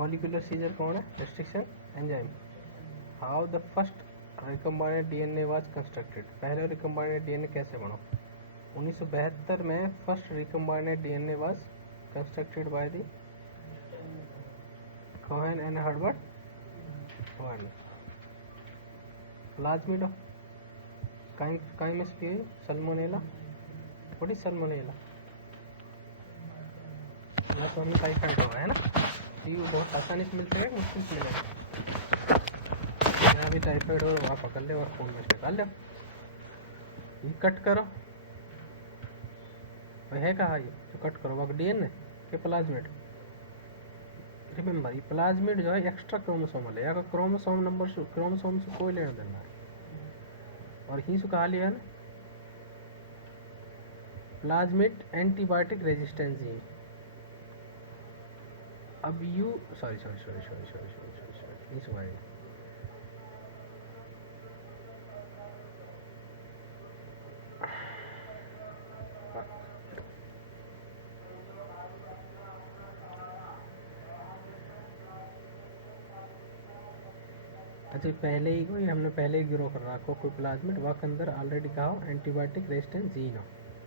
Molecular scissor कौन है? Restriction enzyme. How the first recombinant DNA was constructed, पहले recombinant DNA कैसे बना? 1972 में first recombinant DNA was constructed by the Cohen and Herbert Cohen. Plasmid काइमस की salmonella. What is salmonella? हमें typhoid होगा है ना, ये बहुत आसानी से मिलता है, मुश्किल से मिलेगा। यहाँ भी टाइफाइड हो वहाँ पकड़ ले और खून में से निकाल ले। ये कट करो, है कहाँ ये जो कट करो? वह डीएनए के प्लाज्मिड। रिमेंबर, ये प्लाज्मिड जो है एक्स्ट्रा क्रोमोसोमल है, या क्रोमोसोम नंबर क्रोमोसोम से कोई लेना देना है। और ही कहा लिया है ना प्लाज्मिड एंटीबायोटिक रेजिस्टेंस जीन। अब यू सॉरी नहीं सुनाएगा। अच्छा पहले ही कोई हमने पहले ही गिरो कर रखो कोई प्लाज्मिड वाक अंदर ऑलरेडी कहा एंटीबायोटिक रेजिस्टेंस जीन हो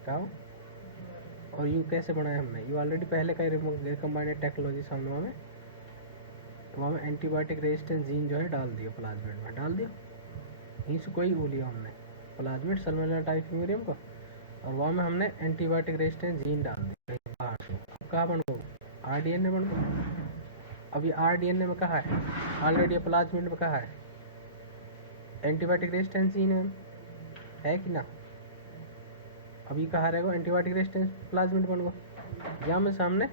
कहा। और यू कैसे बनाया हमने? यू ऑलरेडी पहले का रिकम्बाइंड टेक्नोलॉजी सामने में वहाँ में एंटीबायोटिक रेजिस्टेंस जीन जो है डाल दिया प्लाज्मिड में, डाल दिया। यहीं से कोई वो लिया हमने प्लाज्मिड सल्मोनेला टाइफिम्यूरियम को, और वहाँ में हमने एंटीबायोटिक रेजिस्टेंस जीन डाल दिया बाहर से। अब कहाँ बन गो? आरडीएनए बन गो। अब ये आरडीएनए में कहा है? ऑलरेडी प्लाज्मिड में कहा है एंटीबायोटिक रेजिस्टेंस जीन है कि ना? अभी कहा रहेगा एंटीबायोटिक रेजिस्टेंस प्लाज्मिड बन गो। यहाँ में सामने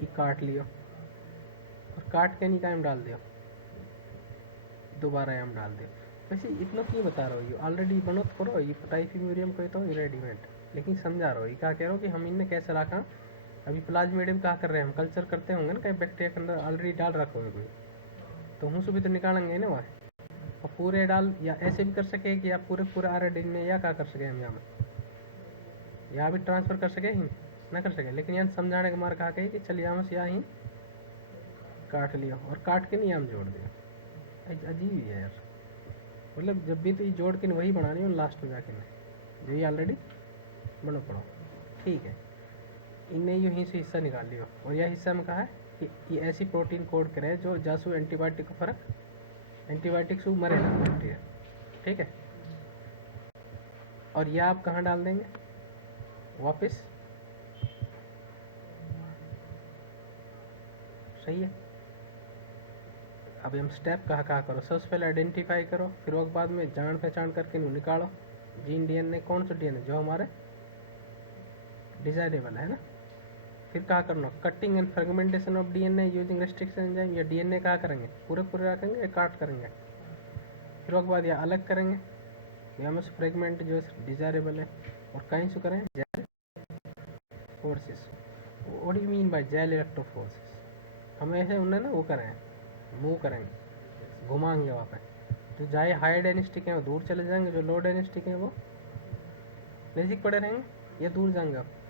ये काट लियो और काट के निकाय डाल दियो, दोबारा यहाँ डाल दियो। वैसे इतना क्यों बता रहा हो? ये ऑलरेडी बनो तो करो, ये टाइफिम्यूरियम को तो रेडीमेड, लेकिन समझा रहा हो ये क्या कह रहा हो कि हम इनने कैसे रखा। अभी प्लाज्मिडियम क्या कर रहे हैं हम? कल्चर करते होंगे ना कहीं बैक्टीरिया के अंदर ऑलरेडी डाल रखा होगा कोई, तो हूँ से भी तो निकालेंगे ना वहाँ। और पूरे डाल या ऐसे भी कर सके कि आप पूरे आरडीएनए या क्या कर सके हम यहाँ में, यहाँ भी ट्रांसफ़र कर सके ही ना कर सके। लेकिन यहाँ समझाने का मार कहा कि चल यहाँ से यहाँ ही काट लिया और काट के नहीं यहाँ जोड़ दिया। अजीब ही है यार, मतलब जब भी तो ये जोड़ के वही बनानी हो लास्ट में जाके जो ये ऑलरेडी बनो पड़ो। ठीक है, इनने यहीं से हिस्सा निकाल लिया और यह हिस्सा में कहा है कि ये ऐसी प्रोटीन कोड करे जो जासू एंटीबायोटिक का फर्क एंटीबायोटिक से मरे ना बैक्टीरिया। ठीक है, और यह आप कहाँ डाल देंगे वापस? सही है। अब हम स्टेप कहाँ करो? सबसे पहले आइडेंटिफाई करो, फिर उसके बाद में जान पहचान करके निकालो जीन डीएनए कौन सा डीएनए जो हमारे डिजायरेबल है ना। फिर कहाँ करना? Cutting and fragmentation of DNA using restriction enzyme. या डीएनए कहाँ करेंगे? पूरे रखेंगे या काट करेंगे? फिर उसके बाद यह अलग करेंगे, यहाँ में फ्रेगमेंट जो डिजायरेबल है और कहीं से करें जेल फोर्सेस। What do you mean by gel electrophoresis? हम ऐसे उन्हें ना वो करें, मूव करेंगे, घुमाएंगे वहाँ पे, जो जाए हाई डेनिस्टिक है वो दूर चले जाएंगे, जो लो डेनिस्टिक है वो नज़दीक पड़े रहेंगे या दूर जाएंगे।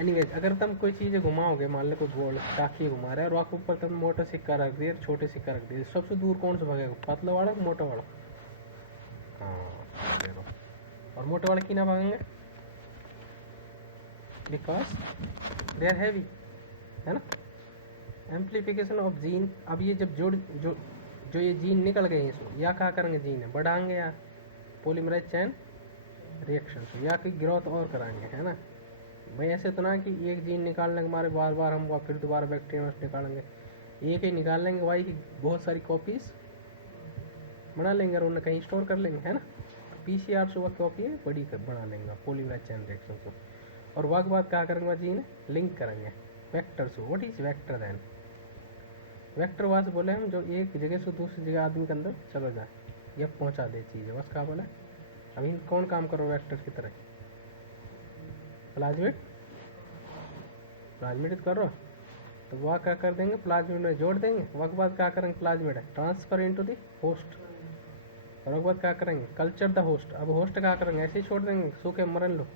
एनीवेज अगर तुम कोई चीज़ घुमाओगे, मान लो कोई गोल टाकी घुमा रहा है और आपके ऊपर तुम मोटा सिक्का रख दिए, छोटे सिक्का रख दिए, सबसे दूर कौन सा भागेगा? पतला वाला मोटा वाला? हाँ देखो, और मोटे वाले क्यों ना भागेंगे? बिकॉज दे आर हैवी, है ना। Amplification of gene. अब ये जब जो ये जीन निकल गए इसमें, या क्या करेंगे? जीन है बढ़ाएंगे या पॉलीमराइज चेन रिएक्शन से, या कोई ग्रोथ और कराएंगे, है ना भाई। ऐसे तो ना कि एक जीन निकालने के हमारे बार बार हम फिर दोबारा बैक्टीरिया निकालेंगे, एक ही निकाल लेंगे, वाई की बहुत सारी कॉपीज बना लेंगे और उन्हें कहीं स्टोर कर लेंगे, है ना। पीसीआर से वह कॉपी बड़ी बना लेंगे पॉलीमराइज चेन रिएक्शन को। और वह बाद क्या करेंगे? जीन लिंक करेंगे वेक्टर से। What is vector then? Vector वहाँ से बोले हम जो एक जगह से दूसरी जगह आदमी के अंदर चलो जाए या पहुँचा दे चीज़, बस कहा बोला। अभी कौन काम करो वेक्टर की तरह? प्लाज्मिड कर रहा, तो वह क्या कर देंगे? प्लाज्मिड में जोड़ देंगे। वह के बाद क्या करेंगे? Plasmid transfer into the host, और उसके बाद क्या करेंगे? Culture the host. अब होस्ट क्या करेंगे? ऐसे ही छोड़ देंगे, सूखे मरन लो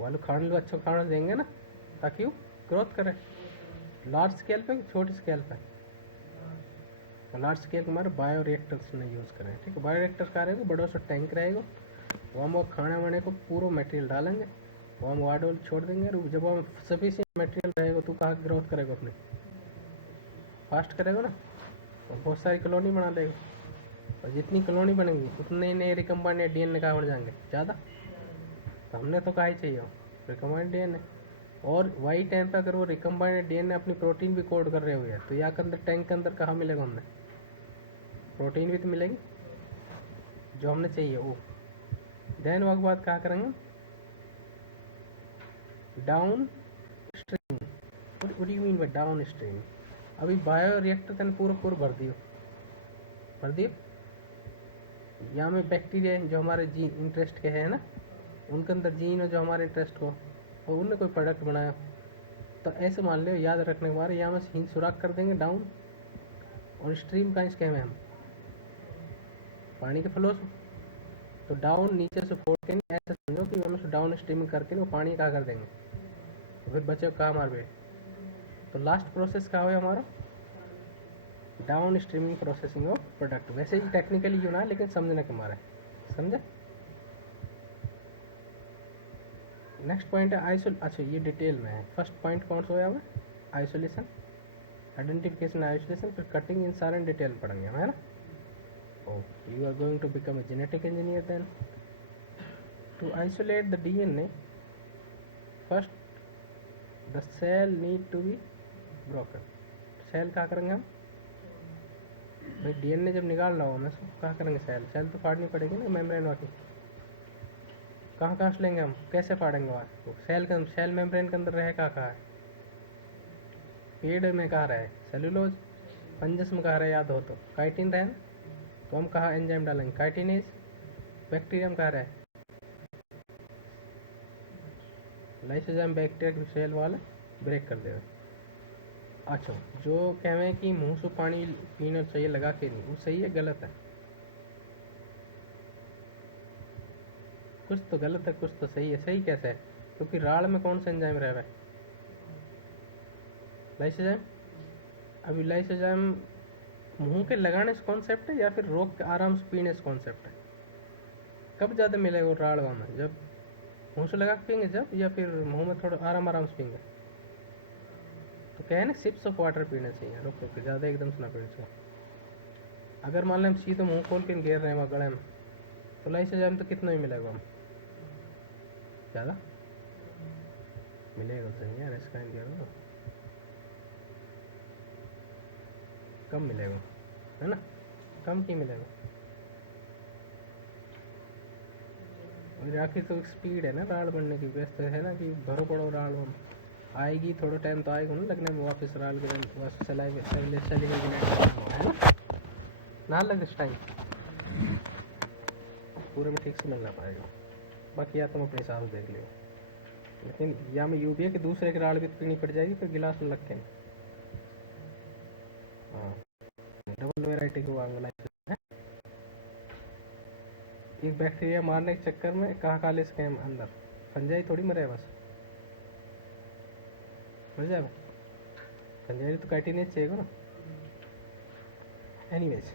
वालू खाने लो, अच्छा खाना देंगे ना, ताकि वो ग्रोथ करे। लार्ज स्केल पे छोटी स्केल पे? लार्ज स्केल हमारे बायो रिएक्टर्स में यूज़ करें, ठीक है। बायो रिएक्टर का रहेगा, बड़ो सा टैंक रहेगा, वो हम वो खाने वाने को पूरा मटेरियल डालेंगे, वो हम वाडोल छोड़ देंगे, और जब हम सफिशिएंट मटेरियल रहेगा तो कहाँ ग्रोथ करेगा अपने? फास्ट करेगा ना, और बहुत सारी कॉलोनी बना लेगा, और जितनी कॉलोनी बनेंगी उतने नए रिकम्बाइंड डीएनए कहाँ बढ़ जाएंगे? ज़्यादा। तो हमने तो कहा ही चाहिए रिकम्बाइंड डीएनए। और वही टाइम पे अगर वो रिकम्बाइंड डीएनए अपनी प्रोटीन भी कोड कर रहे हुए हैं तो यहाँ के अंदर टैंक के अंदर कहाँ मिलेगा हमें? प्रोटीन भी तो मिलेगी जो हमने चाहिए वो। देन वो बात कहा करेंगे down stream. What do you mean bye down stream? अभी बायो रिएक्टर तन पूरा भर दियो। यहाँ में बैक्टीरिया जो हमारे जीन इंटरेस्ट के है ना, उनके अंदर जीन है जो हमारे इंटरेस्ट को, और उनने कोई प्रोडक्ट बनाया, तो ऐसे मान लो, याद रखने के बाद यहाँ में हिंद सुराख कर देंगे डाउन, और स्ट्रीम का इसके में हम पानी के फ्लो से, तो डाउन नीचे से फोड़ के नहीं, ऐसे समझो कि हम डाउन स्ट्रीमिंग करके वो पानी कहाँ कर देंगे, तो फिर बचे कहाँ हमारे। तो लास्ट प्रोसेस क्या हुआ हमारा? Down streaming processing of product. वैसे ही टेक्निकली क्यों ना, लेकिन समझने के मारे, समझे। नेक्स्ट पॉइंट है आइसोल। अच्छा ये डिटेल में है। फर्स्ट पॉइंट कौन सा है? आइसोलेशन, आइडेंटिफिकेशन, आइसोलेशन, फिर कटिंग, इन सारे डिटेल पढ़ेंगे हम, है ना। Oh, you are going to become a genetic engineer then. To isolate the DNA, first the cell need to be broken. Cell क्या करेंगे हम भाई? डीएनए जब निकाल रहा हो हमें, क्या करेंगे? सेल तो फाड़नी पड़ेगी ना, मेम्ब्रेन वाली। कहाँ से लेंगे हम? कैसे फाड़ेंगे वहाँ? तो सेल मेम्ब्रेन के अंदर रहे कहाँ है? पेड़ में कहाँ रहे? सेलुलोज। फंजस में कहाँ रहे? याद हो तो काइटिन रहे ना, तो हम कहाँ एंजाइम डालेंगे? काइटिनेज। बैक्टीरियम कहाँ रहे? लाइसोजाइम बैक्टीरिया की सेल वाले ब्रेक कर देगा। अच्छा, जो कहें कि मुंह से पानी पीना चाहिए लगा के, नहीं, वो सही है गलत है? कुछ तो गलत है, कुछ तो सही है। सही कैसे है? क्योंकि राड़ में कौन सा एंजाइम रह रहा है? लाइसोजाइम। अभी लाइसोजाइम मुंह के लगाने से कॉन्सेप्ट है या फिर रोक के आराम से पीने से कॉन्सेप्ट है? कब ज़्यादा मिलेगा वो राड़ में? जब मुंह से लगा के पियेंगे जब, या फिर मुंह में थोड़ा आराम से पियेंगे? तो क्या है ना, सिप्स ऑफ वाटर पीना चाहिए, रुक के, ज़्यादा एकदम से ना पीना चाहिए। अगर मान लें हम सीधे मुंह खोल के गिर रहे हैं वहाँ गले में, तो लाइसोजाइम तो कितना ही मिलेगा हम? ज़्यादा मिलेगा? सही यार, इसका इंडिया कम मिलेगा, है ना। कम की मिलेगा, और आखिर तो स्पीड है ना राड़ बनने की। व्यस्त है ना कि भरो पड़ो राड़ हम आएगी, थोड़ा टाइम तो आएगा ना लगने में, वापस राल के वापस चली गई है ना लग इस टाइम पूरे में ठीक से मिल ना पाएगा। बाकी या तुम अपने हिसाब से देख लियो, लेकिन या में यूँ भी है कि दूसरे की राल भी पीनी पड़ जाएगी फिर गिलास में लग के। हाँ, डबल वेराइटी को है। एक बैक्टीरिया मारने के चक्कर में कहाँ ले सके हम अंदर? फंजाई थोड़ी मरे, बस मर जाए। फंजाई तो काइटिनेज चाहिए ना। एनीवेज,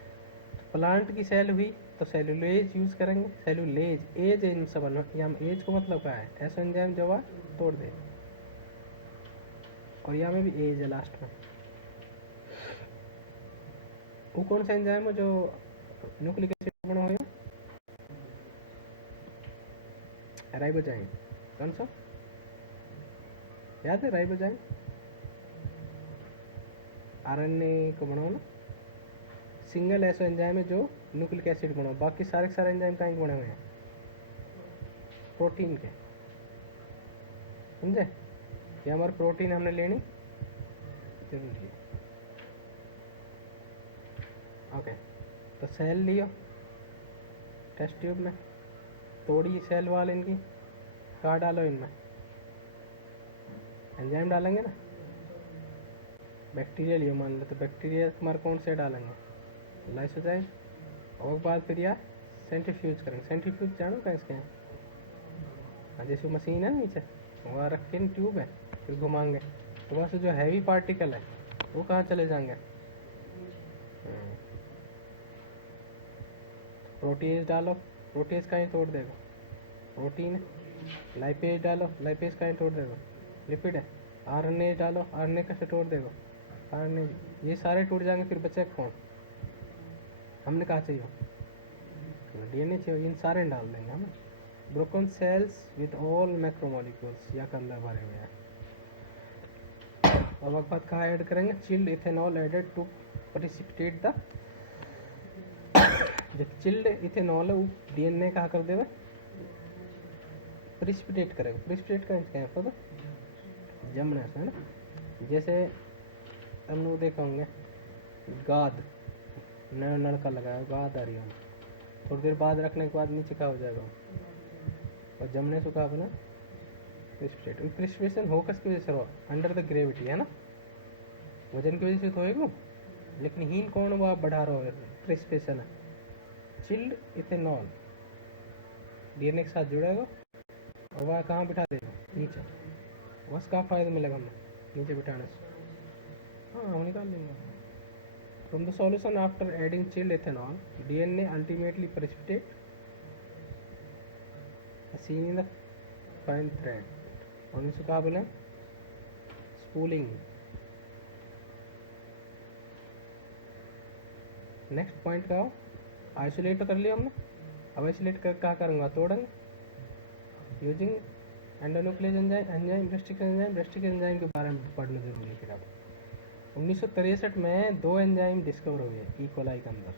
प्लांट की सेल हुई तो सेलुलेज यूज़ करेंगे। सेलुलेज एज इन सब, यहाँ एज को मतलब क्या है? ऐसा एंजाइम जो है तोड़ दे, और यहाँ में भी एज है लास्ट में। वो कौन सा एंजाइम है जो न्यूक्लिक एसिड बना हुआ? राइबोजाइम। कौन सा याद है? राइबोजाइम आरएनए को बनाओ ना। सिंगल ऐसा एंजाइम है जो न्यूक्लिक एसिड बनाओ, बाकी सारे एंजाइम कहाँ के बने हुए हैं? प्रोटीन के, समझे। ये हमारे प्रोटीन हमने लेनी जरूरी है। ओके, तो सेल लियो टेस्ट ट्यूब में, तोड़ी सेल वाल इनकी, कहाँ डालो? इनमें एंजाइम डालेंगे ना। बैक्टीरिया लियो मान लो, तो बैक्टीरिया हमारे कौन से डालेंगे? लाइसोजाइम। और बाद फिर यार सेंट्रीफ्यूज करेंगे। सेंट्रीफ्यूज जानो क्या इसके? हाँ, जैसे मशीन है नीचे वहाँ रख के ट्यूब है, फिर घुमाएंगे तो वहाँ से जो हैवी पार्टिकल है वो कहाँ चले जाएंगे? प्रोटीज डालो, प्रोटीज कहीं तोड़ देगा, प्रोटीन है। लाइपेज डालो, लाइपेज कहीं तोड़ देगा, लिपिड है। आरएनए डालो, आरएनए कैसे तोड़ देगा? आरएनए। ये सारे टूट जाएंगे, फिर बचेगा कौन? हमने कहा चाहिए डीएनए चाहिए, इन सारे डाल देंगे हम। Broken cells with all macromolecules, या कलर भरे हुए हैं। अब एक बात कहाँ ऐड करेंगे? Chilled ethanol added to precipitate the, जब चिल्ड इथेनॉल है वो डीएनए कहाँ कर देगा? प्रेसिपिटेट करेगा। प्रेसिपिटेट का क्या है पता? जमने से, है ना। जैसे हमने वो देखा होंगे गाद, नया नलका लगाया, गाद आ रही है, थोड़ी देर बाद रखने के बाद नीचे क्या हो जाएगा? और जमने से कहा बना प्रेसिपिटेट। प्रेसिपिटेशन हो किसकी वजह से हो? अंडर द ग्रेविटी, है ना, वजन की वजह से तो होएगा। लेकिन हीन कौन वो आप बढ़ा रहा हो? प्रेसिपिटेशन है। चिल्ड इथेनॉल डीएनए के साथ जुड़ेगा और वह कहाँ बिठा देगा? नीचे। बस का फायदा मिलेगा हमें नीचे बिठाने से? हाँ, हम निकाल लेंगे। From the solution after adding chilled ethanol, DNA ultimately precipitate seen in the fine thread. और इसे कहा बोले? स्पूलिंग। नेक्स्ट पॉइंट का आइसोलेट कर लिया हमने। अब आइसोलेट कर क्या करूँगा? तोड़ेंगे using endonuclease enzyme, restriction enzyme. Restriction enzyme के बारे में पढ़ना जरूरी है। फिर अब 1963 में 2 एंजाइम डिस्कवर हुए ई कोलाई के अंदर।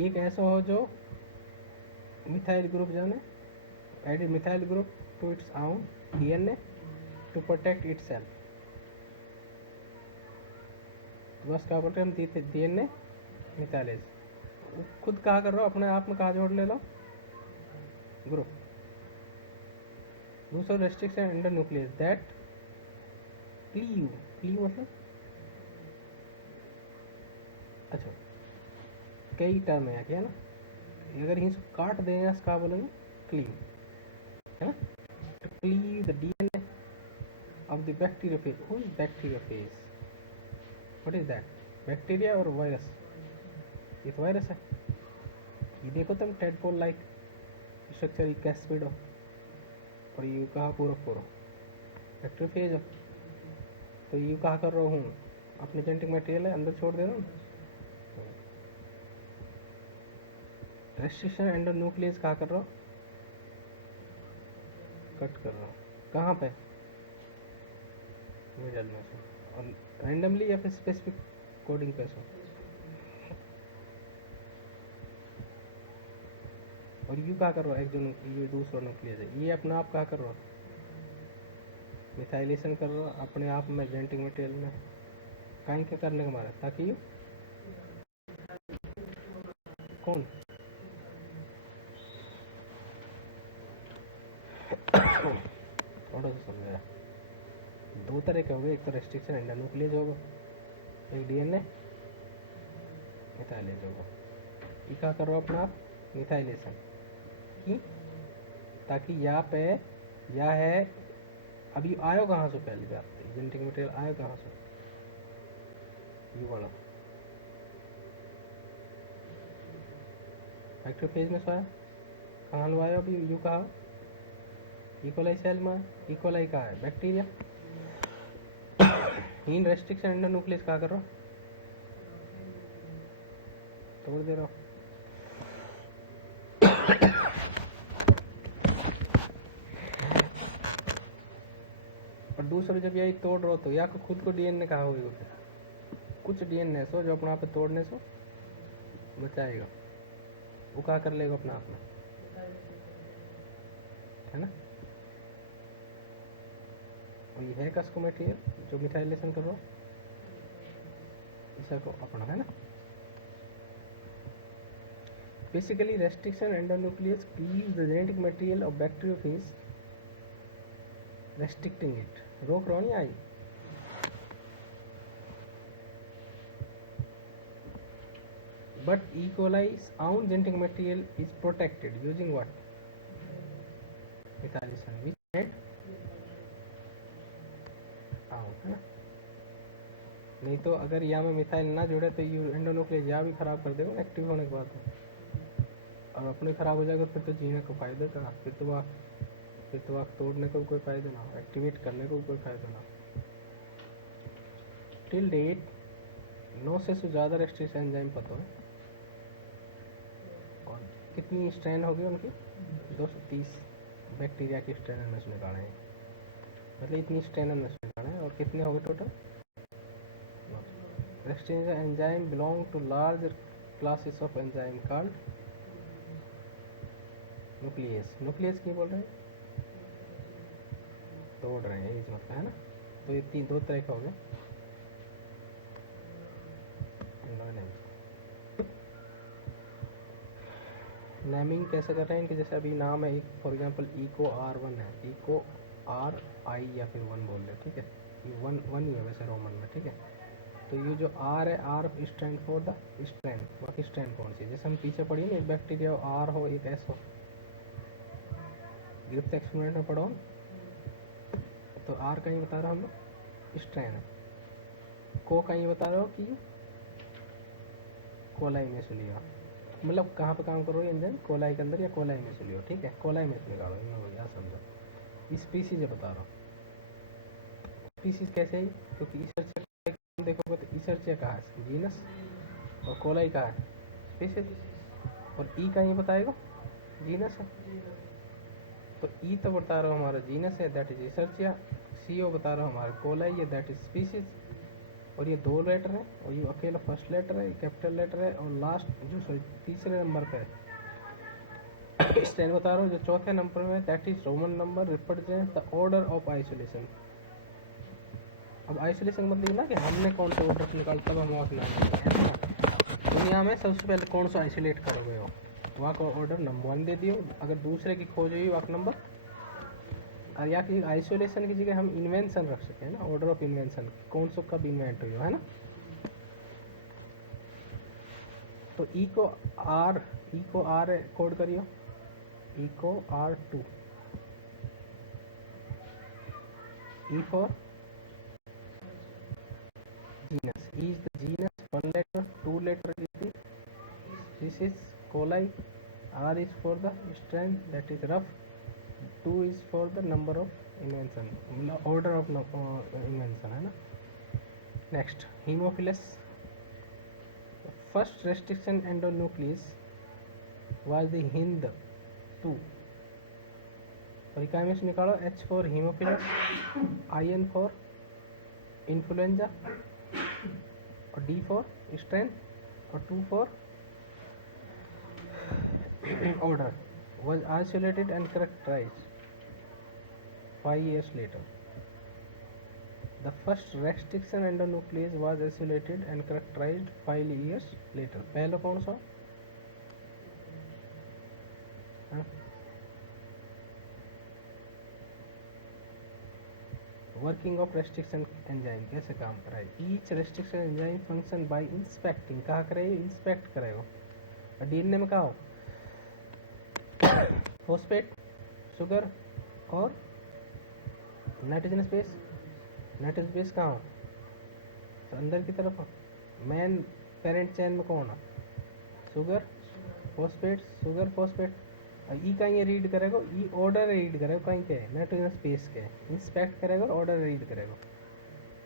एक ऐसा हो जो मिथाइल ग्रुप जाने added methyl group to its own DNA to protect itself. बस क्या बोलते हैं हम? डीएनए मिथाइलेज खुद कहा कर रहा हो, अपने आप में कहा जोड़ ले लो? ग्रुप। दूसरा restriction endonuclease that cleave. Cleave मतलब अच्छा कई टर्म है क्या ना, अगर इसे काट देंगे इसका बोलेंगे क्लीव, है ना। to cleave the DNA of the bacteriophage. Who is bacteriophage? What is that? Bacteria और वायरस? ये तो वायरस है। ये देखो तुम टेडपोल लाइक स्ट्रक्चर, कैस्पिड हो और यू कहा पूरा पूरा बैक्टीरियोफेज हो। तो यू कहा कर रहा हूँ अपने जेनेटिक मटेरियल है अंदर छोड़ दे रहा हूँ। रेस्ट्रिक्शन एंडो न्यूक्लियस कहा कर रहा हूँ? कट कर रहा हूँ कहाँ पे? मिडल में से। और रैंडमली या फिर स्पेसिफिक कोडिंग पे से? और यू क्या कर रहा है? एक जो ये दूसरा न्यूक्लियस है ये अपने आप क्या कर रहा है? मिथाइलेशन कर रहा है अपने आप में जेनेटिक मटेरियल में। काइन क्या करने का मारा? ताकि कौन थोड़ा सा समझाया। दो तरह के हो गए, एक तो रेस्ट्रिक्शन एंडोन्यूक्लियस होगा, एक डीएनए मिथाइलेज होगा। ये क्या कर रहा हो अपना आप? मिथाइलेशन की, ताकि यहाँ पे या है अभी आयो कहाँ से? पहली बात जेनेटिक मटेरियल आयो कहाँ से? ये वाला बैक्टीरियोफेज में सोया कहाँ लवाया? अभी यू कहा इकोलाई सेल में। इकोलाई कहा है? बैक्टीरिया। इन रेस्ट्रिक्शन एंडोन्यूक्लियस कहा कर रहा हूँ? तोड़ दे रहा हूँ। और दूसरा जब यही तोड़ रहा हो तो या खुद को डीएनए कहा होगा? फिर कुछ डीएनए सो जो अपना आप तोड़ने से बचाएगा, वो क्या कर लेगा अपना आप में, है ना। और ये है कसको मटेरियल जो मिथाइलेशन कर रहा हो इसे को अपना, है ना। Basically restriction endonuclease cleaves the genetic material of bacteriophage, restricting it. रोक रहा नहीं आई। But E. coli's own genetic material is protected using what? Methylation, which made है ना। नहीं तो अगर यहाँ में मिथाइल ना जुड़े तो ये एंडोन्यूक्लियस यहाँ भी खराब कर देगा एक्टिव होने के बाद, और अपने खराब हो जाएगा फिर तो जीने को फायदा कहाँ, फिर तो आँख तोड़ने को भी कोई फायदा ना, एक्टिवेट करने को भी कोई फायदा ना। टिल डेट 9 से ज़्यादा रेस्ट्रिक्शन एंजाइम पता है, और कितनी स्ट्रेन होगी उनकी 230 बैक्टीरिया की स्ट्रेन हमने निकाले हैं, मतलब इतनी स्ट्रेन हमने निकाले हैं। और कितने हो गए total? Restriction enzyme belong to large classes of enzyme called nuclease. Nuclease क्यों बोल रहे हैं? तोड़ रहे हैं इस मतलब, है ना। तो ये दो तरह के हो गए। नेमिंग कैसे कर रहे हैं कि जैसे अभी नाम है, फॉर एग्जांपल इको R1 है, इको RI या फिर 1 बोल रहे, ठीक है। ये वन ही है वैसे रोमन में, ठीक है। तो ये जो R है, R stand for the strain, बाकी स्ट्रेन कौन सी, जैसे हम पीछे पढ़िए ना, एक बैक्टीरिया R हो एक S हो, ग्रिप्स एक्सपेरिमेंट में पढ़ो, तो R कहीं बता रहा हूँ हम लोग स्ट्रेन है, को कहीं बता रहे हो कि कोलाई में से लिया, मतलब कहाँ पे काम करो एंजाइम, कोलाई के अंदर या कोलाई में से लियो, ठीक है। कोलाई में से निकालो, इन लोगों याद समझो। स्पीसीज बता रहा हूँ, स्पीसीज कैसे है, क्योंकि इसेर्चिया देखोगे तो इसेर्चिया कहाँ है, जीनस, और कोलाई कहाँ है, स्पीसीज, और ई का ये बताएगा जीनस है, तो ई तो बता रहा हूँ हमारा जीनस है, दैट इज इसेर्चिया। CO बता रहा हूँ हमारा कोलाई है, दैट इज स्पीसीज। और ये 2 लेटर है, और ये अकेला फर्स्ट लेटर है, कैपिटल लेटर है, और लास्ट जो तीसरे नंबर पे है स्ट्रेन बता रहा हूँ, जो चौथे नंबर में, that is Roman number, represent the order of isolation. अब आइसोलेशन मतलब ना कि हमने कौन से ऑर्डर से निकाला, तब हम वहाँ दुनिया में सबसे पहले कौन सा आइसोलेट करोगे हो, वहाँ को ऑर्डर नंबर 1 दे दियो। अगर दूसरे की खोज हुई वहाँ नंबर, और या कि आइसोलेशन की जगह हम इन्वेंशन रख सकते हैं ना, ऑर्डर ऑफ इन्वेंशन, कौन सा कब इन्वेंट हुई हो, है ना। तो ई को R कोड करियो, ई को R2, E for genus, E is the genus, 1 letter, 2 letter, this is coli, R is for the strength, that is rough, 2 is for the number of invention, order of invention, है ना। Next hemophilus, first restriction endonuclease was the Hind 2, और इकाई में से निकालो, H for hemophilus, IN for influenza, और D for strength, और 2 for order, was isolated and characterized 5 years later. The first restriction endonuclease was isolated and characterized 5 years later. पहला कौन सा? वर्किंग ऑफ रेस्ट्रिक्शन एंजाइम कैसे काम कराए। Each restriction enzyme function by inspecting, कहाँ करे, inspect करेगा। डीएनए में कहा हो, फॉस्फेट, शुगर और नाइट्रोजनस बेस। नाइट्रोजनस बेस कहाँ हो, तो अंदर की तरफ हो। मेन पेरेंट चेन में कौन है, शुगर फॉस्फेट, शुगर फॉस्फेट। ई का ये रीड करेगा, ई ऑर्डर रीड करेगा, कहीं के है नाइट्रोजनस बेस के, इंस्पेक्ट करेगा और ऑर्डर रीड करेगा।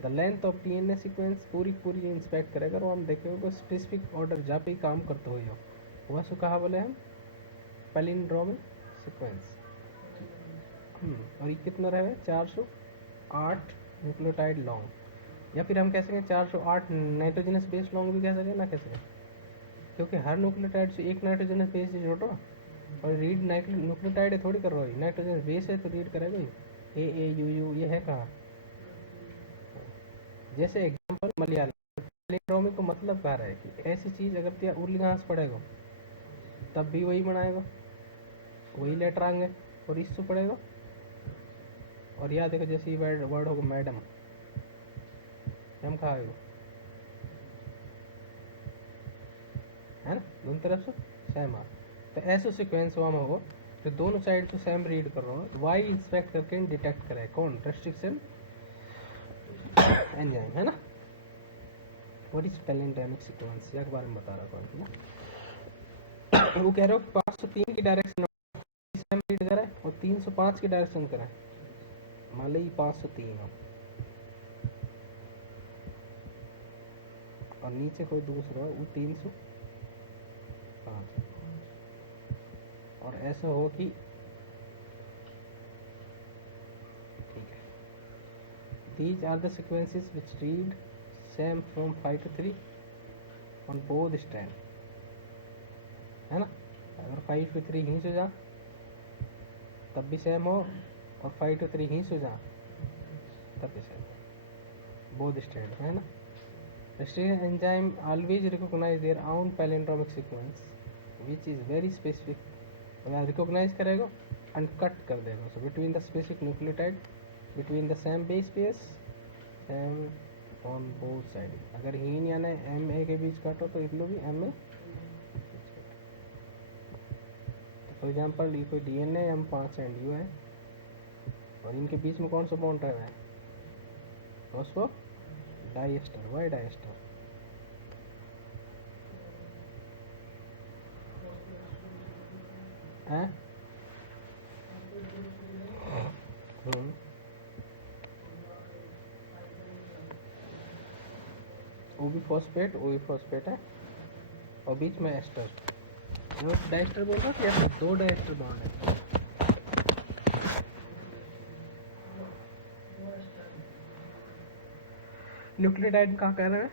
The length of DNA sequence पूरी इंस्पेक्ट करेगा, और हम देखेंगे स्पेसिफिक ऑर्डर जहाँ पे काम करते हुए हो, वह सो कहा बोले हम पैलिंड्रोमिक सीक्वेंस। और ये कितना रहेगा, 408 न्यूक्लियोटाइड लॉन्ग, या फिर हम कह सकें 408 नाइट्रोजनस बेस लॉन्ग भी कह सकें, ना कह सकें, क्योंकि हर न्यूक्लियोटाइड से एक नाइट्रोजनस बेस से जोड़ो, और रीड न्यूक्लियोटाइड है थोड़ी कर रहा है, नाइट्रोजनस बेस है तो रीड करेगा ही। AAUU ये है कहाँ, जैसे एग्जाम्पल मलयालम, पैलिंड्रोमिक को मतलब कह रहा है कि ऐसी चीज़ अगर त्या उर्ली घास पड़ेगा तब भी वही बनाएगा, वही लेटर आएंगे, और इससे पड़ेगा। और याद देखो, जैसे वर्ड होगा मैडम, हम कहा है ना, दोनों तरफ से सेम आ, तो ऐसा सीक्वेंस वहाँ में हो तो दोनों साइड से सेम रीड कर रहा हो, तो वाई इंस्पेक्ट करके डिटेक्ट करे कौन रेस्ट्रिक्शन एंजाइम है ना। व्हाट इज पैलिंड्रोमिक सीक्वेंस, या के बारे में बता रहा था ना। वो कह रहे हो 503 की डायरेक्शन रीड करें और 305 की डायरेक्शन करें। मान ली 503 हो और नीचे कोई दूसरा वो 305, और ऐसा हो कि ठीक है, these are the sequences which read same from 5 to 3 on both strand, है ना। अगर 5 to 3 ही से जा तब भी सेम हो, और 5 to 3 ही से जा तब भी सेम हो, बोथ स्ट्रैंड है ना। Restriction enzyme always recognize their own palindromic sequence which is very specific. अगर रिकॉग्नाइज करेगा अनकट कर देगा, so between the specific nucleotide between the same base pairs same on both side. अगर हीन यानी एम ए के बीच काटो तो इधर भी एम ए। तो फॉर एग्जांपल ये कोई डीएनए M5 एंड यू है और इनके बीच में कौन सा बॉन्ड रहा है, फॉस्फो डाइएस्टर। Y diester? हैं वो भी फॉस्फेट है और बीच में एस्टर। डाइएस्टर बोल रहा कि दो डाइएस्टर बॉन्ड है। न्यूक्लियोटाइड कहाँ कह रहे हैं?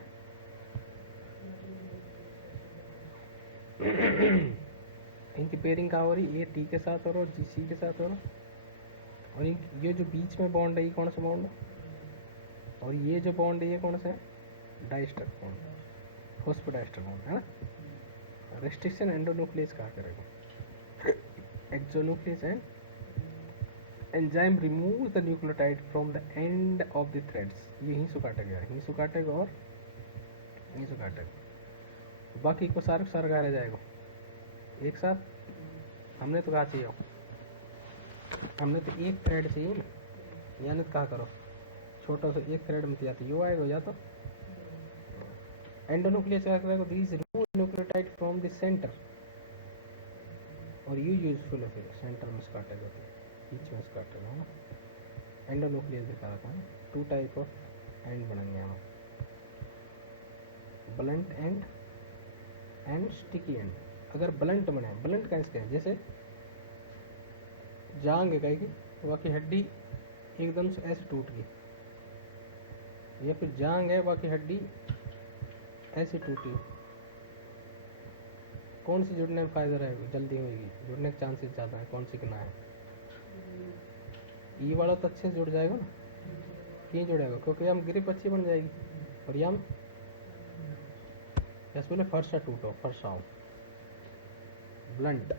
इनकी पेयरिंग कहाँ हो रही? ए टी के साथ हो रहा है, जी सी के साथ हो रहा है, और ये जो बीच में बॉन्ड है ये कौन सा बॉन्ड है, और ये जो बॉन्ड है ये कौन सा है? डाइस्टर बॉन्ड, फॉस्फोडाइस्टर बॉन्ड है ना। रेस्ट्रिक्शन एंडोन्यूक्लियस कहाँ करेगा? Exonuclease and enzyme remove the nucleotide from the end of the threads. ये यहीं से काटेगा, यहीं से काटेगा और यहीं से काटेगा, बाकी को सारा सारा कहा रह जाएगा एक साथ। हमने तो कहा चाहिए, हमने तो एक थ्रेड चाहिए ना, यानी तो कहा करो छोटा सा एक थ्रेड में या तो यू आएगा या तो एंडोन्यूक्लियस क्या करेगा, this remove nucleotide from the centre, और यू यूजफुल है फिर सेंटर में काटेगा तो बीच में काटेगा ना। एंडोन्यूक्लियस दिखा रखा है, 2 टाइप ऑफ एंड बनेंगे हम, blunt and and sticky and. अगर ब्लंट बने, ब्लंट कैसे है, जैसे जांग है कहीं की, बाकी हड्डी एकदम से ऐसे टूट गई, या फिर जांग है बाकी हड्डी ऐसे टूटी, कौन सी जुड़ने में फायदा रहेगा, जल्दी होगी, जुड़ने के चांसेस ज़्यादा है, कौन सी करना है? ई वाला तो अच्छे से जुड़ जाएगा ना। क्यों जुड़ेगा? क्योंकि हम ग्रिप अच्छी बन जाएगी, और यम जैसे बोले फर्शा टूटो, फर्शाओ ब्लंट।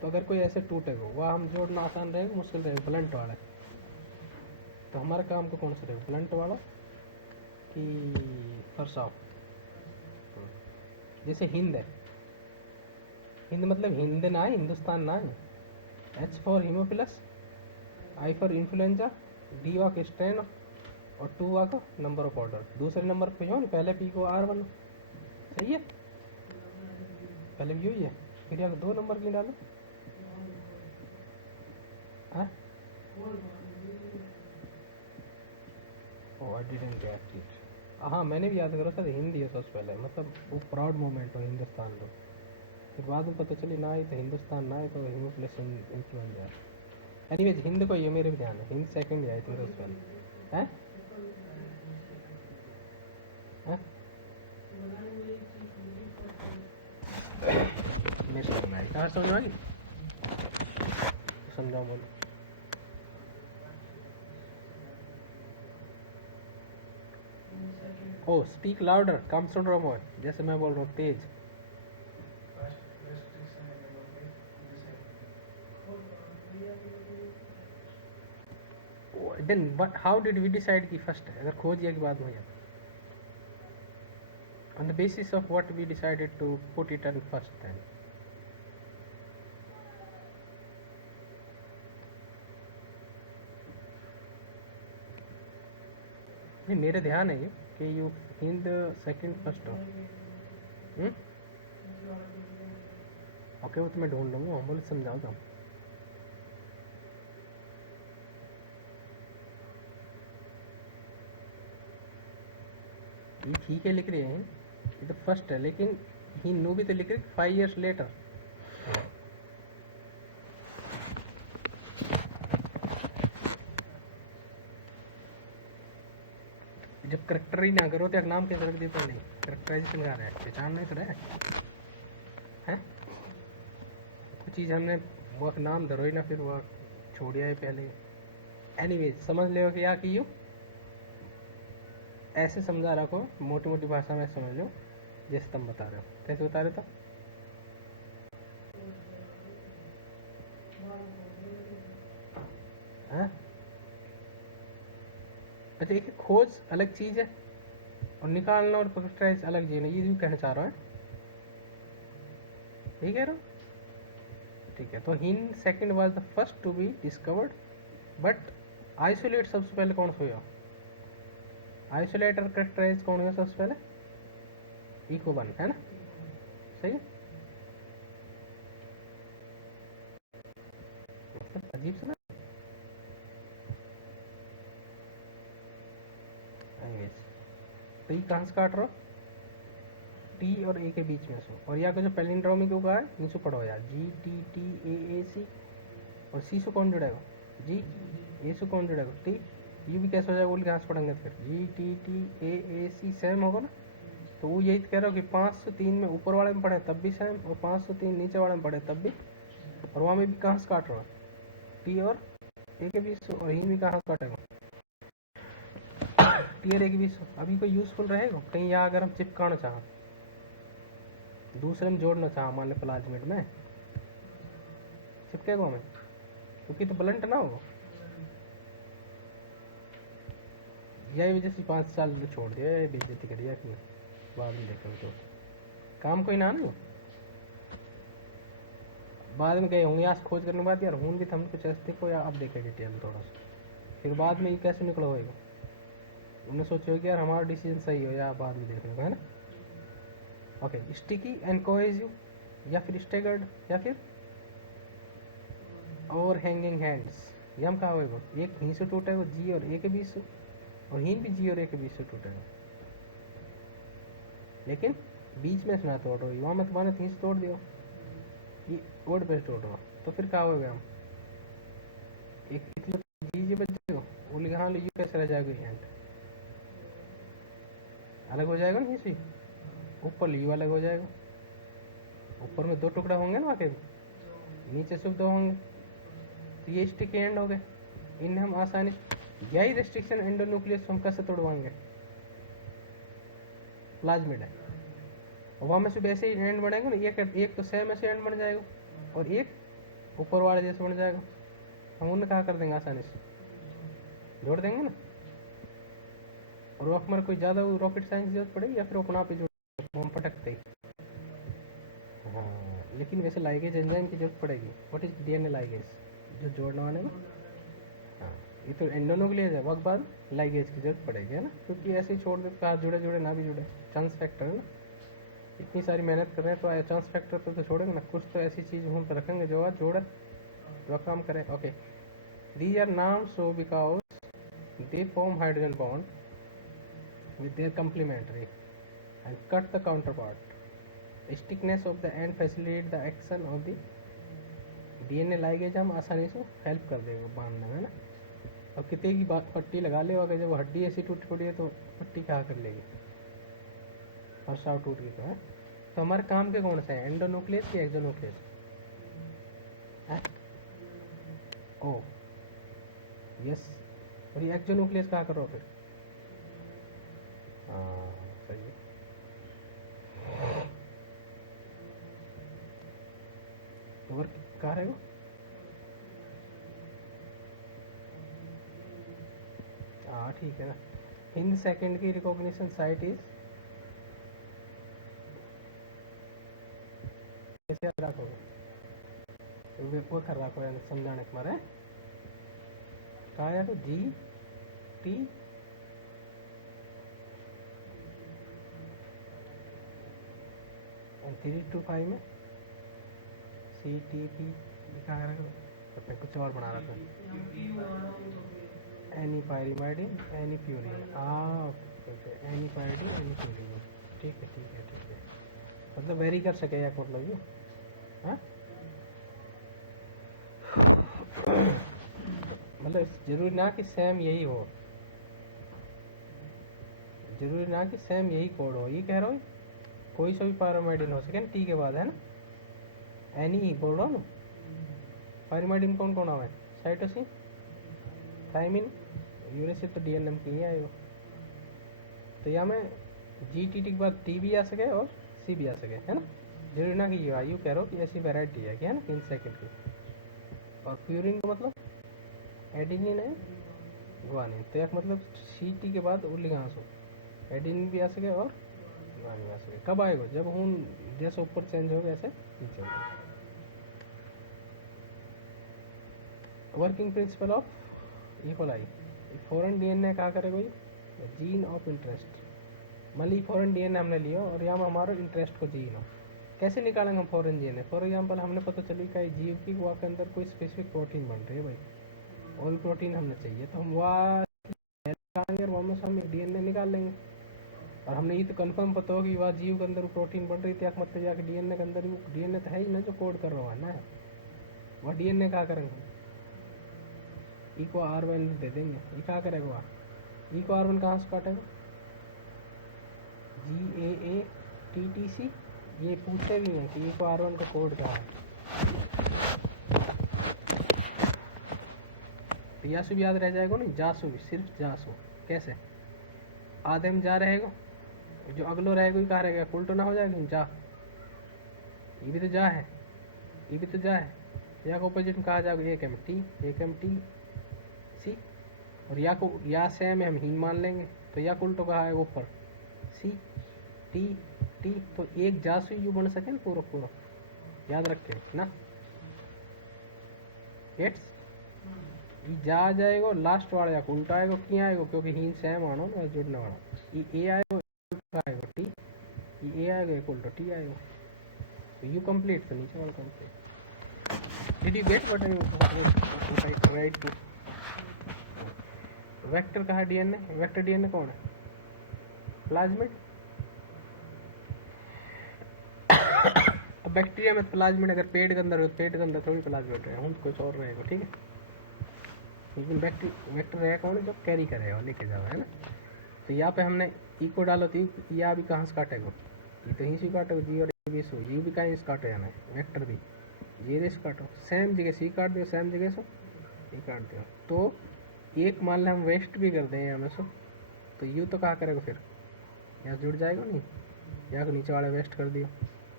तो अगर कोई ऐसे टूटेगा वह हम जोड़ना आसान रहेगा मुश्किल रहेगा, ब्लंट वाला। तो हमारा काम को कौन सा रहेगा, ब्लंट वाला कि फर्शाओ? जैसे हिंद है, हिंद मतलब हिंद ना है, हिंदुस्तान ना है। H for Haemophilus, I for influenza, D walk strain और 2 वाक नंबर ऑफ ऑर्डर। दूसरे नंबर पे हो ना, पहले P को R1, सही है, पहले भी यही है, फिर यहाँ 2 नंबर क्यों डालो? I didn't get it. हाँ मैंने भी याद करा था, हिंदी है सबसे पहले, मतलब वो प्राउड मोमेंट हो हिंदुस्तान को। फिर बाद में पता चली ना ही तो हिंदुस्तान ना ही तो हीमोफिलस इन्फ्लुएंजा है। एनीवेज हिंद को ये मेरे भी ध्यान है, हिंद सेकंड है इतने सबसे पहले हैं। मेरे समझ में आई, कहाँ समझ में आई? समझाओ बोलो। ओ स्पीक लाउडर, कम सुन रहा हूँ, जैसे मैं बोल रहा हूँ तेज। Then but how did we decide कि first है? अगर खोज दिया के बाद हो जाए, on the basis of what we decided to put it on first then? नहीं, मेरे ध्यान है ये कि यू हिंद सेकंड फर्स्ट हो। ओके, वो तो मैं ढूंढ लूँगा, बोल समझाओ तुम। ये ठीक है लिख रहे हैं, ये तो फर्स्ट है, लेकिन ही नो भी तो लिख रहे 5 years लेटर। जब करेक्टर ही ना करो तो एक नाम कैसे रख दिया पहले? करेक्टराइजेशन कर रहा है, पहचान नहीं तो रहा है। कुछ चीज़ हमने वो नाम धरो ही ना, फिर वो छोड़िया है पहले। एनीवेज समझ लो कि क्या की यू ऐसे समझा रखो, मोटी मोटी भाषा में समझ लो, जैसे तुम बता रहे हो। कैसे बता रहे हो? हाँ, अच्छा, एक खोज अलग चीज़ है और निकालना और करेक्टराइज अलग चीज़ है, ये भी कहना चाह रहा है, यही कह रहा हूँ। ठीक है, तो Hind second was the first to be discovered, but isolate सबसे पहले कौन सा हुआ? आइसोलेट और करेक्टराइज कौन हुआ सबसे पहले? इको वन, है ना? सही है। मतलब अजीब सा ना। Anyways, तो ये कहाँ से काट रहा हो? टी और ए के बीच में से। और यहाँ का जो पैलिंड्रोमी क्यों कहा है, नीचे पढ़ो यार, GTTAAC। और सी से कौन जुड़ेगा? जी। ए से कौन जुड़ेगा? टी। ये भी कैसे हो जाएगा? बोल के से पढ़ेंगे फिर GTTAAC सेम होगा ना। तो वो यही कह रहा हो कि 503 में ऊपर वाले में पढ़े तब भी सेम, और 503 नीचे वाले में पढ़े तब भी। और वहाँ में भी कहाँ से काट रहा है? टी और ए के बीच से। और हिंद भी कहाँ से काटेगा? टी और ए के बीच से। अभी कोई यूजफुल रहेगा कहीं? यहाँ अगर हम चिपकाना चाहें, दूसरे में जोड़ना चाह, मान लो प्लाज्मिड में, चिपकेगा हमें? क्योंकि तो ब्लंट ना हो। यही वजह से 5 साल छोड़ दिया, बेइज्जती करिए अपनी, बाद में देखेंगे तो काम कोई ना नहीं। बाद में गए होंगे आज खोज करने के बाद, यार हूँ भी तो हम कुछ ऐसे देखो, या अब देखे डिटेल थोड़ा सा, फिर बाद में ये कैसे निकला होएगा। उन्होंने सोचो कि यार हमारा डिसीजन सही हो, या बाद में देखने को, है ना? ओके, स्टिकी एंड कोहेसिव, या फिर स्टेगर्ड, या फिर और हैंगिंग हैंड्स। ये हम कहा होएगा, एक ही से टूटेगा जी और ए के बीच से, और हिंद भी जी और ए के बीच से टूटेगा, लेकिन बीच में से ना तोड़ो। वहाँ में तुम्हारे तीन से तोड़ दियो, ये ओड पे तोड़ो, तो फिर क्या होगा? हम एक इतना जी जी बचेगा, वो लिखा हाँ, यू कैसे रह जाएगा? हैंड अलग हो जाएगा ना, इसी ऊपर यू अलग हो जाएगा। ऊपर में 2 टुकड़ा होंगे ना वाकई, नीचे सिर्फ 2 होंगे, तो ये स्टिकी एंड हो गए। इन्हें हम आसानी, यही रेस्ट्रिक्शन एंडोन्यूक्लियस हम कैसे तोड़वाएंगे? प्लाज्मिड है, और वहाँ में सिर्फ ऐसे ही एंड बढ़ेंगे ना, एक तो सेम ऐसे एंड बन जाएगा, और एक ऊपर वाले जैसे बन जाएगा। हम उन्हें कहा कर देंगे, आसानी से जोड़ देंगे ना। और वो हमारे कोई ज़्यादा रॉकेट साइंस जरूरत पड़ेगी, या फिर अपना आप ही जोड़ हम पटकते ही। हाँ, लेकिन वैसे लाइगेज एंजाइम की जरूरत पड़ेगी। What is DNA ligase? जो जोड़ने वाले ना। हाँ, ये तो एंडोन्यूक्लियस है, वक्त बाद लाइगेज की जरूरत पड़ेगी, है ना? क्योंकि ऐसे ही छोड़ दे तो कहा जुड़े जुड़े ना भी जुड़े, चांस फैक्टर है ना। इतनी सारी मेहनत कर रहे हैं तो चांस फैक्टर तो छोड़ेंगे ना, कुछ तो ऐसी चीज़ हम पर रखेंगे जो जोड़े, जो काम करे। ओके, दीज आर नाम so because they form hydrogen bond with their complementary and cut the counterpart. Stickiness of the end facilitate the action of the DNA ligase। हम आसानी से हेल्प कर देगा बांधने में ना। और कितने की बात पट्टी लगा ले, अगर जब हड्डी ऐसी टूट पड़ी है तो पट्टी क्या कर लेगी? और साव टूट गई तो है। तो हमारे काम के कौन सा है, एंडोन्यूक्लियस या एक्सोन्यूक्लियस? ओ यस। और ये एक्सोन्यूक्लियस कहाँ करो फिर? हाँ सही है। और कहाँ रहेगा? हाँ ठीक है ना। हिंद सेकंड की रिकॉग्निशन साइट इज, कैसे याद रखोगे? वो कर रखो यार, समझाने के मारे कहा यार, तो जी टी एंड 3 to 5 में सी टी पी लिखा है, मैं कुछ और बना रहा था, एनी पायरिमाइडिन एनी प्यूरिन, हाँ एनी पायरिडिन एनी प्यूरिन, ठीक है ठीक है ठीक है, मतलब वेरी कर सके या मतलब ये, हाँ मतलब जरूरी ना कि सेम यही हो, जरूरी ना कि सेम यही कोड हो, ये कह रहा हूँ कोई सा भी पायरिमाइडिन हो सके ना टी के बाद, है ना, एनी ही बोल रहा हूँ ना। पायरिमाइडिन कौन कौन आवे, साइटोसिन, थायमिन, यूरेसिल तो डीएनएम की ही आएगा, तो यहाँ में जी टी टी के बाद टी भी आ सके और सी भी आ सके, है ना, जरूरी ना कि यू कह रहा हो कि ऐसी वेराइटी है कि, है ना, इन सेकेंड की। और प्यूरिन का मतलब एडिनिन है ग्वानिन, तो एक मतलब सी टी के बाद उर्ली कहाँ से एडिनिन भी आ सके और ग्वानिन आ सके, कब आएगा, जब हम जैसे ऊपर चेंज हो गया ऐसे नीचे हो गया। Working principle of E coli, foreign DNA क्या करेगा ये, जीन ऑफ इंटरेस्ट, मान ली फॉरेन डीएनए हमने लिया और यहाँ हमारा इंटरेस्ट को जीन हो, कैसे निकालेंगे हम फॉरेन डीएनए, फॉर एग्जांपल हमने पता चली कि जीव की वहाँ के अंदर कोई स्पेसिफिक प्रोटीन बन रही है भाई, और भी प्रोटीन हमने चाहिए, तो हम वहाँ निकालेंगे और वहाँ से हम एक डीएनए निकाल लेंगे, और हमने ये तो कंफर्म पता हो कि वहाँ जीव के अंदर वो प्रोटीन बन रही थी, मतलब जाके डीएनए के अंदर वो डीएनए तो है ही ना जो कोड कर रहा है ना, वह डीएनए क्या करेंगे, ई को R1 दे देंगे, ये क्या करेगा वहाँ, ई को R1 कहाँ से काटेगा, GAATTC, ये पूछते भी हैं कि ई को R1 का कोड क्या है, तो यासु भी याद रह जाएगा नहीं, जासु भी, सिर्फ जासु, कैसे आधे में जा रहेगा, जो अगलो रहेगा कहाँ रहेगा, उल्टो ना हो जाएगा जा, ये भी तो जा है, ये भी तो जा है, या को अपोजिट में कहा जाएगा एक एम टी सी, और या को या सेम हम ही मान लेंगे, तो या उल्टो कहा है ऊपर सी टी टी, तो एक जासु यू बन सके ना पूरा पूरा, याद रखे ना, गेट्स, ये जा जाएगा लास्ट वाला या उल्टा आएगा, क्यों आएगा, क्योंकि ही सेम आना ना जुड़ने वाला, ये ए आएगा आएगा टी, ये ए आएगा एक उल्टा टी आएगा, तो यू कंप्लीट, तो नीचे वाला complete. Did you get what I tried to, vector कहा डीएनए, वेक्टर डीएनए कौन है, प्लाज्मिड, अब बैक्टीरिया में प्लाज्मिड अगर पेट के अंदर हो, पेट के अंदर थोड़ी प्लाज्मिड रहे, हम कुछ और रहेगा, ठीक है, लेकिन वेक्टर रहेगा कौन है, जो कैरी करेगा लेके जाओ, है ना, तो यहाँ पे हमने ई को डालो, तो या भी कहाँ से काटेगा, ये तो यहीं से काटेगा, जी और बी सो, यू भी कहीं से काटे जाना है, वेक्टर भी ये रेस काटो, सेम जगह सी काट दो, सेम जगह से ये काट दो, तो एक मान लें हम वेस्ट भी कर दें यहाँ में से, तो यू तो कहा करेगा फिर, यहाँ जुड़ जाएगा नहीं, या को नीचे वाला वेस्ट कर दियो,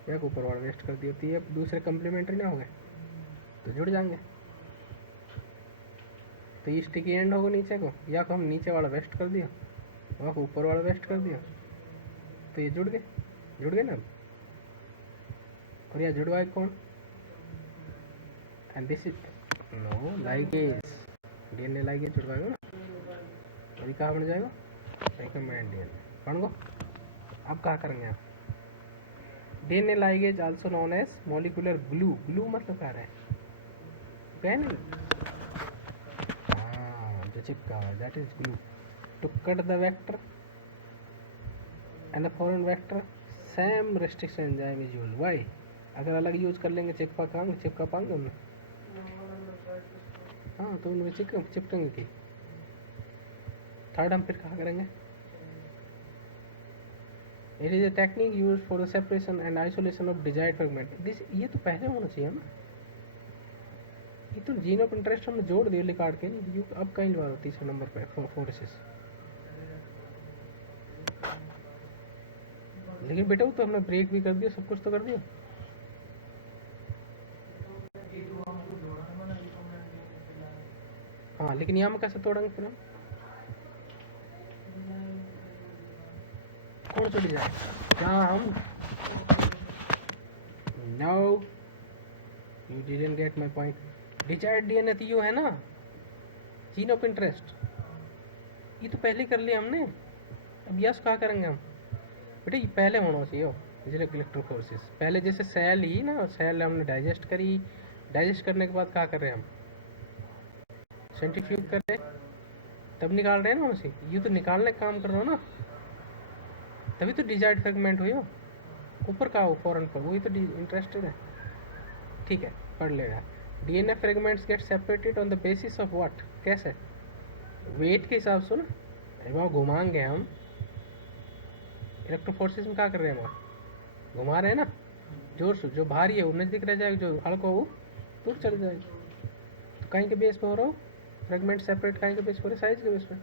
या को ऊपर वाला वेस्ट कर दियो, तो ये दूसरे कम्प्लीमेंट्री ना हो गए, तो जुड़ जाएंगे, तो ये स्टिकी एंड होगा नीचे को, या को हम नीचे वाला वेस्ट कर दिया, वहाँ को ऊपर वाला वेस्ट कर दिया, तो ये जुड़ गए ना, और यहाँ जुड़वाए कौन, and this is no ligase, DNA ligase जुड़वाएगा ना, अभी कहाँ बन जाएगा, रिकमेंड डीएनए बन गो। अब कहाँ करेंगे आप, DNA ligase also known as molecular glue, glue मतलब क्या है, पेन, हाँ जो चिपका हुआ, that is glue, to cut the vector and the foreign vector, same restriction enzyme is used, why, अगर अलग यूज कर लेंगे चिपका पाएंगे हमने, हाँ तो उनमें चिपकेंगे की, थर्ड हम फिर कहाँ करेंगे, it is a technique use for the separation and isolation of desired fragment, this ये तो पहले होना चाहिए ना, ये तो जीन ऑफ इंटरेस्ट हमने जोड़ दिया काट के, यू अब कहीं बार तीसरे नंबर पे फोर्सेस, लेकिन बेटा वो तो हमने ब्रेक भी कर दिया, सब कुछ तो कर दिया, हाँ लेकिन यहाँ में कैसे तोड़ेंगे फिर हम, कौन सा डिजाइन, जहाँ हम, no you didn't get my point, desired DNA तो यू है ना, जीन ऑफ इंटरेस्ट, ये तो पहले कर लिया हमने, अब यस कहाँ करेंगे हम, बेटा ये पहले होना चाहिए, इलेक्ट्रोफोर्सिस पहले जैसे सेल ही ना, सेल हमने डाइजेस्ट करी, डाइजेस्ट करने के बाद क्या कर रहे हैं हम, सेंट्रीफ्यूज कर रहे हैं, तब निकाल रहे हैं ना उसे, ये तो निकालने का काम कर रहे हो ना, तभी तो डिजाइड फ्रेगमेंट हुई हो। ऊपर का हो फॉरन पर, वही तो इंटरेस्टेड है। ठीक है, पढ़ लेगा। DNA fragments get separated on the basis of what, कैसे, वेट के हिसाब से ना, वहाँ घुमाएंगे हम, इलेक्ट्रोफोर्सिस में क्या कर रहे हैं हम, घुमा रहे हैं ना जोर से, जो भारी है वो नजदीक रह जाएगा, जो हल्का हो वो दूर चल जाएगी। तो कहीं के बेस पे हो रहा हो फ्रेगमेंट सेपरेट, कहीं के बेस पे हो रहे, साइज के बेस पे।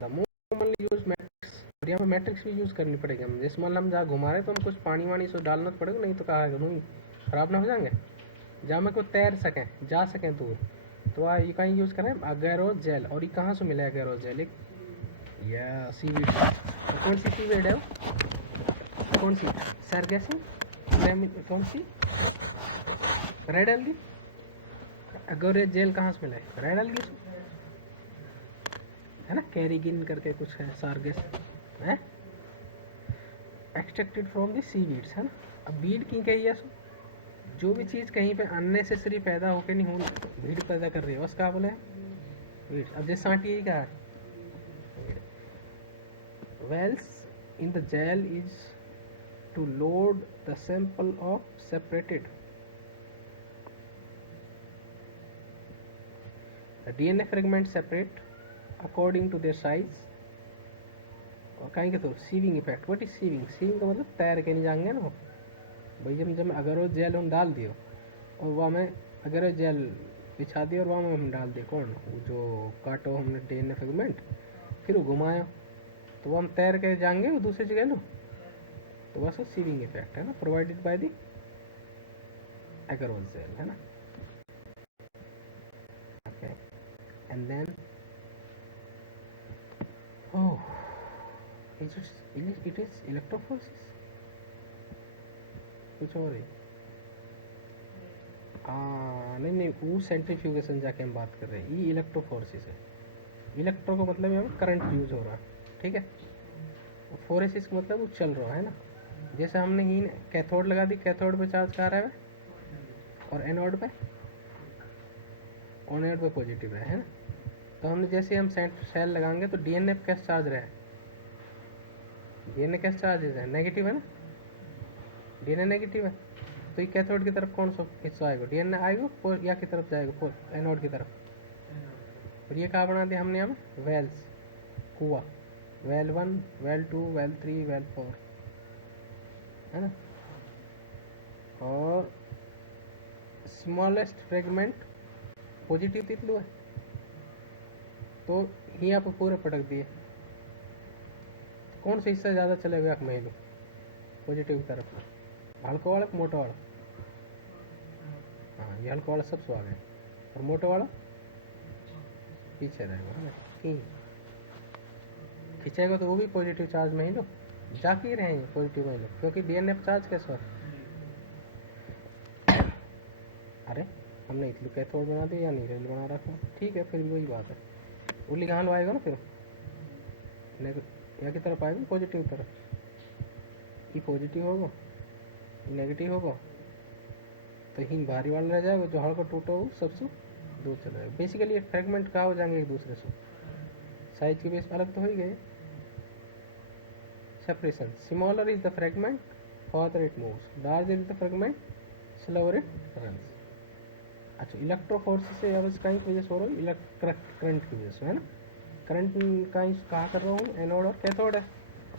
The most commonly use matrix, और यहाँ पे मैट्रिक्स भी यूज़ करनी पड़ेगी हम, जैसे मान लो हम जहाँ घुमा रहे तो हम कुछ पानी वानी से डालना तो पड़ेगा, नहीं तो कहा है खराब ना हो जाएंगे, जहाँ में को तैर सकें, जा सकें दूर, तो ये कहीं यूज़ करें अगेरोजेल। और ये कहाँ से मिला है अगेरोजेल, एक या सीवीड, कौन सी सीवीड है वो, कौन सी, सरगेसी, कौन सी, रेड एल्गी, अगेरोजेल कहाँ से मिला है, रेड एल्गी से है ना, कैरिगिन करके कुछ है, सार्गेस है, एक्सट्रैक्टेड फ्रॉम द सीवीड्स है ना। अब बीड की कही है, जो भी चीज़ कहीं पे अननेसेसरी पैदा होके नहीं हो, भीड़ पैदा कर रही है, बस क्या बोले भीड़। अब जैसे सांटी यही कहा है, wells in the gel is to load the sample of separated DNA fragment separate according to their size. और कहीं के तो sieving effect, what is sieving, sieving का मतलब तैर के नहीं जाएंगे ना भाई, जब अगर वो जेल हम डाल दियो और वहाँ में अगर वो जेल बिछा दिया और वहाँ में हम डाल दिए कौन, जो काटो हमने डीएनए फ्रेगमेंट, फिर वो घुमाया तो वो हम तैर के जाएंगे वो दूसरी जगह ना, तो बस वो सीविंग इफेक्ट है ना, provided by the agarose gel है ना। Okay, and then it is electrophoresis, कुछ और है नहीं नहीं, वो सेंट्रीफ्यूगेशन जाके हम बात कर रहे हैं, ये इलेक्ट्रोफोर्सिस है। इलेक्ट्रो का मतलब यहाँ पर करंट यूज हो रहा है, ठीक है, फोरेसिस का मतलब वो चल रहा है ना, जैसे हमने ही कैथोड लगा दी, कैथोड पे चार्ज कहाँ रहा है और एनोड पे, एनोड पे पॉजिटिव है ना। तो हमने जैसे हम सेल लगाएंगे तो डीएनए पे कैसे चार्ज रहे, डीएनए कैसे चार्ज है, नेगेटिव है ना, डीएनए नेगेटिव है, तो ये कैथोड की तरफ कौन सा हिस्सा आएगा, डीएनए आएगा या की तरफ जाएगा, एनोड की तरफ। और ये कहाँ बना दिया हमने यहाँ वेल्स, कुआ, वेल 1, वेल 2, वेल 3, वेल 4 है ना। और स्मॉलेस्ट फ्रेगमेंट पॉजिटिव तितलू है, तो ही यहाँ पर पूरे पटक दिए, तो कौन सा हिस्सा ज़्यादा चलेगा एक महिला पॉजिटिव की तरफ, हल्का वाला मोटा वाला, हाँ ये हल्का वाला सबसे आगे, और मोटा वाला पीछे रहेगा है ना। खींचेगा तो वो भी पॉजिटिव चार्ज में ही लो, जाके ही रहेंगे पॉजिटिव में लो, क्योंकि डीएनए पर चार्ज कैसा है, अरे हमने इतलू कैथोड बना दिया या नहीं रेल बना रखा, ठीक है, फिर भी वही बात है, उल्ली कहाँ लो आएगा ना, फिर यहाँ की तरफ आएगा पॉजिटिव तरफ, ये पॉजिटिव होगा, ये नेगेटिव होगा, तो ही भारी वाला रह जाएगा, जो हल्का टूटा हो सबसे दूर चला जाएगा। बेसिकली ये फ्रेगमेंट कहाँ हो जाएंगे एक दूसरे से, साइज के बेस अलग तो हो ही गए। Separation, smaller is the fragment further it moves, larger is the fragment slower it runs. अच्छा, इलेक्ट्रोफोर्सिस से अब कहीं की वजह से हो रहा है, करंट की वजह से है ना, करंट कहीं कहाँ कर रहा हूँ, एनोड और कैथोड है,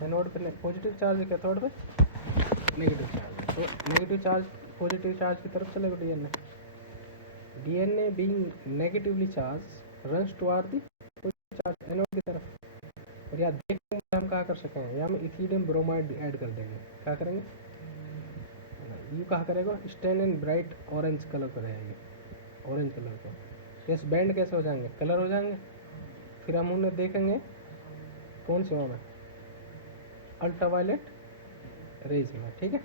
एनोड पे पॉजिटिव चार्ज है, कैथोड पे नेगेटिव चार्ज है, तो नेगेटिव चार्ज पॉजिटिव चार्ज की तरफ चलेगा DNA, DNA being negatively charge runs toward the positive charge anode की तरफ। और यहाँ देखेंगे हम क्या कर सकें, यहाँ में इथिलियम ब्रोमाइड ऐड कर देंगे, क्या करेंगे, यू कहा करेगा stain and bright orange colour का रहेगा, ऑरेंज कलर का, कैसे बैंड कैसे हो जाएंगे, कलर हो जाएंगे। फिर हम उन्हें देखेंगे कौन से में, अल्ट्रावायलेट रेज में, ठीक है।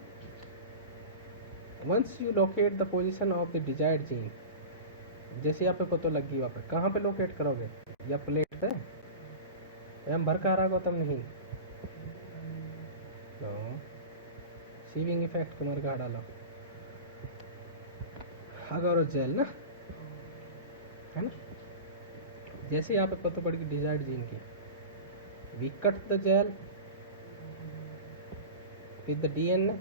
Once you locate the position of the desired gene, जैसे यहाँ पे पता लग गई, वहाँ पे कहाँ पे लोकेट करोगे, या प्लेट पे, या हम भर का रहा गौतम नहीं, तो सीविंग इफेक्ट तुम्हारे कहाँ डालो अगर और जेल ना है ना। जैसे यहाँ पे पता पड़ गई डिजायर्ड जीन की, we cut the gel with the DNA,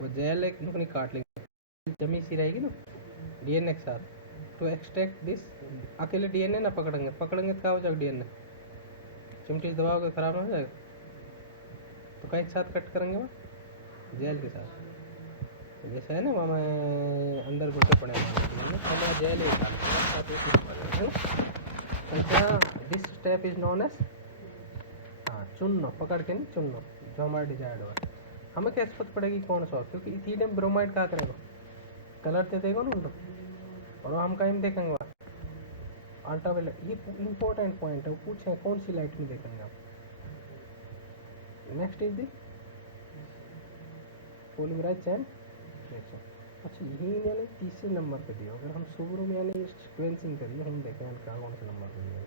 वो जेल एक नुकनी काट लेंगे, जमी सी रहेगी ना डीएनए के साथ, टू एक्सट्रैक्ट दिस। अकेले डीएनए ना पकड़ेंगे, पकड़ेंगे तो क्या हो जाएगा, डीएनए चिमटी से दबाओगे खराब हो जाएगा, तो कहीं साथ कट करेंगे वो जेल के साथ। जैसा है ना वहाँ मैं अंदर घुसे पड़े हमारा जेल है ना। This step is known as, हाँ चुनना, पकड़ के नहीं चुनना जो हमारा डिजायर्ड हुआ। हमें कैसे पता पड़ेगी कौन सा, क्योंकि इथीलियम ब्रोमाइड क्या करेगा, कलर दे देगा ना उनको, और हम कहीं देखेंगे वहाँ अल्ट्रावायलेट। ये इंपॉर्टेंट पॉइंट है, वो पूछे कौन सी लाइट में देखेंगे आप। Next is the polymerase chain reaction. अच्छा यही मैंने तीसरे नंबर पे दिया, अगर हम शुरू में यानी सीक्वेंसिंग करिए हम देखें कहाँ कौन सा नंबर पे दिया।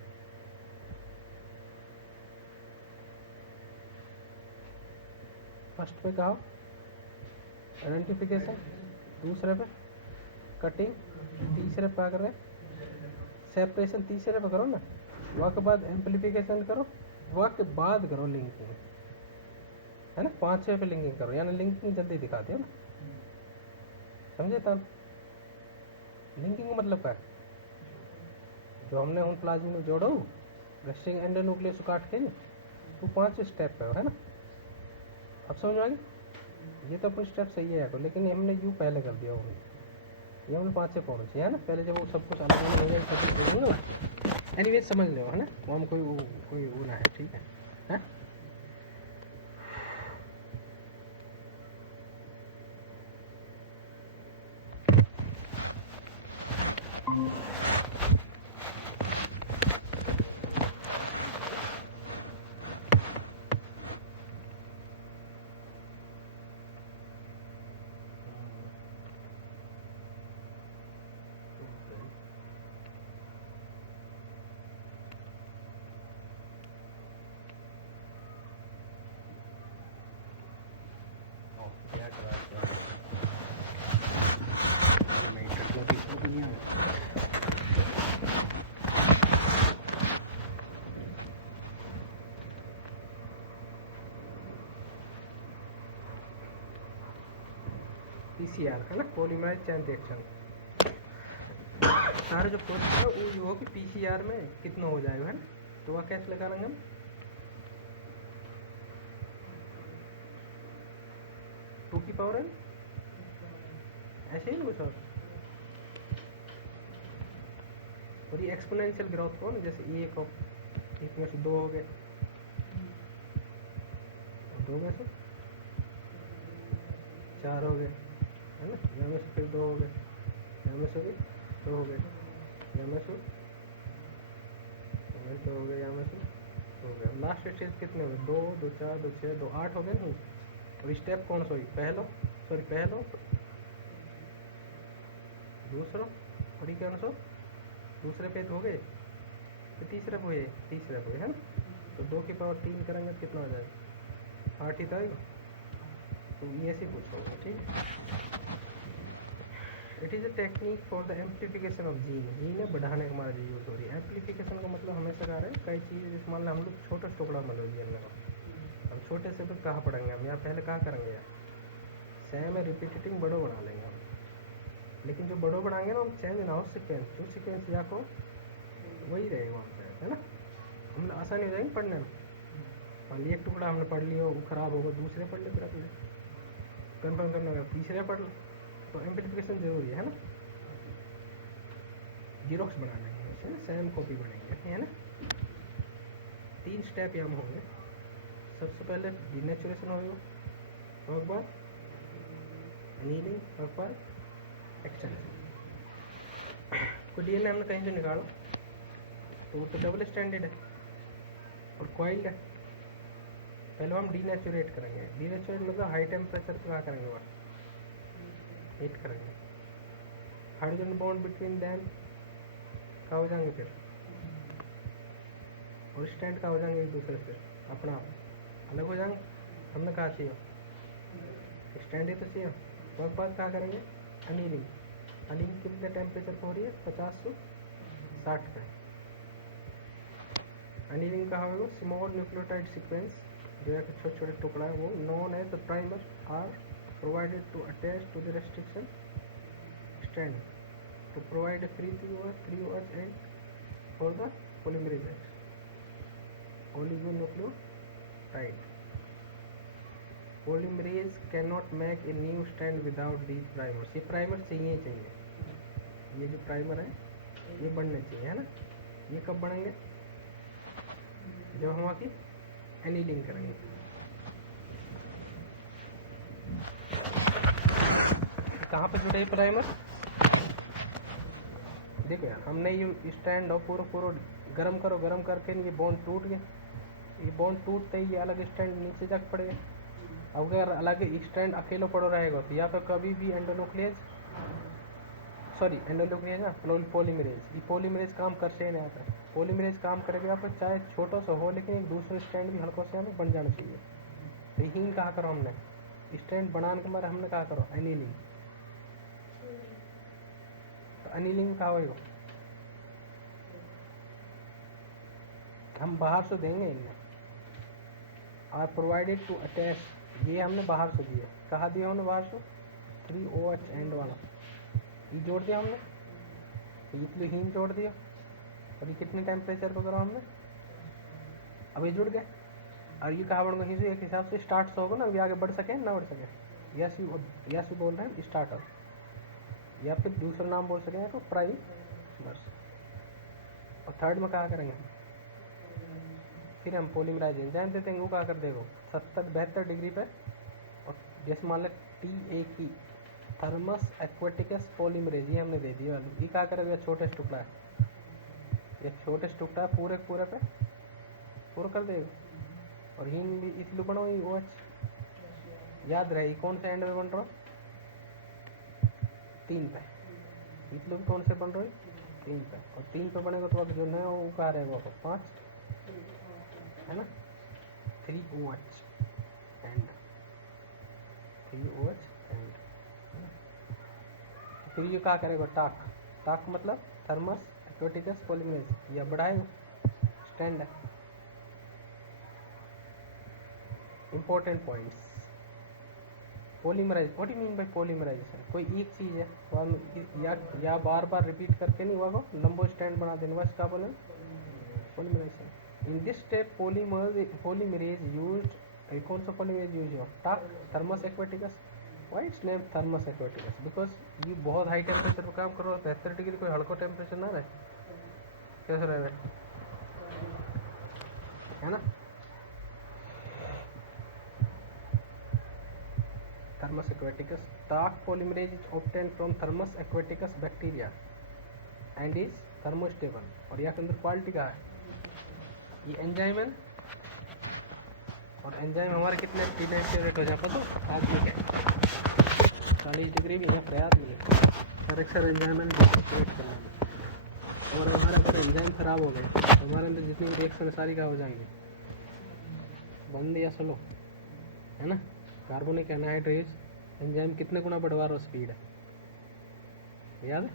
फर्स्ट पे कहा आइडेंटिफिकेशन, दूसरे पे कटिंग, तीसरे पे कर रहे सेपरेशन, तीसरे पे करो ना, वह के बाद एम्पलीफिकेशन करो, वह के बाद करो लिंकिंग, है ना। 5-6 पे लिंकिंग करो, यानी लिंकिंग जल्दी दिखाते हो ना, समझे तब। लिंकिंग का मतलब क्या है, जो हमने उन प्लाज्मा में जोड़ो गस्टिंग एंडोन्यूक्लियस काट के तो 5 स्टेप पे हो, है ना। अब समझ में आ गई, ये तो अपन स्टेप सही है तो, लेकिन हमने यू पहले कर दिया होगा, ये हमने 5 से पहुँच है ना, पहले जब वो सब कुछ अलग हो जाए एनीवेज समझ लो, है ना। वो हम कोई वो ना है, ठीक है। पीसीआर है ना, पॉलीमराइज चेन रिएक्शन। सारे जो प्रोसेस है वो जो हो कि पीसीआर में कितना हो जाएगा, है ना। तो वह कैसे लगा लेंगे हम, 2 की पावर है ऐसे ही ना कुछ और ये एक्सपोनेंशियल ग्रोथ को ना, जैसे 1 में से 2 हो गए, 2 में से 4 हो गए, है ना। यहाँ में से फिर 2 हो गए, यहाँ में से भी 2 हो गए, यहाँ में से 2 हो गए, यहाँ में से 2 हो गए। लास्ट स्टेज कितने हो गए, 2 2 4 2 6 2 8 हो गए नहीं। और स्टेप कौन सा हुई, पहलो दूसरा, और ये क्या ना, दूसरे पे हो गए, फिर तीसरे पे है ना। तो 2 की पावर 3 करेंगे तो कितना हो जाएगा, 8 ही था। तो ये ऐसे पूछोगे, ठीक है। It is a technique for the amplification of gene है बढ़ाने का हमारा जो यूज़ हो रही है। एम्पलीफिकेशन का मतलब हमेशा कह रहे हैं कई चीज़, जैसे मान लो हम लोग छोटा टुकड़ा मान लो जीन का, अब छोटे से फिर कहाँ पढ़ेंगे हम, यहाँ पहले कहाँ करेंगे यार, सेम है रिपीटिंग बड़ो बना लेंगे हम। लेकिन जो बड़ो बढ़ाएंगे ना हम चेंज ना हो सिक्वेंस, जो सिक्वेंस या को वही रहेगा वहाँ पे, है ना। हम आसानी हो जाएगी पढ़ने में। मान लिया एक टुकड़ा हमने पढ़ लिया, वो खराब होगा, दूसरे पढ़ ले, फिर अपने कन्फर्म करना होगा, तीसरे पढ़ लो। तो एम्पलीफिकेशन जरूरी है ना, जीरोक्स बना लेंगे, सेम कॉपी बनेंगे, है ना। 3 स्टेप यहाँ होंगे। सबसे पहले डीनेचुरेशन होगा, और बाद एनीलिंग, और बाद एक्सटेंशन। कोई डीएनए हमने कहीं से निकाला तो वो तो डबल स्टैंडर्ड है और कॉइल्ड है। पहले हम डीनेचुरेट करेंगे, डीनेचुरेट मतलब हाई टेम्परेचर पे क्या करेंगे, वहाँ हीट करेंगे, हाइड्रोजन बॉन्ड बिटवीन देम का हो जाएंगे फिर, और स्टैंड का हो जाएंगे एक दूसरे से अपना आप अलग हो जाएंगे। हमने कहा चाहिए स्टैंड है तो सेम। उसके बाद क्या करेंगे, अनिलिंग। अनिलिंग कितने टेम्परेचर पर हो रही है, 50 से 60 पे। अनिलिंग कहा होगा, स्मॉल न्यूक्लियोटाइड सीक्वेंस जो है छोटे छोटे टुकड़ा है वो known as the primer are provided to attach to the restriction stand to provide a free OH end for the polymerase oligonucleotide. Polymerase cannot make a new strand without these primers. ये primer चाहिए, ये जो primer है ये बनने चाहिए, है ना। ये कब बनेंगे, जब हम आके एनीलिंग करेंगे। कहाँ पे जुड़े प्राइमर, देखो यार, हमने ये स्टैंड और पूरा गरम करके ये बॉन्ड टूट गया। ये बॉन्ड टूटते ही ये अलग स्टैंड नीचे जाके पड़ेगा। अब अगर अलग स्टैंड अकेला पड़ो रहेगा तो यहाँ पर कभी भी एंडोन्यूक्लियस ना पॉलीमरेज, ये पॉलीमरेज काम कर से नहीं आता। पॉलीमरेज काम करेगा यहाँ पर चाहे छोटा सा हो, लेकिन एक दूसरा स्टैंड भी हल्का से हमें बन जाना चाहिए। तो यही कहा करो हमने, स्टैंड बनाने के मारे हमने कहा करो एनीलिंग। तो एनीलिंग कहा होगा, हम बाहर से देंगे इनमें, आर प्रोवाइडेड टू अटैच, ये हमने बाहर से दिया। कहाँ दिया हमने बाहर से, 3OH एंड वाला, ये जोड़ दिया हमने, ये हीन जोड़ दिया। और ये कितने टेम्परेचर पर करा हमने, अब ये जुड़ गए। और ये कहाँ बढ़ गए, एक हिसाब से स्टार्ट से होगा ना, अभी आगे बढ़ सके ना बढ़ सके। यस बोल रहे हैं स्टार्टर, या फिर दूसरा नाम बोल सकेंगे तो प्राइमर्स। और थर्ड में कहा करेंगे, फिर हम पॉलीमराइज एंजाइम देते हैं। वो कहा कर देगा 72 डिग्री पे, और जैसे मान लें TAK थर्मस एक्वेटिकस पॉलीमरेज, ये हमने दे दिया वालू। ये कहा करेगा, छोटे टुकड़ा है, ये छोटे टुकड़ा है, पूरे पे पूरा कर देगा। और हीन भी इसलिए बनो, ये OH याद रहे, कौन से एंड में बन रहा, 3 पे। इसलिए कौन से बन रहा है, 3 पे। और 3 पे बनेगा तो अब जो नया वो कहा रहेगा 5, है ना। 3OH and 3OH and. फिर ये क्या करेगा, टाक मतलब थर्मस एक्वेटिकस पॉलीमरेज, या बढ़ाएगा स्टैंड है। Important points, polymerise, what you mean by polymerisation, कोई एक चीज़ है या बार बार रिपीट करके नहीं हुआ, लंबो स्टैंड बना देने, बस क्या बोले, polymerisation. In this step polymerase used, कौन सा पॉलीमरेज यूज हो, Taq Thermus aquaticus. Why it's name Thermus aquaticus, because ये बहुत हाई टेम्परेचर पर काम करो, 73 डिग्री, कोई हल्का टेम्परेचर ना रहे, कैसे रहे, है ना। Thermus aquaticus, Stark polymerase is obtained from Thermus aquaticus bacteria and is thermostable। और यहाँ के अंदर क्वालिटी का है, ये एंजाइम है, और एंजाइम हमारे कितने डिनेचरेट हो जाए पता, आदमी के 40 डिग्री में यहाँ प्रयास मिले हर एक सर एंजाइम डिनेचरेट करने में। और हमारे अगर एंजाइम खराब हो गए तो हमारे अंदर जितनी रिएक्शन सारी का हो जाएंगे, बंद या स्लो, है ना। कार्बोनिक एनहाइड्रेज एंजाइम कितने गुना बढ़वा रहा स्पीड है, याद है।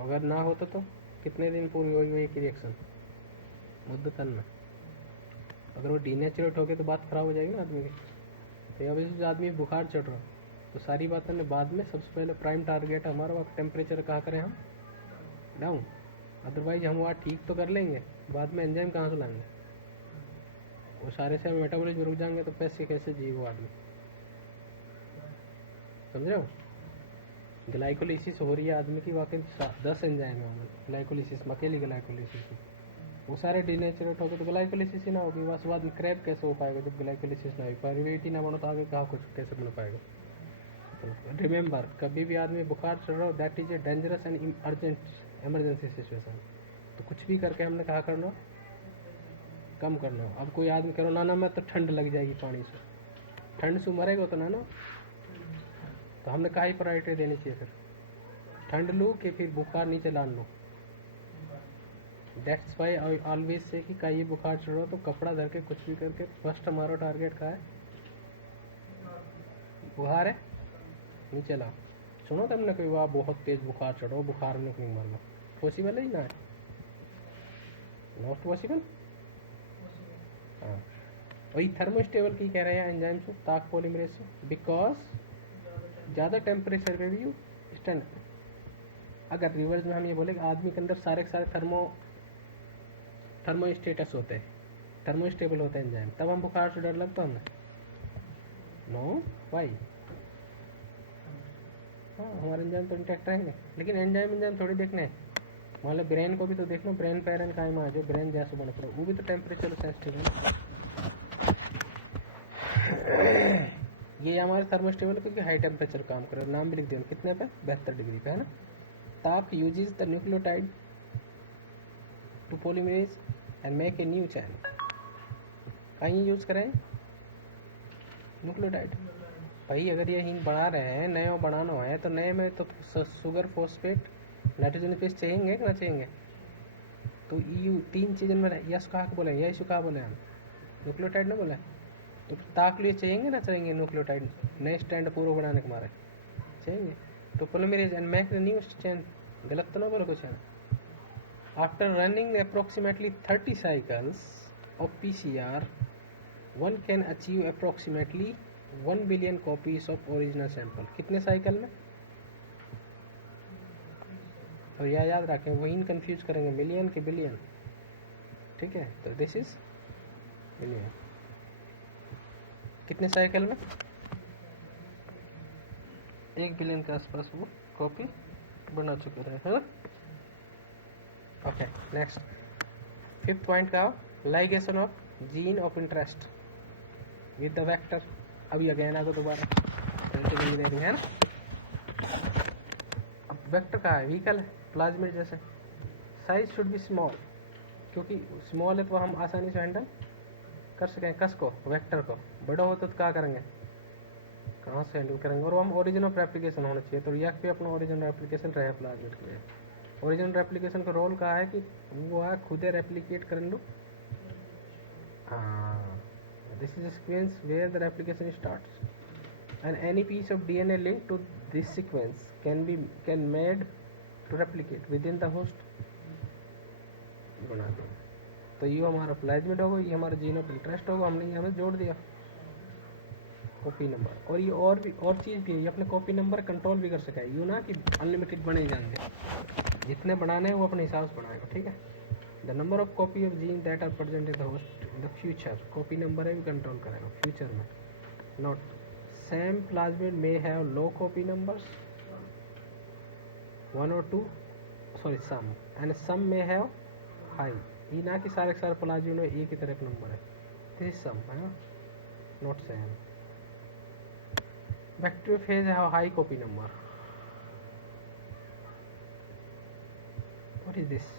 अगर ना होता तो कितने दिन पूरी होगी हुई की रिएक्शन, मुद्दतन में। अगर वो डीनेचुरेट हो गए तो बात खराब हो जाएगी ना आदमी की। तो अब इस आदमी बुखार चढ़ रहा, तो सारी बातें ने बाद में, सबसे पहले प्राइम टारगेट हमारा वक्त टेम्परेचर कहाँ करें हम, डाउन। अदरवाइज हम वहाँ ठीक तो कर लेंगे, बाद में एंजाइम कहाँ से लाएंगे, वो सारे से मेटाबॉलिज्म रुक जाएंगे तो पैसे कैसे जी वो आदमी, समझ रहे हो। ग्लाइकोलिसिस हो रही है आदमी की, वाकई 10 एंजाइम है ग्लाइकोलिसिस में, अकेली ग्लाइकोलिसिस में, वो सारे डिनेचुरेट हो गए तो ग्लाइकोलिसिस ही ना होगी, बस बाद में क्रैब कैसे हो पाएगा जब ग्लाइकोलिसिस ना हो, पायरुवेट ना बनो तो आगे कहाँ कुछ कैसे बन पाएगा। तो रिमेंबर, कभी भी आदमी बुखार चढ़ रहा हो, that is a dangerous and urgent emergency situation. तो कुछ भी करके हमने कहा करना, कम करना। अब कोई आदमी करो ना मैं तो ठंड लग जाएगी पानी से, ठंड से मरेगा तो ना, तो हमने कहा ही प्रायोरिटी देनी चाहिए, फिर ठंड लूँ कि फिर बुखार नीचे लान लो, that's why I always say कि कहीं बुखार चढ़ो तो कपड़ा धर के कुछ भी करके फर्स्ट हमारा टारगेट का है बुखार है, नीचे लाओ। सुनो तुमने कोई वाह बहुत तेज बुखार चढ़ो, बुखार में नहीं मर लो, पॉसिबल है ही ना है, नॉट पॉसिबल। हाँ, वही थर्मोस्टेबल की कह रहे हैं एंजाइम से, ताक पॉलीमरेज से, बिकॉज ज़्यादा टेम्परेचर पे भी यू स्टैंड। अगर रिवर्स में हम ये बोले कि आदमी के अंदर सारे के सारे थर्मोस्टेटस होते हैं, थर्मोस्टेबल होते हैं एंजाइम, तब हम बुखार से डर लगता हमें? No, why? हाँ, हमारे एंजाइम तो इंटैक्ट रहेंगे, लेकिन एंजाइम थोड़ी देखने हैं। मान लो ब्रेन को भी तो देखना, ब्रेन पैरन का में आ जाओ, ब्रेन जैसे बन पड़ो, वो भी तो टेम्परेचर सेंसिटिव है। ये हमारे थर्मोस्टेबल क्योंकि हाई टेम्परेचर काम करे, नाम भी लिख दिया कितने पे, 72 डिग्री पे है ना। Taq uses the nucleotide to polymerase and make a new chain. कहीं यूज करें न्यूक्लियोटाइड? भाई अगर ये हिंग बढ़ा रहे हैं, नए बनाना है तो नए में तो शुगर, फॉस्फेट, नाइट्रोजन बेस चाहिए कि ना चाहिए? तो यू तीन चीज़ में यश कहा बोले, यश कहा बोले हम, न्यूक्लियोटाइड ना बोले, तो ताक लिए चाहिए ना चाहिए न्यूक्लियोटाइड, नए स्टैंड पूरा बनाने के मारे चाहिए। तो पॉलीमरेज एंड मेक न्यू चैन, गलत तो ना बोलो कुछ है ना। After running approximately 30 cycles of PCR, one can achieve approximately 1 billion copies of original sample। कितने साइकिल में? और यह याद रखें, वही कंफ्यूज करेंगे मिलियन के बिलियन, ठीक है। तो दिस इज मिलियन। कितने साइकिल में? 1 बिलियन के आसपास वो कॉपी बना चुके रहे, है ना। ओके, नेक्स्ट 5th पॉइंट का, ligation of gene of interest with the vector. अभी अगेन आगे दोबारा इंजीनियरिंग है ना। अब वेक्टर का है, व्हीकल है, प्लाज्मिड जैसे। साइज शुड बी स्मॉल, क्योंकि स्मॉल है तो हम आसानी से हैंडल कर सकें कस को, वेक्टर को। बड़ा हो तो क्या करेंगे, कहाँ से हैंडल करेंगे। और हम ओरिजिन ऑफ रेप्लिकेशन होना चाहिए, तो रिएक्ट पे अपना ओरिजिन रेप्लिकेशन रहे प्लाज्मिड के लिए। ओरिजिन रेप्लिकेशन का रोल कहा है कि वो है खुद रेप्लिकेट कर लो। हाँ, this is a sequence where the replication starts and any piece of DNA linked to this sequence can made to replicate within the host। बना दो, तो ये हमारा प्लाज्मिड होगा, ये हमारा जीन ऑफ इंटरेस्ट होगा, हमने यहाँ में जोड़ दिया कॉपी नंबर। और ये और भी और चीज़ भी है, ये अपने कॉपी नंबर कंट्रोल भी कर सका है, यूँ ना कि अनलिमिटेड बने जाएंगे, जितने बनाने हैं वो अपने हिसाब से बनाएगा, ठीक है। The number of copy of gene that are present in the host in the future, copy number है भी कंट्रोल करेगा फ्यूचर में। Not same plasmid may have low copy numbers 1 or 2, sorry some, and some may have high. ये ना कि सारे plasmid में एक ही तरह का नंबर है, दिस इज सम, है ना, not same. Bacteriophage have high copy number. What is this?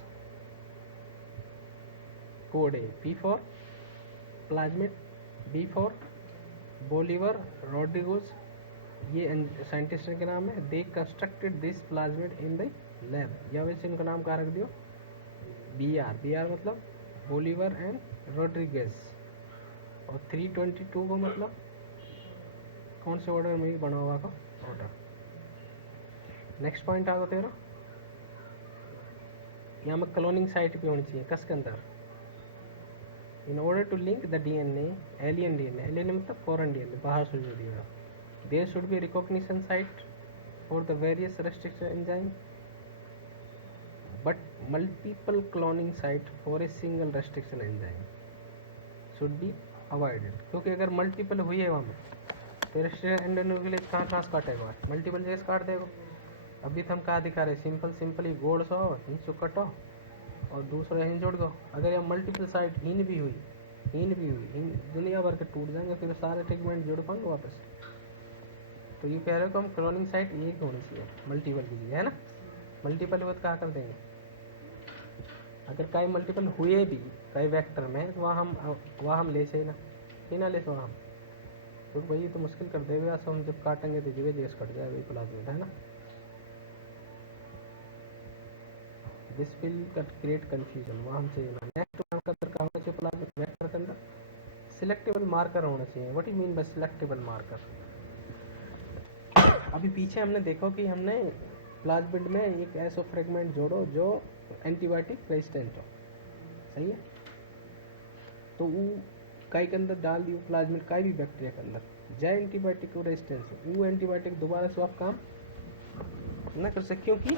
Code है P for plasmid, B for Bolivar Rodriguez, ये साइंटिस्ट के नाम है। They constructed this plasmid in the lab, या वैसे इनका नाम कहाँ रख दियो, BR मतलब बोलीवर एंड रोड्रिगेज। और 322 को मतलब कौन से ऑर्डर में बना हुआ का ऑर्डर। नेक्स्ट पॉइंट आ गया तेरा, यहाँ में क्लोनिंग साइट भी होनी चाहिए कस के अंदर। In order to link the DNA, alien DNA मतलब फॉरेन DNA, बाहर से जो दिया, there should be recognition site for the various restriction enzyme, but multiple cloning site for a single restriction enzyme should be avoided. क्योंकि अगर multiple हुई है वहाँ में तो रेस्ट्रिक्शन एंजाइम के लिए कहाँ से काटेगा, मल्टीपल जगह काट देगा। अभी तो हम कहाँ दिखा रहे, सिंपली गोल सा हो, नीचे कटो और दूसरा हिन जोड़ दो। अगर यह मल्टीपल साइड हिन भी हुई, दुनिया भर के टूट जाएंगे, फिर सारे सेगमेंट जोड़ पाएंगे वापस। तो ये कह रहे हो कि हम क्लोनिंग साइट एक होनी चाहिए, मल्टीपल की चीज़ है ना। मल्टीपल हुए तो क्या कर देंगे, अगर कई मल्टीपल हुए भी कई वेक्टर में तो वहाँ हम ले से ना ले तो हम, तो भाई ये तो मुश्किल कर देगा। ऐसा हम जब काटेंगे तो जगह कट जाए वही प्लाज्मिड, है ना। दिस विल क्रिएट कंफ्यूजन, वहाँ हमसे ना। नेक्स्ट वहाँ का अंदर का होना चाहिए प्लाज्मिड वेक्टर के अंदर सिलेक्टेबल मार्कर होना चाहिए। What you mean bye selectable marker? अभी पीछे हमने देखो कि हमने प्लाज्मिड में एक ऐसा फ्रेगमेंट जोड़ो जो एंटीबायोटिक रेजिस्टेंट हो, सही है? तो वो काई के अंदर डाल दियो प्लाज्मिड काई भी बैक्टीरिया के अंदर जय एंटीबायोटिक को रेजिस्टेंस हो, वो एंटीबायोटिक दोबारा से आप काम ना कर सके, क्योंकि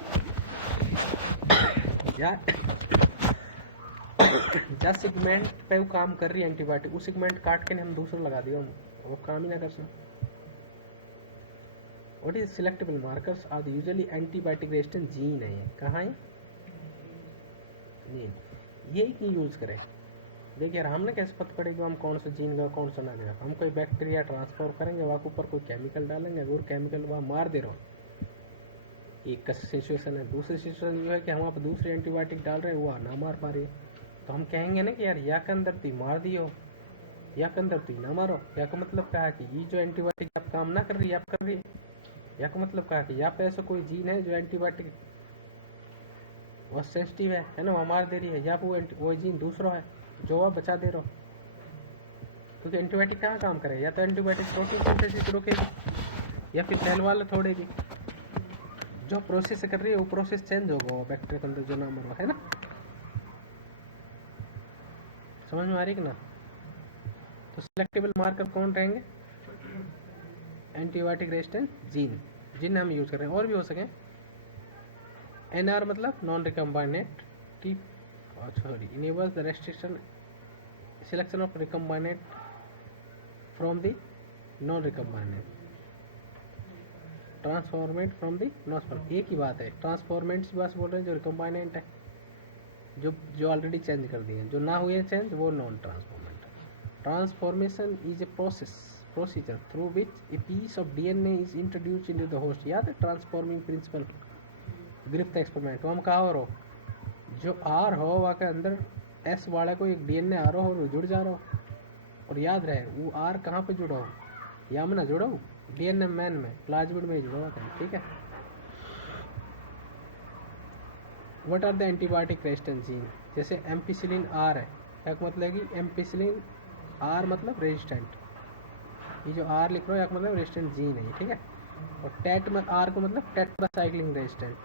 जा सेगमेंट पे वो काम कर रही है एंटीबायोटिक, उस सेगमेंट काट के हम दूसरा लगा दियो, वो काम ही ना कर सके। What is selectable markers are usually antibiotic resistant gene है। कहाँ है जीन? ये क्यों यूज करें? देखिए यार, हमने कैसे पता पड़ेगा हम कौन सा जीन का कौन सा ना गया? हम कोई बैक्टीरिया ट्रांसफर करेंगे, वहाँ के ऊपर कोई केमिकल डालेंगे, अगर केमिकल वहाँ मार दे रहा हो, एक सिचुएशन है। दूसरी सिचुएशन जो है कि हम आप दूसरी एंटीबायोटिक डाल रहे हैं, वो ना मार पा रही है, तो हम कहेंगे ना कि यार या के अंदर तुम मार दियो, या के अंदर तुम ना मारो। या का मतलब क्या है कि ये जो एंटीबायोटिक आप काम ना कर रही है, आप कर रही है। या का मतलब क्या है कि या पे ऐसा कोई जीन है जो एंटीबायोटिक वो सेंसिटिव है ना, वो मार दे रही है, या वो जीन दूसरा है जो आप बचा दे रहे हो। क्योंकि एंटीबायोटिक कहाँ काम करे? या तो एंटीबायोटिक प्रोटीन सिंथेसिस रोकेगी, या फिर सेल वाल छोड़ेगी। जो प्रोसेस कर रही है वो प्रोसेस चेंज होगा वो बैक्टीरिया के अंदर जो ना मरो, है ना? समझ में आ रही है कि ना? तो सिलेक्टेबल मार्कर कौन रहेंगे? एंटीबायोटिक रेजिस्टेंट जीन, जिन हम यूज कर रहे हैं। और भी हो सके। NR मतलब non recombinant T, sorry, enables the restriction selection of recombinant from the non recombinant, transformant from the non. एक ही बात है, ट्रांसफॉर्मेंट की बात बोल रहे हैं, जो रिकम्बाइनेंट है जो ऑलरेडी चेंज कर दिए हैं, जो ना हुए चेंज वो नॉन ट्रांसफॉर्मेंट है। Transformation is a procedure through which a piece of DNA is introduce into the host. याद है ट्रांसफॉर्मिंग प्रिंसिपल, ग्रिफ्थ एक्सपेरिमेंट। तो हम कहा हो जो R हो वहाँ के अंदर S वाले को एक DNA आ रहा हो और जुड़ जा रहा हो, और याद रहे वो R कहाँ पे जुड़ा हो, या में ना जुड़ा हो DNA मैन में, प्लाज्मिड में ही जुड़ा हुआ था, ठीक है? What are the antibiotic resistant gene? जैसे एम्पिसिलिन R है, क्या मतलब कि एम्पिसिलिन R मतलब रेजिस्टेंट, ये जो R लिख रहा हो एक मतलब रेजिस्टेंट जीन है, ठीक है? और टेट में R को मतलब tetracycline resistant.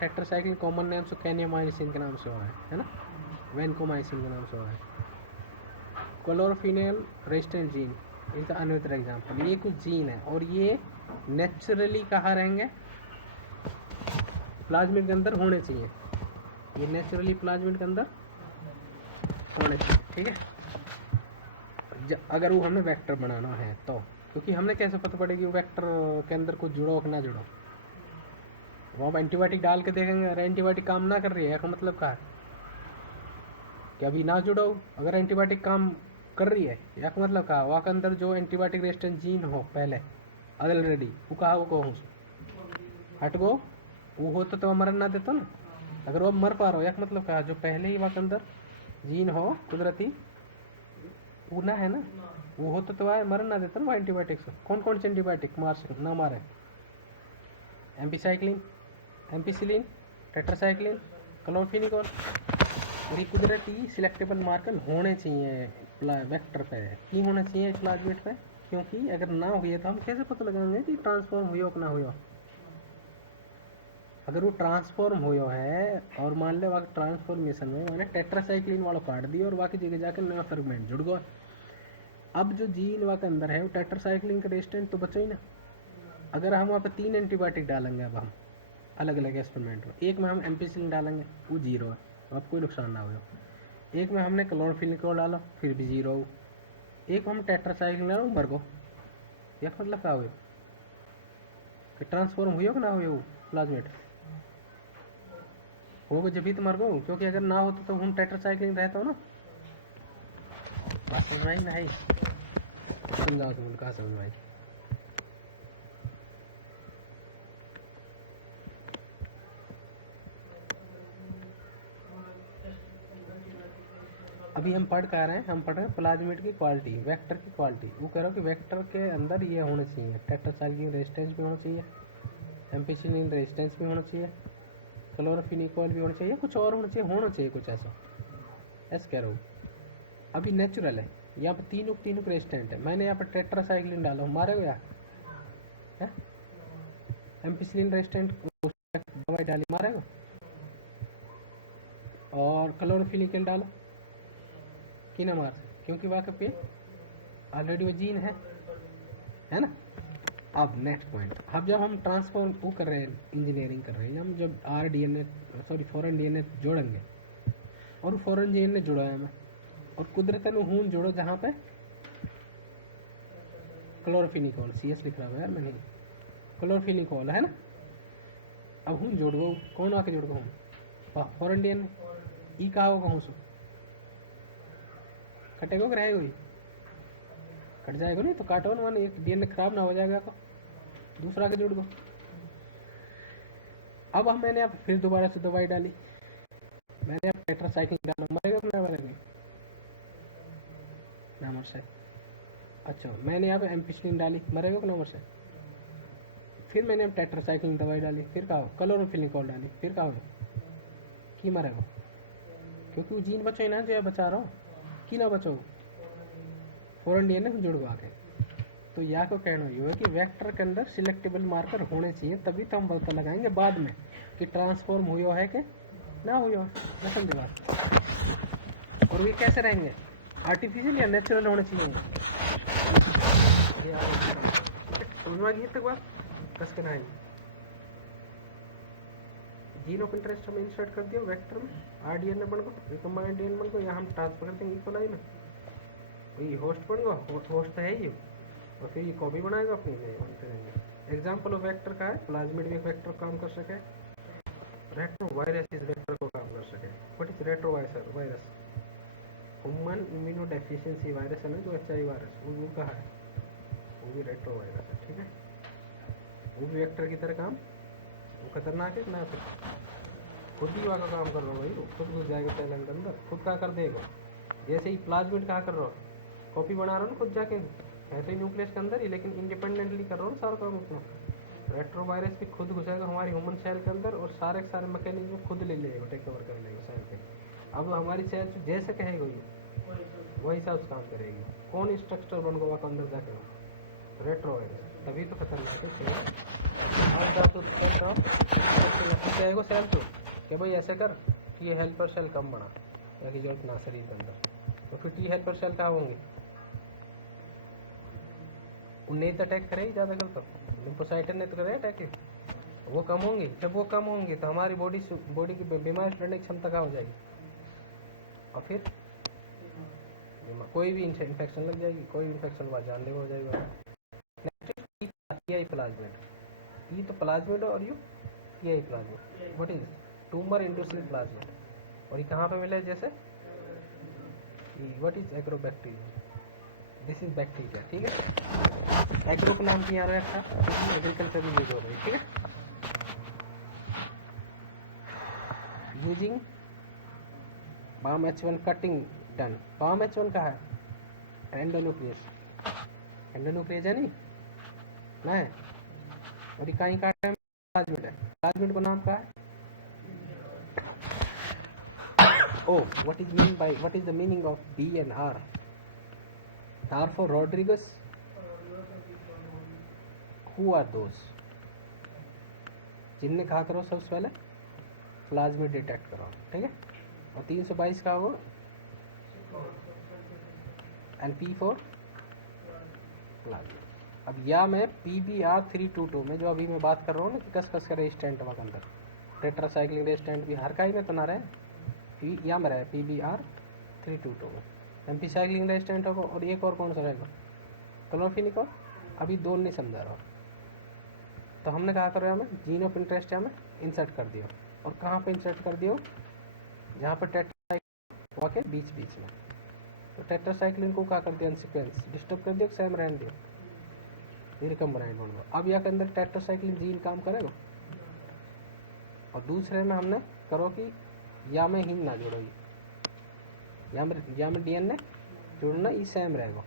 Tetracycline common name से कैनियोमाइसिन के नाम से हुआ है ना, वैनकोमाइसिन के नाम से हुआ है। क्लोरोफिनेल रेजिस्टेंट जीन इनका अनदर एग्जाम्पल। ये कुछ जीन है और ये नेचुरली कहाँ रहेंगे? प्लाज्मिड के अंदर होने चाहिए, ये नेचुरली प्लाज्मिड के अंदर होने चाहिए, ठीक है? अगर वो हमें वेक्टर बनाना है तो, क्योंकि हमने कैसे पता पड़ेगी वो वेक्टर के अंदर कुछ जुड़ो कि ना जुड़ो? वो आप एंटीबायोटिक डाल के देखेंगे, अरे एंटीबायोटिक काम ना कर रही है, का मतलब क्या है कि अभी ना जुड़ो। अगर एंटीबायोटिक काम कर रही है, या का मतलब क्या, वहाँ के अंदर जो एंटीबायोटिक रेजिस्टेंट जीन हो पहले ऑलरेडी, वो कहा वो कहूँ हट गो, वो होता तो मरन ना देता ना। अगर वो मर पा रहा हो, या मतलब क्या, जो पहले ही वहाँ के अंदर जीन हो कुदरती, वो ना है ना, वो होता तो वह मरन ना देता ना वो एंटीबायोटिक से। कौन कौन से एंटीबायोटिक मार सके ना मारे? एम्पिसाइक्लिन, एम्पिसिलिन, टेट्रासाइक्लिन, क्लोरोफिनिकोल। और ये कुदरती सिलेक्टेबल मार्कर होने चाहिए वेक्टर पे, क्यों होना चाहिए प्लाज्मिड पे? क्योंकि अगर ना हुए तो हम कैसे पता लगाएंगे कि ट्रांसफॉर्म हुई हो कि ना हुई हो? अगर वो ट्रांसफॉर्म हुआ है और मान ले वहाँ ट्रांसफॉर्मेशन में मैंने टेट्रासाइक्लिन वाला काट दिया और बाकी जगह जाकर नया फ्रेगमेंट जुड़ गया, अब जो जीन वहाँ के अंदर है वो टेट्रासाइक्लिन का रेजिस्टेंट तो बचा ही ना। अगर हम वहाँ पे 3 एंटीबायोटिक डालेंगे, अब हम अलग अलग एक्सपेरिमेंट में, एक में हम एम्पिसिलिन डालेंगे वो 0 है, अब कोई नुकसान ना हो। एक में हमने क्लोरोफिनिकोल डाला फिर भी 0 हो। एक हम टेट्रासाइक्लिन डालो मर गो, यह मतलब क्या हुआ कि ट्रांसफॉर्म हुई हो कि ना हुई हो प्लाज्मिड? होगा जब भी तो मर गो, क्योंकि अगर ना होता तो हम टेट्रासाइक्लिन रहता हो ना। बात समझ में आई? समझाओ तुम, कहाँ समझ में आई? अभी हम पढ़ कर रहे हैं, हम पढ़ रहे हैं प्लाज्मिड की क्वालिटी, वेक्टर की क्वालिटी। वो कह रहा हो कि वेक्टर के अंदर ये होना चाहिए, टेट्रासाइक्लिन रेजिस्टेंस भी होना चाहिए, एम्पिसिलिन रेजिस्टेंस भी होना चाहिए, क्लोरोफिनिकोल भी होना चाहिए, कुछ और होना चाहिए कुछ ऐसा। ऐसा कह रहा हूँ। अभी नेचुरल है, यहाँ पर तीनों रेजिस्टेंट है, मैंने यहाँ पर टेट्रासाइक्लिन डाला हूँ, मारेगा यार? एम्पिसिलिन रेजिस्टेंट दवाई डाली, मारेगा? और क्लोरोफिनिकोल डालो कि ना मार, क्योंकि वाकई पे ऑलरेडी वो जीन है ना। अब नेक्स्ट पॉइंट, अब जब हम ट्रांसफॉर्म वो कर रहे हैं, इंजीनियरिंग कर रहे हैं, हम जब फॉरेन डीएनए जोड़ेंगे, और फॉरेन डीएनए जुड़ा है मैं, और कुदरतन हून जोड़ो जहाँ पे क्लोरोफिनिकोल, CS लिख रहा हूँ यार मैंने, क्लोरोफिनिकोल है ना। अब हूँ जोड़ दो, कौन आके जोड़ दो हम, फॉरेन डीएनए। ई कहा होगा हूँ सो कटेगा कि रहेगा, कट जाएगा नहीं तो काटो ना, एक डीएनए खराब ना हो जाएगा तो दूसरा के जोड़ दो। अब हम मैंने अब फिर दोबारा से दवाई डाली, मैंने अब टेट्रासाइक्लिन डाला, मरेगा कि नहीं मरेगा? ना मर से। अच्छा, मैंने यहाँ पे एम्पिसिलिन डाली, मरेगा कि ना मर से? फिर मैंने अब टेट्रासाइक्लिन दवाई डाली, फिर कहा क्लोरोफिनिकोल डाली, फिर कहा कि मरेगा, क्योंकि वो जीन बचो ना जो बचा रहा हूँ कि ना बचो, फॉरेन डीएनए जुड़ आके। तो यहाँ को कहना ये है कि वेक्टर के अंदर सिलेक्टेबल मार्कर होने चाहिए, तभी तो हम पता लगाएंगे बाद में कि ट्रांसफॉर्म हुआ है कि ना हुआ है। समझे बात? और ये कैसे रहेंगे, आर्टिफिशियल या नेचुरल होने चाहिए। समझ में आ गई तक बात? कस के रहेंगे, जीन ऑफ इंटरेस्ट हम इंसर्ट कर दिया वेक्टर में, RDNA बन गो, रिकम्बाइंड डीएनए बन गो, यहाँ हम ट्रांसफर कर देंगे इक्वलाई में, ये होस्ट बन गो, होस्ट है ही, और फिर ये कॉपी बनाएगा अपनी में बनते रहेंगे। एग्जाम्पल ऑफ वेक्टर का है, प्लाज्मिड भी एक वेक्टर काम कर सके, रेट्रोवायरस इस वेक्टर को काम कर सके। What is retrovirus? Human immuno deficiency virus है ना, जो HIV वायरस, वो कहा है, वो भी रेट्रोवायरस है, ठीक है। वो भी वेक्टर की तरह काम, वो खतरनाक है ना, फिर खुद ही वहाँ का काम कर रहा हो भाई, वो खुद घुस जाएगा सेल के अंदर, खुद क्या कर देगा। जैसे ही प्लाज्मिड कहाँ कर रहा हो, कॉपी बना रहा हो ना खुद जाके, है तो न्यूक्लियस के अंदर ही, लेकिन इंडिपेंडेंटली कर रहा हो सारा काम अपना। रेट्रोवायरस भी खुद घुसेगा हमारी ह्यूमन सेल के अंदर, और सारे मैकेनिज्म खुद ले लेगा, टेक ओवर कर लेगा सेल के। अब हमारी सेल जैसे कहेगा ये वही हिसाब से काम करेगी, कौन स्ट्रक्चर बन गया वहाँ अंदर जाके, रेट्रोवायरस, तभी तो खतरनाक है। कहेगा सेल तो कि भाई ऐसे कर कि ये हेल्पर सेल कम बना, या कि जो इतना शरीर के अंदर, तो फिर टी हेल्पर सेल कहाँ होंगे, उन्हें तो अटैक करेगी ज़्यादा कर, तो लिम्फोसाइटन ने तो करे अटैक, वो कम होंगी। जब वो कम होंगी तो हमारी बॉडी की बीमारी लड़ने की क्षमता कहाँ हो जाएगी, और फिर कोई भी इन्फेक्शन लग जाएगी, कोई भी इन्फेक्शन हुआ जानलेवा हो जाएगा। प्लाज्मिड, ई तो प्लाज्मिड और यू PI plasmid, what is tumour inducing plasmid, और ये कहाँ पे मिले, जैसे what is agrobacteria, this is bacteria, ठीक है। एग्रो का नाम क्या आ रहा है, एग्रीकल्चर में यूज हो रही है, ठीक है। Using palm H1 cutting done, palm H1 का है एंडोन्यूक्लियस, एंडोन्यूक्लियस है नहीं ना है, और ये कहीं का प्लाज्मिड है, प्लाज्मिड का नाम क्या है, oh what is the meaning of B and R? R for Rodriguez, who are those? जिनने कहा करो सबसे पहले प्लाज्मिड डिटेक्ट करो, ठीक है। और 322 का हो, एंड P for प्लाज्मिड। अब या मैं PBr322 में जो अभी मैं बात कर रहा हूँ ना कि कस का रेजिस्टेंट वहाँ के अंदर, टेट्रासाइक्लिन रेजिस्टेंट भी हर काई में तो ना रहे, या में रहे PBr322 में एम्पिसाइक्लिन रेजिस्टेंट होगा, और एक और कौन सा रहेगा, क्लोरोफिनिकोल। अभी दो नहीं समझा रहा, तो हमने कहा करो हमें जीन ऑफ इंटरेस्ट हमें इंसर्ट कर दिया, और कहाँ पे इंसर्ट कर दिया, जहाँ पर टेट्रासाइक्लिन के बीच में, तो टेट्रासाइक्लिन को क्या कर दिया, सीक्वेंस डिस्टर्ब कर दिया, सेम रहने दिया, रिकम्बाइंड बन गया। अब यहाँ के अंदर टेट्रासाइक्लिन जीन काम करेगा, और दूसरे में हमने करो कि या में ही ना जोड़ो, या में DNA जोड़ना ही सेम रहेगा।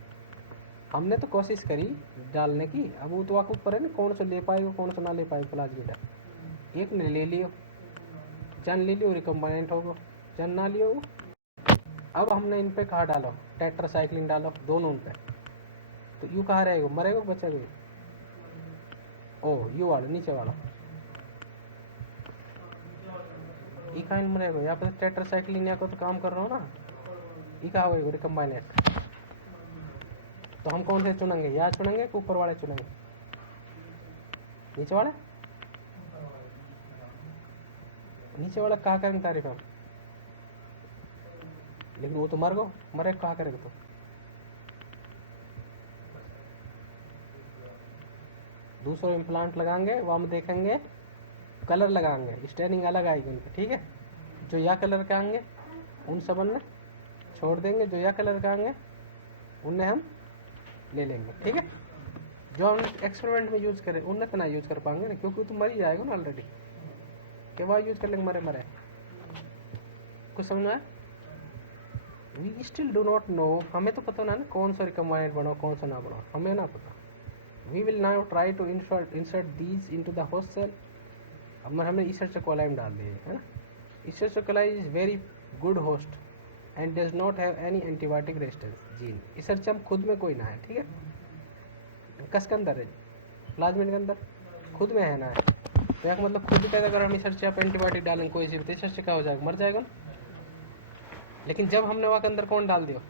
हमने तो कोशिश करी डालने की, अब वो तो आपको ऊपर है ना, कौन सा ले पाएगा कौन सा ना ले पाएगा प्लाज्मिड, एक ने ले लियो चन ले लियो रिकम्बाइनेंट होगा, चन ना लियो। अब हमने इन पे कहा डालो टेट्रासाइक्लिन डालो दोनों पे, तो यू कहाँ रहेगा, मरेगा बचेगा? ओ यू वाला नीचे वाला ई कहाँ मरेगा? यहाँ पे टेट्रासाइक्लिन या को तो काम कर रहा हूँ ना, ई कहाँ होगा रिकम्बाइनेंट। तो हम कौन से चुनेंगे, यहाँ चुनेंगे कि ऊपर वाले चुनेंगे? नीचे वाला, नीचे वाला कहाँ करेंगे तारीफ हम, लेकिन वो तो मर गो, मरे कहाँ करेगा? तो दूसरा इम्प्लांट लगाएंगे, वहाँ हम देखेंगे कलर लगाएंगे, स्टेनिंग अलग आएगी उनकी, ठीक है। जो या कलर के आएंगे उन सब ने छोड़ देंगे, जो या कलर के आएंगे उन्हें हम ले लेंगे, ठीक है। जो हम एक्सपेरिमेंट में यूज़ करें उन्हें तो ना यूज़ कर पाएंगे ना, क्योंकि तो मर ही जाएगा ना ऑलरेडी, के बाद यूज़ कर लेंगे मरे मरे। कुछ समझ में आया? We still do not know, हमें तो पता ना कौन सा रिकम्बाइनेंट बनाओ कौन सा ना बनाओ, हमें ना पता। We will now try to insert these into the host cell. अब हमने इसेरचोकोलाई में डाल दिए है ना। Escherichia coli is very good host and does not have any antibiotic resistance gene. Escherichia खुद में कोई ना है, ठीक है, कस के अंदर है, प्लाज्मिड के अंदर खुद में है ना है, तो एक मतलब खुद का अगर हम इसेरचा पे एंटीबायोटिक डालेंगे कोई सी भी, तो इसेरचा क्या हो जाएगा, मर जाएगा ना। लेकिन जब हमने वहाँ के अंदर कौन डाल दिया,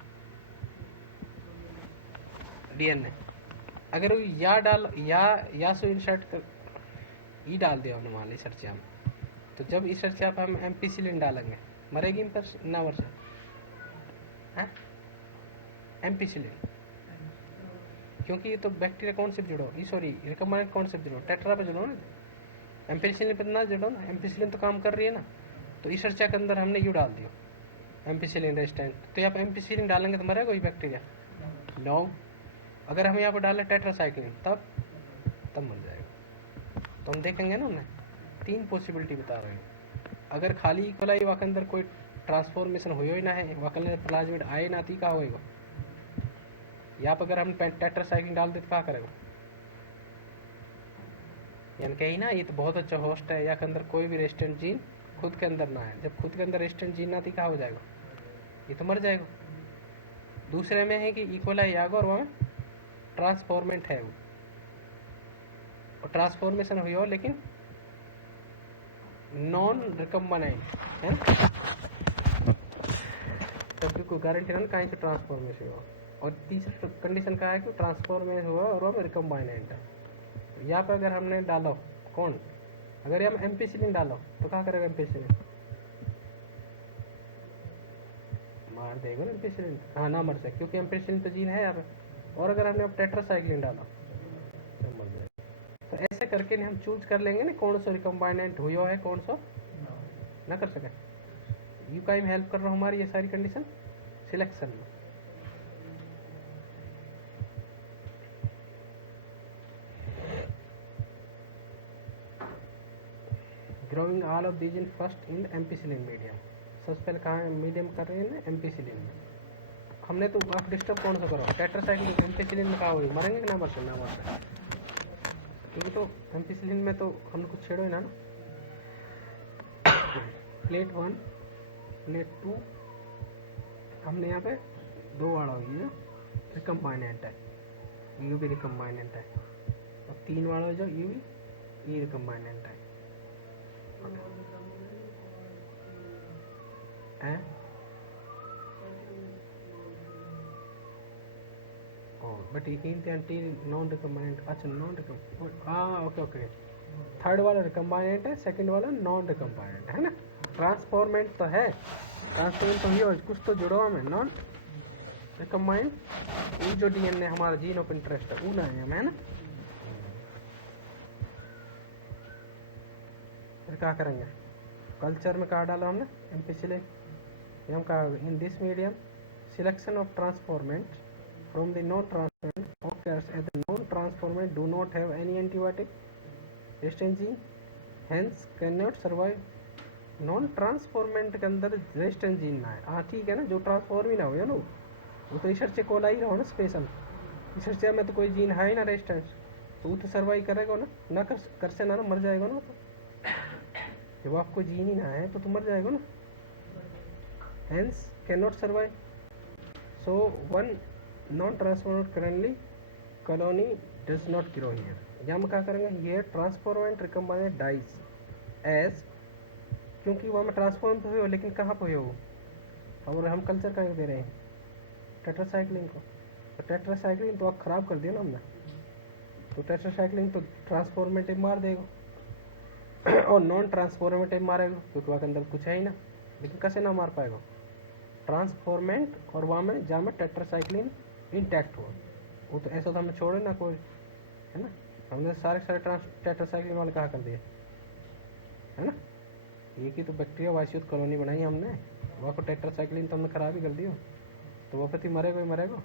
डीएनए, अगर या डाल या सो इंसर्ट कर ई डाल दिया हमने वहाँ इसेरचा में, तो जब इसेरचा पे हम एम्पिसिलिन डालेंगे मरेगी ना मर जाए, एम्पिसिलिन, क्योंकि ये तो बैक्टीरिया कौन से जुड़ो, सॉरी रिकम्बाइनेंट कौन से जुड़ो, टेट्रा पे जुड़ो ना, एम्पिसिलिन पे ना जुड़ो ना, एम्पिसिलिन तो काम कर रही है ना। तो इसेरचा के अंदर हमने यू डाल दिया एम्पिसिलिन रेजिस्टेंट, तो यहाँ पे एम्पिसिलिन डालेंगे तो मरेगा कोई बैक्टीरिया? नो। अगर हम यहाँ पर डालें टेट्रासाइक्लिन तब मर जाएगा। तो हम देखेंगे ना, उन्हें 3 पॉसिबिलिटी बता रहे हैं। अगर खाली इक्वलाई वहाँ के अंदर कोई ट्रांसफॉर्मेशन हुई ही ना है, वहाँ के अंदर प्लाज्मिड आए ना थी, कहाँ होएगा? यहाँ पर अगर हम टेट्रासाइक्लिन डाल दे तो क्या करेगा? यानी कहीं ना ये तो बहुत अच्छा होस्ट है, यहाँ के अंदर कोई भी रेजिस्टेंट जीन खुद के अंदर ना है। जब खुद के अंदर रेजिस्टेंट जीन ना थी, कहाँ हो जाएगा? ये तो मर जाएगा। दूसरे में है कि इक्वलाई आएगा और वहाँ ट्रांसफॉर्मेंट है वो, और ट्रांसफॉर्मेशन हुई हो लेकिन नॉन रिकम्बाइनेंट है ना, तब भी कोई गारंटी ना कहीं से ट्रांसफॉर्मेशन हुआ। और तीसरी कंडीशन का है कि ट्रांसफॉर्मेशन हुआ और वह रिकम्बाइनेंट है। यहाँ पर अगर हमने डालो कौन, अगर हम एम्पिसिलिन डालो तो क्या करेगा? एम्पिसिलिन मार देगा ना एम्पिसिलिन, हाँ ना मर जाए, क्योंकि एम्पिसिलिन तो जीन है यहाँ पे। और अगर हमने अब टेट्रासाइक्लिन डाला तो मर जाएगा। तो ऐसे करके हम चूज कर लेंगे ना कौन सा रिकम्बाइनेंट हुआ है कौन सा ना कर सके। यू का ही हेल्प कर रहा हूँ हमारी ये सारी कंडीशन सिलेक्शन में। Growing all of these in first in ampicillin medium. सबसे पहले कहाँ मीडियम कर रहे हैं ना, एम्पिसिलिन में। हमने तो आप डिस्टर्ब कौन सा करो, टेट्रासाइक्लिन एम्पिसिलिन में कहा हुई मरेंगे कि ना मर सकते, ना मर सकते, क्योंकि तो एम्पिसिलिन में तो हमने कुछ छेड़ो ही ना। प्लेट 1 प्लेट 2 हमने यहाँ पे 2 वाला हुई है, रिकम्बाइनेंट है, यू भी रिकम्बाइनेंट है, और 3 वाला जो यू भी ये रिकम्बाइनेंट है। बट एंटी नॉन रिकम्बाइनेंट, अच्छा नॉन रिकम्बाइनेंट, हाँ ओके ओके। थर्ड वाला रिकम्बाइनेंट है, सेकंड वाला नॉन रिकम्बाइनेंट है ना। ट्रांसफॉर्मेंट तो है, ट्रांसफॉर्मेंट तो ये कुछ तो जुड़ो हमें नॉन रिकम्बाइंड, ये जो डीएनए हमारा जीन ऑफ इंटरेस्ट है वो ना है ना। फिर क्या करेंगे, कल्चर में कहा डाला हमने एम्पिसिलिन, हम कहा in this medium selection of transformant from the non-transformant occurs as the non-transformant do not have any antibiotic resistant gene, hence cannot survive। non-transformant के अंदर resistant gene ना है, हाँ ठीक है ना, जो ट्रांसफॉर्म ही ना हो ना वो तो इसेरचे कोला ही रहो ना स्पेशल, इसेरचे में तो कोई जीन है ही ना रेजिस्टेंस, तो वो तो सर्वाइव करेगा ना, ना कर से ना मर जाएगा ना। जब आपको जीन ही ना है तो तुम मर जाएगा ना, hence can not survive. So one non transformed currently colony does not grow here. या हम क्या करेंगे, here transformant recombinant dies as, क्योंकि वहाँ में ट्रांसफॉर्म तो हुए हो लेकिन कहाँ पे हो, और हम कल्चर कहाँ दे रहे हैं, टेट्रासाइक्लिन को। तो टेट्रासाइक्लिन तो आप ख़राब कर दिया ना हमने, तो टेट्रासाइक्लिन तो ट्रांसफॉर्मेटिव मार देगा और नॉन ट्रांसफॉर्मेटिव मारेगा क्योंकि वहाँ के अंदर कुछ है ही ना। लेकिन कैसे ना मार पाएगा ट्रांसफॉर्मेंट, और वहाँ में जहाँ में टेट्रासाइक्लिन इंटैक्ट हो, वो तो ऐसा तो हमें छोड़े ना कोई, है ना। हमने सारे टेट्रासाइक्लिन वाले कहाँ कर दिए, है ना। एक ही तो बैक्टीरिया वाइसियत कॉलोनी बनाई हमने, वहाँ को टेट्रासाइक्लिन तो हमने खराब ही कर दिया, तो वह पति मरेगा ही मरेगा।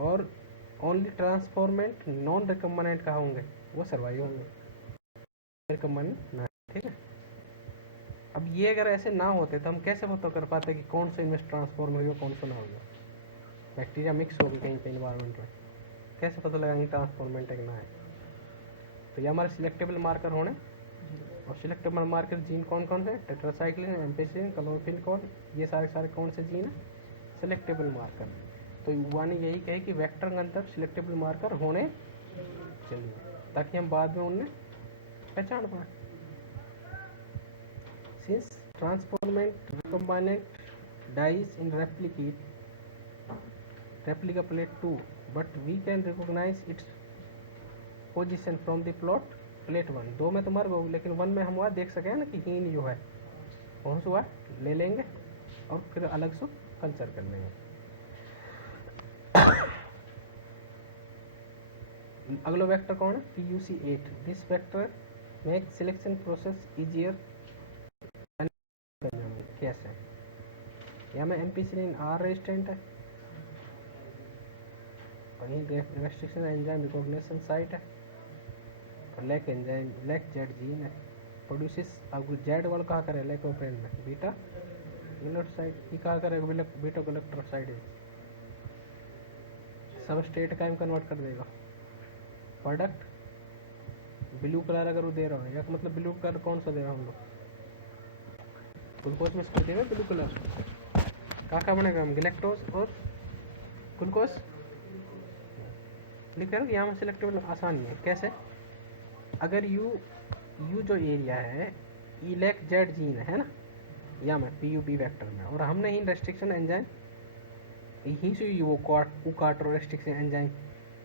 और ओनली ट्रांसफॉर्मेंट नॉन रिकम्बाइनेंट कहाँ होंगे, वो सर्वाइव होंगे, रिकम्बाइनेंट ना, ठीक है। अब ये अगर ऐसे ना होते तो हम कैसे पता कर पाते कि कौन सा इनमें ट्रांसफॉर्म हुआ कौन सा ना हुआ। बैक्टीरिया मिक्स हो गई कहीं पे इन्वायरमेंट में, कैसे पता लगाएंगे ट्रांसफॉर्मेंट है कि ना है। तो ये हमारे सिलेक्टेबल मार्कर होने, और सिलेक्टेबल मार्कर जीन कौन कौन से, टेट्रासाइक्लिन, एम्पिसिलिन, क्लोरोफिलकॉन, ये सारे कौन से जीन है सिलेक्टेबल मार्कर। तो युवा ने यही कहे कि वेक्टर के अंदर सिलेक्टेबल मार्कर होने चाहिए ताकि हम बाद में उन्हें पहचान पाए। Since transformant recombinant dies in replica plate 2 but we can recognize its position from the plate 1। दो में तो मर गए लेकिन 1 में हम वहाँ देख सके ना कि हीन जो है कौन सा ले लेंगे और फिर अलग से कल्चर कर लेंगे। अगला वेक्टर कौन है, PUC8। This vector make selection process easier. कैसे, यहाँ में एम्पिसिलिन R रेजिस्टेंट है, वहीं रेस्ट्रिक्शन एंजाइम रिकॉग्निशन साइट है, और lac enzyme lac Z gene है, प्रोड्यूसिस। अब जेड वाला कहाँ करे, लैक ऑपरेंट में बीटा गैलेक्टोसाइड, ये कहाँ करेगा, बीटा गैलेक्टोसाइड है, सब स्टेट का कन्वर्ट कर देगा। प्रोडक्ट ब्लू कलर अगर वो दे रहा है, या मतलब ब्लू कलर कौन सा दे रहा है हम लोग, ग्लूकोज में इसको देगा ब्लू कलर, कहाँ बनेगा हम गैलेक्टोज और ग्लूकोज लिख रहे हो। यहाँ में सिलेक्टेबल आसानी है कैसे, अगर यू जो एरिया है इलेक जेड जीन है ना, या में PUB वेक्टर में, और हमने ही रेस्ट्रिक्शन एंजाइम ही से वो काट रहा रेस्ट्रिक्शन एंजाइम,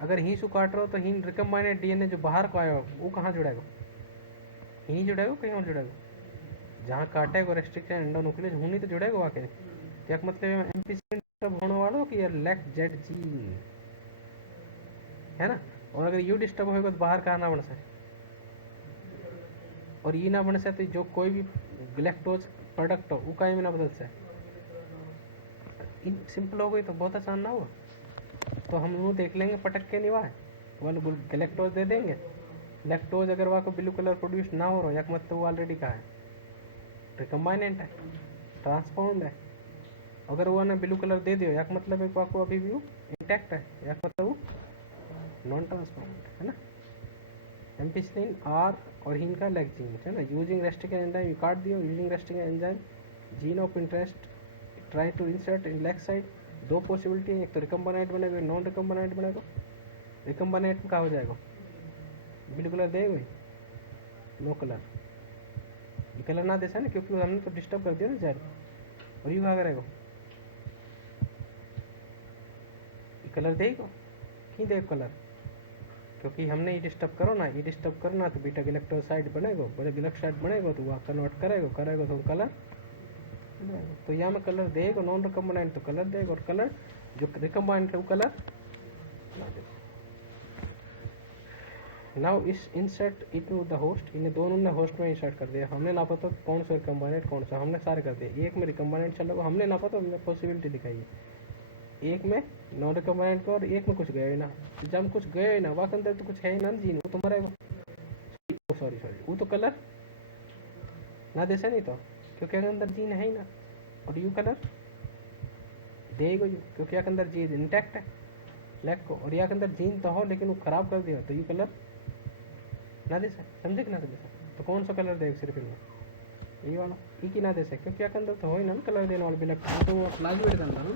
अगर ही से काट रहा हो तो ही रिकम्बाइनेट DNA जो बाहर को आया वो कहाँ जुड़ेगा, ही जुड़ेगा कहीं और जुड़ेगा, जहाँ काटेगा रेस्ट्रिक्शन एंडोन्यूक्लियस वहीं तो जुड़ेगा वाकई। क्या मतलब एम्पिसिलिन होने वाला हो कि लैक जेड जीन है ना, और अगर यू डिस्टर्ब होगा तो बाहर कहाँ ना बन सके, और ये ना बन सके तो जो कोई भी गैलेक्टोज प्रोडक्ट हो वो कहीं भी ना बदल सके। इन सिंपल हो गई तो बहुत आसान ना हुआ, तो हम वो देख लेंगे पटक के नहीं वाले गैलेक्टोज दे देंगे, लैक्टोज अगर वहाँ को ब्लू कलर प्रोड्यूस ना हो रहा या मतलब वो ऑलरेडी कहा है रिकम्बाइनेंट है, ट्रांसफॉर्म्ड है, अगर वो ना ब्लू कलर दे दियो या मतलब एक आपको अभी भी इंटैक्ट है, या मतलब वो नॉन ट्रांसफॉर्म्ड है ना। एम्पिसिलिन R और हिन का लैक जीन है ना, यूजिंग रेस्ट्रिक्शन एंजाइम काट दियो, using restriction enzyme gene of interest try to insert in lac side. दो पॉसिबिलिटी है, एक तो रिकम्बाइनेट बनेगा, नॉन रिकम्बाइनेट बनेगा। रिकम्बाइनेट में क्या हो जाएगा, ब्लू कलर देगा नो कलर, ये कलर ना दे ना क्योंकि हमने तो डिस्टर्ब कर दिया ना जेड, और यू क्या करेगा कलर देगा, क्यों देगा कलर, क्योंकि हमने ये डिस्टर्ब करो ना, ये डिस्टर्ब करना तो बीटा गैलेक्टोसाइड बनेगा, बड़े गैलेक्टोसाइड बनेगा तो वहाँ कन्वर्ट करेगा तो कलर, तो यहाँ में कलर देगा, नॉन रिकम्बाइनेंट तो कलर देगा, और कलर जो रिकम्बाइनेंट है वो कलर ना देगा। नाउ इस इंसर्ट इनटू द होस्ट, इन्हें दोनों ने होस्ट में इंसर्ट कर दिया, हमने ना पता कौन सा रिकम्बाइनेंट कौन सा, हमने सारे कर दिए, एक में रिकम्बाइनेंट चलेगा, हमने ना पता हमने पॉसिबिलिटी दिखाई है, एक में नॉन रिकम्बाइनेंट का और एक में कुछ गया ही ना, जब कुछ गया ही ना वहाँ के अंदर तो कुछ है ही ना जीन, वो तो मरेगा, सॉरी वो तो कलर ना दे नहीं तो क्योंकि अंदर जीन है ही ना, और यू कलर देगा यू क्योंकि यहाँ के अंदर जीन इंटैक्ट है लैक को, और यहाँ के अंदर जीन तो हो लेकिन वो खराब कर दिया तो यू कलर ना दे समझे कि ना समझे। तो कौन सा कलर देगा सिर्फ इनमें ये वाला ई की ना दे सके क्योंकि क्या अंदर तो हो ही ना कलर देने वाला बिलक तो प्लाज्मिड के अंदर ना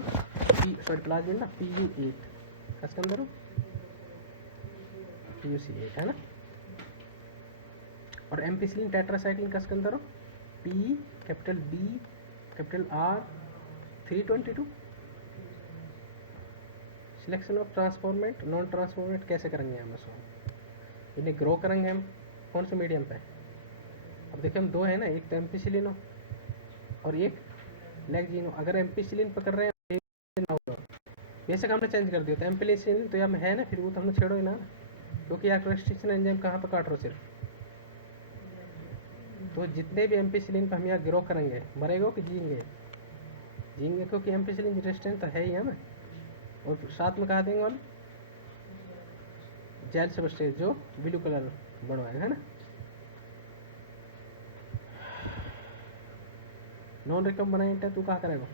सॉरी प्लाज्मिड ना PU8 कसके अंदर PUC8 है ना। और एम्पिसिलिन टेट्रासाइक्लिन कसके अंदर P capital B capital R 322। Selection of transformant non transformant कैसे करेंगे हम उसको, इन्हें ग्रो करेंगे हम कौन से मीडियम पे। अब देखिए हम दो है ना, एक तो एम्पिसिलिन और एक लेक्जिनो। अगर एम्पिसिलिन पर कर रहे हैं बेशक हमने चेंज कर दिया तो एम्पिसिलिन तो यहाँ है ना, फिर वो तो हमने छेड़ो ही ना क्योंकि यार रेस्ट्रिक्शन एंजाइम कहाँ पर काट रहे हो सिर्फ। तो जितने भी एम्पिसिलिन पर हम यहाँ ग्रो करेंगे मरेगा कि जीएंगे, जीएंगे क्योंकि एम्पिसिलिन रेजिस्टेंट तो है ही हमें। और साथ में कहा देंगे वाले जेल सबस्ट्रेट जो ब्लू कलर बनवाएगा है ना। नॉन रिकम्बाइनेंट है तू क्या करेगा,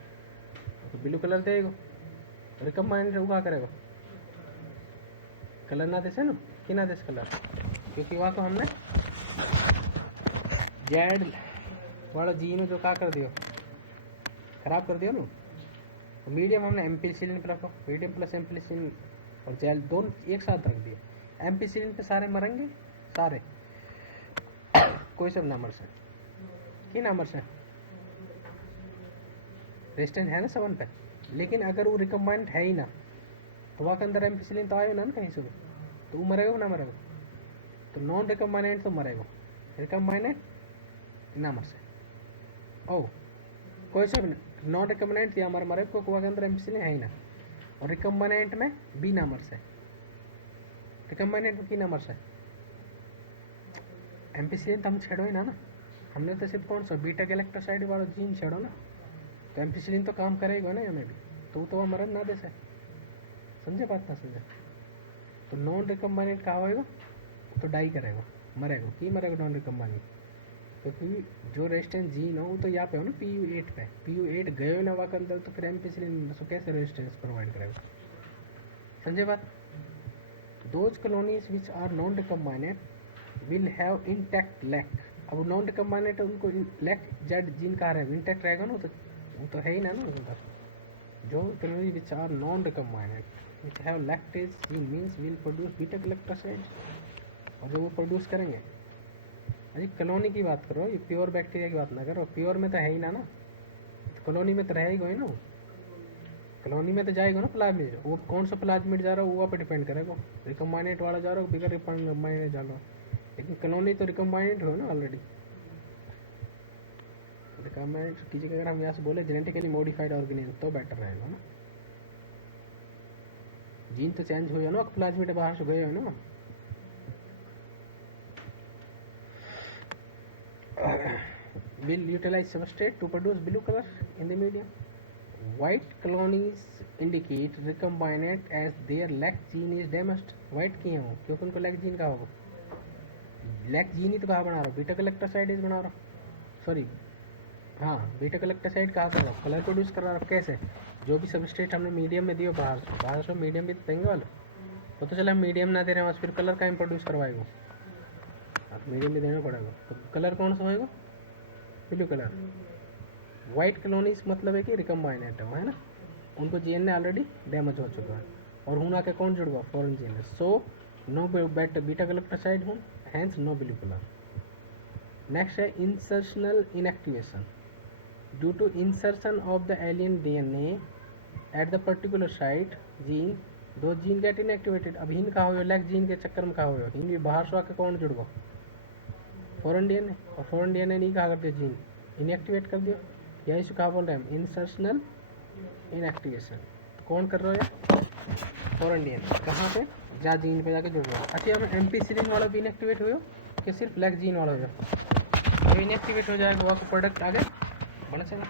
तो ब्लू कलर देगा। रिकम्बाइनेंट है वो क्या करेगा, कलर ना देसे ना कि ना देस कलर, क्योंकि वहाँ को हमने जेड वाला जी में जो क्या कर दियो खराब कर दियो ना। तो मीडियम हमने एम्पिसिलिन पे रखो, मीडियम प्लस एम्पिसिलिन और जेल दोनों एक साथ रख दिए। एम्पिसिलिन पे सारे मरेंगे सारे कोई सब ना मर सके कि ना मर सके, रेजिस्टेंट है ना 7 पे। लेकिन अगर वो रिकम्बाइंड है ही ना तो वहाँ के अंदर एम्पिसिलिन तो आयो ना कहीं से, तो वो मरेगा ना मरेगा। तो नॉन रिकम्बाइनेंट तो मरेगा, रिकम्बाइनेंट ना मर सके। ओ कोई सब नॉन रिकम्बाइनेंट या मरे क्योंकि वहाँ के अंदर एम्पिसिलिन है ही ना। और रिकम्बाइनेंट में भी ना मर सके, रिकम्बाइनेंट में की ना मर सके। एम्पिसिलिन तो हम छेड़ो ही ना हमने तो सिर्फ कौन सा बीटा गैलेक्टोसाइड वाला जीन छेड़ो ना, तो एम्पिसिलिन तो काम करेगा ना हमें भी, तो वह मरण ना दे सके। समझे बात ना समझे। तो नॉन रिकम्बाइनेंट कहा होएगा तो डाई करेगा मरेगा कि मरेगा नॉन रिकम्बाइनेंट, क्योंकि जो रेजिस्टेंस जीन हो वो तो यहाँ पे हो ना PU8 पे। PU8 गए हो ना वहाँ के अंदर तो फिर एम्पिसिलिन तो कैसे रेजिस्टेंस प्रोवाइड करेगा। समझे बात। Those colonies which are non recombinant will have intact lac. अब नॉन रिकम्बाइनेंट उनको लैक जेड जीन कहा रहेगा इंटैक्ट रहेगा ना, वो तो है ही ना अंदर। जो colonies which are non recombinant which have lactase gene means will produce beta galactoside, और जो वो प्रोड्यूस करेंगे। अरे कॉलोनी की बात करो, ये प्योर बैक्टीरिया की बात ना करो। प्योर में तो है ही ना तो कॉलोनी में तो रहेगा ही ना, कॉलोनी में तो जाएगा ना प्लाज्मिड। वो कौन सा प्लाज्मिड जा रहा है वो पे डिपेंड करेगा, रिकम्बाइनेंट वाला जा रहा है बिगर रिकम्बाइनेंट जा रहा है। लेकिन कॉलोनी तो रिकम्बाइनेंट हो ना ऑलरेडी। रिकम्बाइनेंट की जगह अगर हम यहाँ से बोले जेनेटिकली मॉडिफाइड ऑर्गेनिज्म तो बेटर रहेगा ना। जीन तो चेंज हो जाए ना, प्लाज्मिड बाहर से गए हो ना। will utilize substrate to produce blue color in the medium. White colonies indicate recombinant as their lac gene is damaged. White क्यों हो, क्योंकि उनको lac gene का होगा। lac gene ही तो कहाँ बना रहा हो, बीटा गैलेक्टोसाइड बना रहा हो, सॉरी हाँ बीटा गैलेक्टोसाइड कहाँ कर रहा हो, कलर प्रोड्यूस कर रहा हो। कैसे, जो भी सबस्ट्रेट हमने मीडियम में दिया बाहर से मीडियम भी देंगे वाले, वो तो चलो हम मीडियम ना दे रहे हैं फिर कलर का प्रोड्यूस करवाएगा, मीडियम भी देना पड़ेगा। तो कलर कौन सा होएगा, ब्लू कलर। वाइट कॉलोनीज मतलब है कि रिकम्बाइनेंट है ना, उनको जीएन ने ऑलरेडी डैमेज हो चुका है। और हूँ आके कौन जुड़ गया, foreign gene. So no beta galactoside हूँ, hence no blue colour. Next है insertional inactivation. Due to insertion of the alien DNA at the particular site gene, दो जीन गेट इनएक्टिवेटेड। अब हिन कहा हुआ लैक जीन के चक्कर में कहा हुआ, हिन भी बाहर से आके कौन जुड़ गया, फॉरेन डीएनए। और फॉरेन डीएनए नहीं कहा करते जीन इनएक्टिवेट कर दिया, यही से कहा बोल रहे हैं हम इंसर्शनल इनएक्टिवेशन। तो कौन कर रहा है, फॉरेन डीएनए कहाँ पे, जहाँ जीन पे जाके जुड़ रहा है। अच्छा हम एम्पिसिलिन वाला भी इनएक्टिवेट हुआ कि सिर्फ लैक जीन वाला हो, तो इनएक्टिवेट हो जाएगा, वहाँ का प्रोडक्ट आगे बढ़ चला।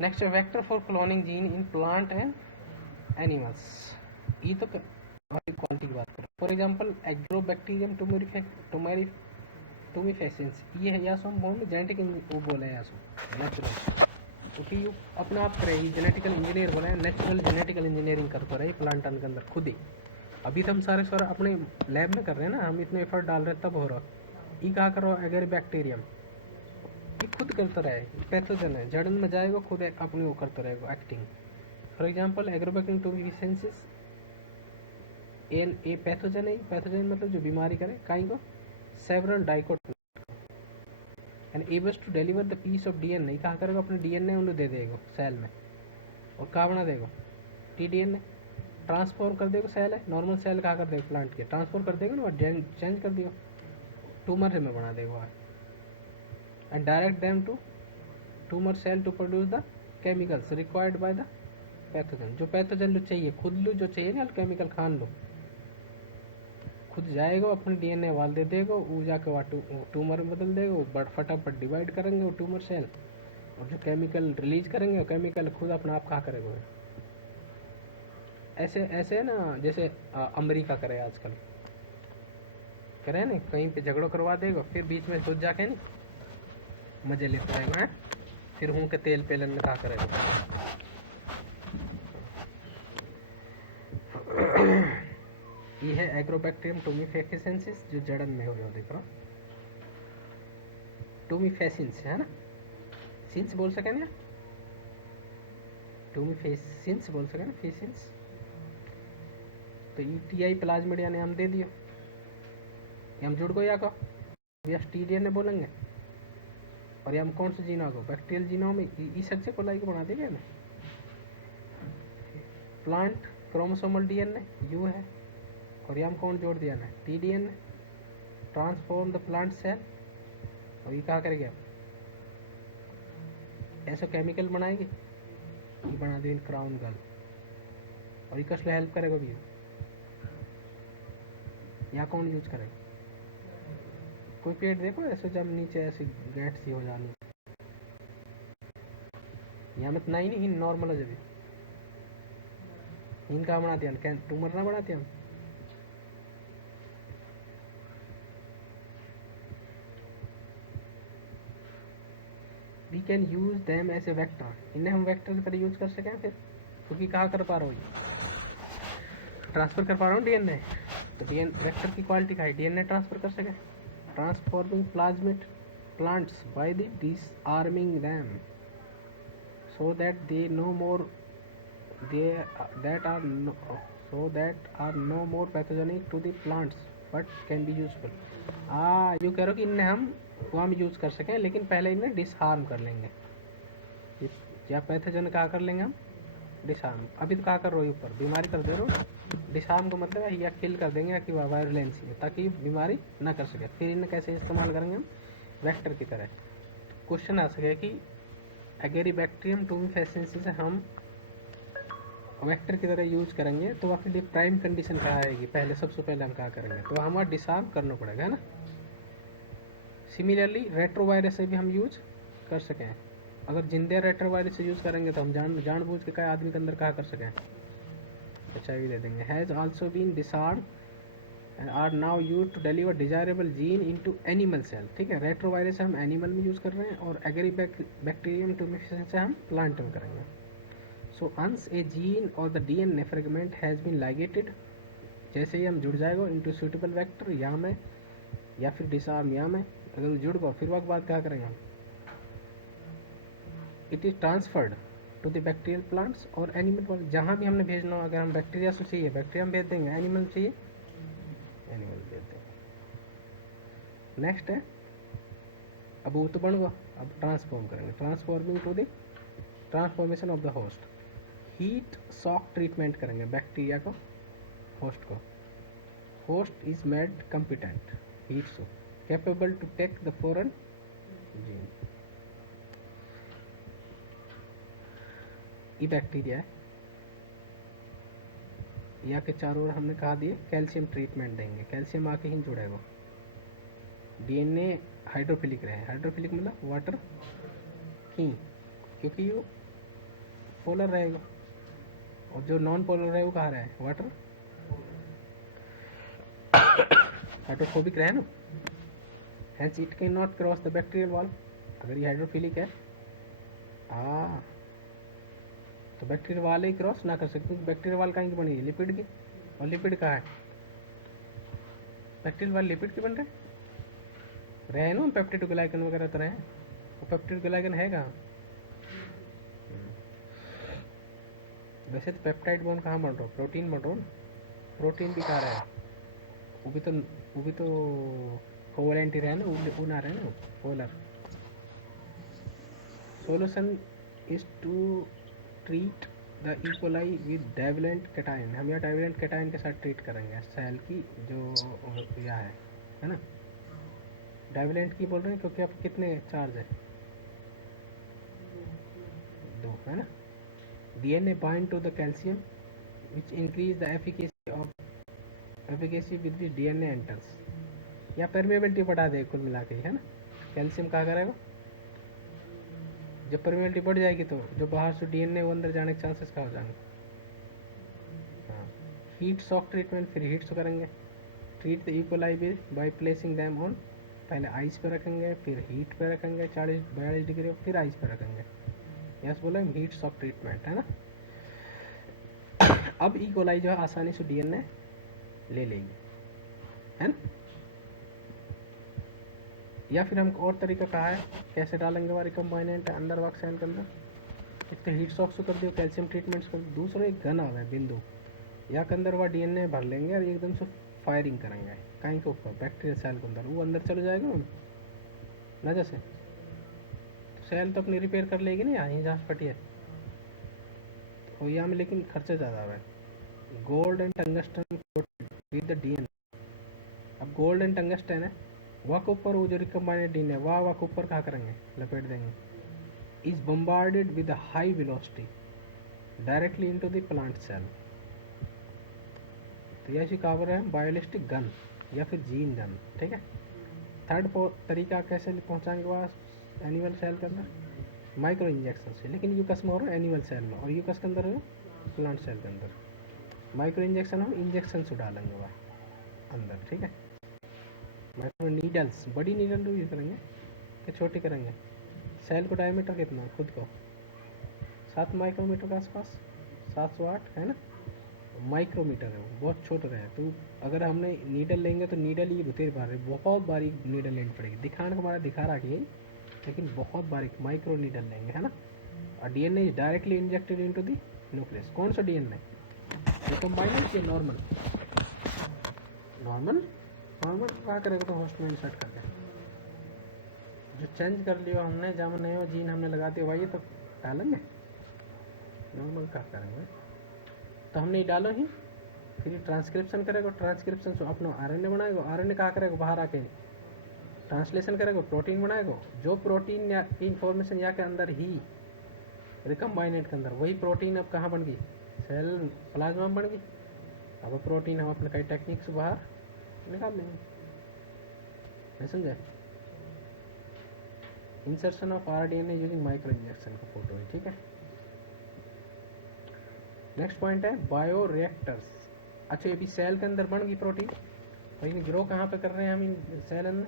Next vector for cloning gene in plant and animals. ये तो क्वालिटी की बात करें, फॉर एग्जांपल एग्रोबैक्टीरियम टोमिफेसेंस, ये है या सो हम बोल जेनेटिक वो बोले हैं या सो नेचुरल, क्योंकि ये अपने आप करे जेनेटिकल इंजीनियर बोले हैं, नेचुरल जेनेटिकल इंजीनियरिंग करते रहे प्लांटन के अंदर खुद ही। अभी तो हम सारे अपने लैब में कर रहे हैं ना, हम इतने एफर्ट डाल रहे हैं तब हो रहा। ये कहा करो अगर बैक्टीरियम ये खुद करता रहे, पैथोजन है, जड़न में जाएगा खुद अपनी वो करता रहेगा acting. For example agrobacterium tumefaciens an a pathogen है, पैथोजन मतलब जो बीमारी करे काई को several dicot enables to deliver the piece of DNA, कहा करेगा अपने डीएनए उन्हें दे देगा सेल में और कहा बना देगा टीडीएनए ट्रांसफॉर्म कर देगा, सेल है नॉर्मल सेल कहा कर देगा प्लांट के ट्रांसफॉर कर देगा ना और चेंज कर देगा ट्यूमर में बना देगा वहाँ and direct them to tumour cell to produce the chemicals required by the pathogen, जो पैथोजन लो चाहिए खुद लो जो चाहिए ना केमिकल खान लो खुद जाएगा अपने डीएनए वाल दे देगा वो जाके वहाँ ट्यूमर में बदल देगा, वो बड़ फटाफट डिवाइड करेंगे वो ट्यूमर सेल और जो केमिकल रिलीज करेंगे वो केमिकल खुद अपना आप कहा करेगा। ऐसे ऐसे ना जैसे अमेरिका करे आजकल करे ना कहीं पे झगड़ो करवा देगा फिर बीच में सोच जाके नहीं मजे लेते रहेगा है फिर हूँ के तेल पेलन में कहा करेगा। ये है एग्रोबैक्टीरियम टोमिफेसिसेंसिस जो जड़न में हो देख रहा टोमिफेसिंस है ना, सिंस बोल सके ना टोमिफेसिंस बोल सके ना फेसिंस, तो ईटीआई प्लाज्मिडिया ने हम दे दियो ये हम जुड़ को या को या टीडीएन ने बोलेंगे और ये हम कौन सा जीनोम को बैक्टीरियल जीनोम में इस सबसे कोलाई को बना देंगे ना। प्लांट क्रोमोसोमल डीएनए यू है और ये हम कौन जोड़ दिया ना T-DNA transform the plant cell और ये कहा करेंगे ऐसा केमिकल बनाएगी ये बना दें क्राउन गल और ये कसले हेल्प करेगा भी या कौन यूज करेगा कोई पेड़ देखो ऐसे जब नीचे ऐसे गैट सी हो जानी यहाँ मत नहीं नॉर्मल है जब इनका बनाते हैं ट्यूमर ना बनाते हैं। We can use them as a vector, इन्हें हम वेक्टर की तरह यूज कर सकें फिर क्योंकि कहाँ कर पा रहा हूँ ये ट्रांसफर कर पा रहा हूँ डीएनए, तो डीएनए वेक्टर की क्वालिटी का है डीएनए ट्रांसफर कर सके transforming plasmid plants by the disarming them so that they no more they that are no, so that are no more pathogenic to the plants but can be useful। You कह रहे हो कि इन्हें हम वहाँ में यूज़ कर सकें लेकिन पहले इन्हें डिसहार्म कर लेंगे या पैथोजन कहा कर लेंगे हम डिसहार्म, अभी तो कहा कर रहे हो ऊपर बीमारी कर दे रहे हो डिसहार्म का मतलब है या किल कर देंगे या कि वायरुलेंस ताकि बीमारी ना कर सके। फिर इन्हें कैसे इस्तेमाल करेंगे हम वेक्टर की तरह। क्वेश्चन आ सके कि एगेरीबैक्टीरियम टोमिफेसिसेंसिस से हम वेक्टर की तरह यूज करेंगे तो आपके लिए प्राइम कंडीशन क्या आएगी पहले सबसे पहले हम क्या करेंगे तो हमारा डिसआर्म करना पड़ेगा है ना। सिमिलरली रेट्रोवायरस से भी हम यूज कर सकें, अगर जिंदे रेट्रोवायरस से यूज करेंगे तो हम जानबूझ के क्या आदमी के अंदर क्या कर सकें HIV दे देंगे। Has also been disarm and are now use to deliver desirable gene into animal cell. ठीक है रेट्रोवायरस हम एनिमल में यूज़ कर रहे हैं और एगेरीबैक्टीरियम टोमिफेसिसेंसिस से हम प्लांट में करेंगे। सो once a gene or the DNA fragment has been ligated, जैसे ही हम जुड़ जाएगा into suitable vector यहाँ में या फिर डिसआर्म यहाँ में अगर जुड़ गो फिर वक्त बाद क्या करेंगे हम it is transferred to the bacterial plants और एनिमल जहाँ भी हमने भेजना हो। अगर हम बैक्टीरिया से चाहिए बैक्टीरिया में भेज देंगे, एनिमल चाहिए एनिमल भेज देंगे। नेक्स्ट है अब वो तो बन गया, अब ट्रांसफॉर्म करेंगे transforming to the transformation of the host. Heat shock treatment करेंगे बैक्टीरिया को होस्ट को। Host is made competent heat shock capable to take the foreign gene. ये बैक्टीरिया है या के चारों ओर हमने कहा दिए कैल्शियम ट्रीटमेंट देंगे, कैल्शियम आके ही जुड़ेगा। डीएनए हाइड्रोफिलिक रहे, हाइड्रोफिलिक मतलब वाटर की क्योंकि वो पोलर रहेगा और जो नॉन पोलर रहे वो कहाँ रहे वाटर हाइड्रोफोबिक रहे ना, hence it can not cross the bacterial wall. अगर ये हाइड्रोफिलिक है तो बैक्टीरियल वाल ही क्रॉस ना कर सकते क्योंकि बैक्टीरियल वाल कहाँ की बनी है लिपिड की, और लिपिड कहाँ है बैक्टीरियल वाल लिपिड की बन रहे रहे ना पेप्टिड ग्लाइकन वगैरह तो रहे, वो पेप्टिड ग्लाइकन है कहाँ? वैसे तो पेप्टाइड बॉन्ड कहाँ बन रहा हो, प्रोटीन बन रहा हो ना, प्रोटीन भी कहाँ रहा है, वो भी तो कोवलेंट ही रहे ना, वो ना रहे ना polar. Solution is to treat the E coli with divalent cation. हम यहाँ डाइवेलेंट कैटायन के साथ ट्रीट करेंगे सेल की जो यह है ना। डाइवेलेंट की बोल रहे हैं क्योंकि आप कितने चार्ज है, 2 है ना। DNA bind to the calcium which increase the efficacy with which DNA enters, या परमेबिलिटी बढ़ा दे कुल मिला के, है ना। कैल्शियम कहा करेगा, जब परमेबिलिटी बढ़ जाएगी तो जो बाहर से DNA वो अंदर जाने के चांसेस का हो जाएंगे। हाँ, हीट शॉक ट्रीटमेंट, फिर हीट से करेंगे। Treat the E coli by placing them on, पहले आइस पे रखेंगे, फिर हीट पे रखेंगे 40-42 डिग्री, फिर आइस पे रखेंगे। यस बोला, हीट शॉक ट्रीटमेंट है ना। अब इकोलाई जो है आसानी से DNA ले लेगी, है ना। या फिर हमको और तरीका कहा है कैसे डालेंगे हमारे रिकम्बाइनेंट अंदर वाक सेल के अंदर। एक तो हीट शॉक से कर दियो, कैल्शियम ट्रीटमेंट्स कर, दूसरा एक गन आ है बिंदु, या के अंदर वह DNA भर लेंगे और एकदम से फायरिंग करेंगे कहीं के ऊपर बैक्टीरियल सेल के अंदर, वो अंदर चले जाएगा ना, जैसे तो सेल तो अपनी रिपेयर कर लेगी ना, यहाँ जहाँ फटी है तो यहाँ में, लेकिन खर्चा ज़्यादा है। Gold and tungsten with the DNA। अब गोल्ड एंड टंगस्टन है, वह के ऊपर वो जो रिकम्बाइनेट DNA है वह के ऊपर कहाँ करेंगे, लपेट देंगे। Is bombarded with a high velocity directly into the plant cell. तो यह कावर है बायोलिस्टिक गन या फिर जीन गन, ठीक है। थर्ड तरीका कैसे पहुँचाएंगे वह एनिमल सेल के अंदर, माइक्रो इंजेक्शन से, लेकिन यूकस में हो रहा है एनिमल सेल में, और यूकस के अंदर है प्लांट सेल के अंदर। माइक्रो इंजेक्शन हम इंजेक्शन से डालेंगे वह अंदर, ठीक है। माइक्रो नीडल्स, बड़ी नीडल यूज करेंगे कि छोटी करेंगे। सेल को डायमीटर कितना खुद को 7 माइक्रोमीटर के आसपास, 708 है ना, माइक्रोमीटर है वो, बहुत छोटा है। तो अगर हमने नीडल लेंगे तो नीडल ये बतेर बार बहुत बारीक नीडल लेनी पड़ेगी, दिखाने को हमारा दिखा रहा है लेकिन बहुत बारीक माइक्रो नीडल लेंगे, है ना। और DNA is directly injected into the nucleus. कौन सा DNA, रिकम्बाइनेंट या नॉर्मल? नॉर्मल क्या करेगा तो होस्ट में इंसर्ट करके जो चेंज कर लिया हमने, जहाँ नया जीन हमने लगा दिया वही तो डालेंगे। नॉर्मल क्या करेंगे, तो हमने ये डालो ही, फिर ट्रांसक्रिप्शन करेगा, ट्रांसक्रिप्शन से अपना RNA बनाएगा, RNA क्या करेगा बाहर आके ट्रांसलेशन करेगा, प्रोटीन बनाएगा। जो प्रोटीन या की इंफॉर्मेशन या के अंदर ही रिकम्बाइनेट के अंदर, वही प्रोटीन अब कहाँ बन गई, सेल प्लाज्मा में बन गई। अब प्रोटीन हम अपने कई टेक्निक से बाहर निकाल लेंगे, नहीं समझे। Insertion of RDNA using micro injection का फोटो है, ठीक है। नेक्स्ट पॉइंट है बायो रिएक्टर्स। अच्छा, ये भी सेल के अंदर बन गई प्रोटीन, तो इन्हें ग्रो कहाँ पे कर रहे हैं हम इन सेल में,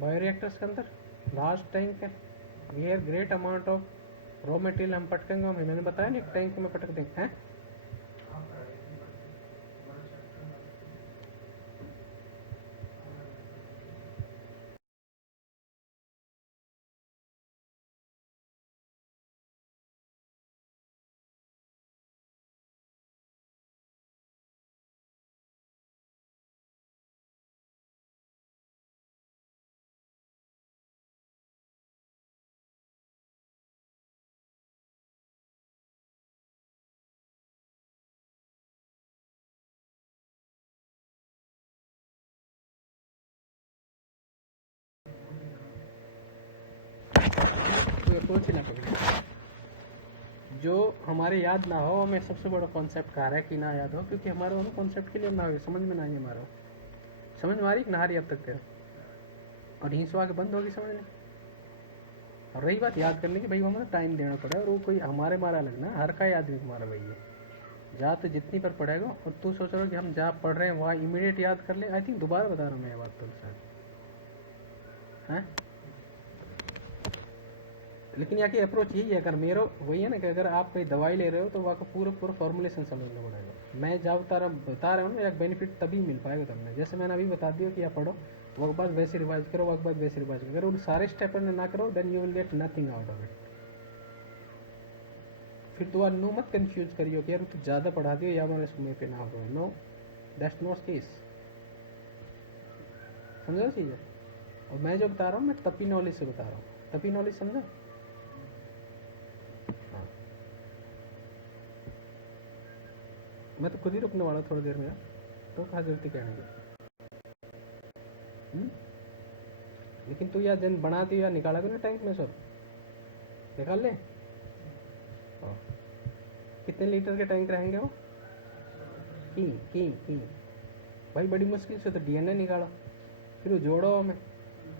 बायो रिएक्टर्स के अंदर। लार्ज टैंक है, where great amount of raw material हम पटकेंगे, मैंने बताया ना, एक टैंक में पटक देंगे हैं। तो अप्रोच ही ना पकड़े, जो हमारे याद ना हो, हमें सबसे बड़ा कॉन्सेप्ट कहा रहा है कि ना याद हो, क्योंकि हमारे उन कॉन्सेप्ट के लिए ना हो, समझ में ना आई हमारा, समझ में आ रही कि ना आ रही अब तक तेरे, और हिंसवा के बंद होगी समझने। और रही बात याद करने की, भाई हमें टाइम देना पड़ेगा, और वो कोई हमारे मारा लगना, हर का आदमी हमारा भाई है। जहाँ तो जितनी पर पढ़ेगा, और तू सोच रहा हो कि हम जहाँ पढ़ रहे हैं वहाँ इमीडिएट याद कर ले, आई थिंक दोबारा बता रहा हूँ मैं ये बात तो शायद है। लेकिन यहाँ की अप्रोच यही है, अगर मेरा वही है ना कि अगर आप कोई दवाई ले रहे हो तो वहाँ का पूरा फॉर्मुलेशन समझना पड़ेगा। मैं जब बता रहा हूँ ना, एक बेनिफिट तभी मिल पाएगा तुमने, जैसे मैंने अभी बता दिया कि आप पढ़ो वक्त बाद वैसे रिवाइज करो, वक्त बाद वैसे रिवाइज करो। अगर उन सारे स्टेप ना करो then you will get nothing out of it. फिर तो नो मत कंफ्यूज करियो कि यार तू ज़्यादा पढ़ा दियो या मेरे समय पे ना हो गए। No, that's not case. समझो चीज़। और मैं जो बता रहा हूँ मैं तपी नॉलेज से बता रहा हूँ। तपी नॉलेज समझो। हाँ, मैं तो खुद ही रुकने वाला थोड़ी देर में यार, तो कहाँ जल्दी कहने की। लेकिन तू यार दिन बना दी या निकाला भी ना टैंक में सब, निकाल ले। हाँ, कितने लीटर के टैंक रहेंगे वो? की भाई बड़ी मुश्किल से तो डीएनए निकाला, फिर वो जोड़ो हमें,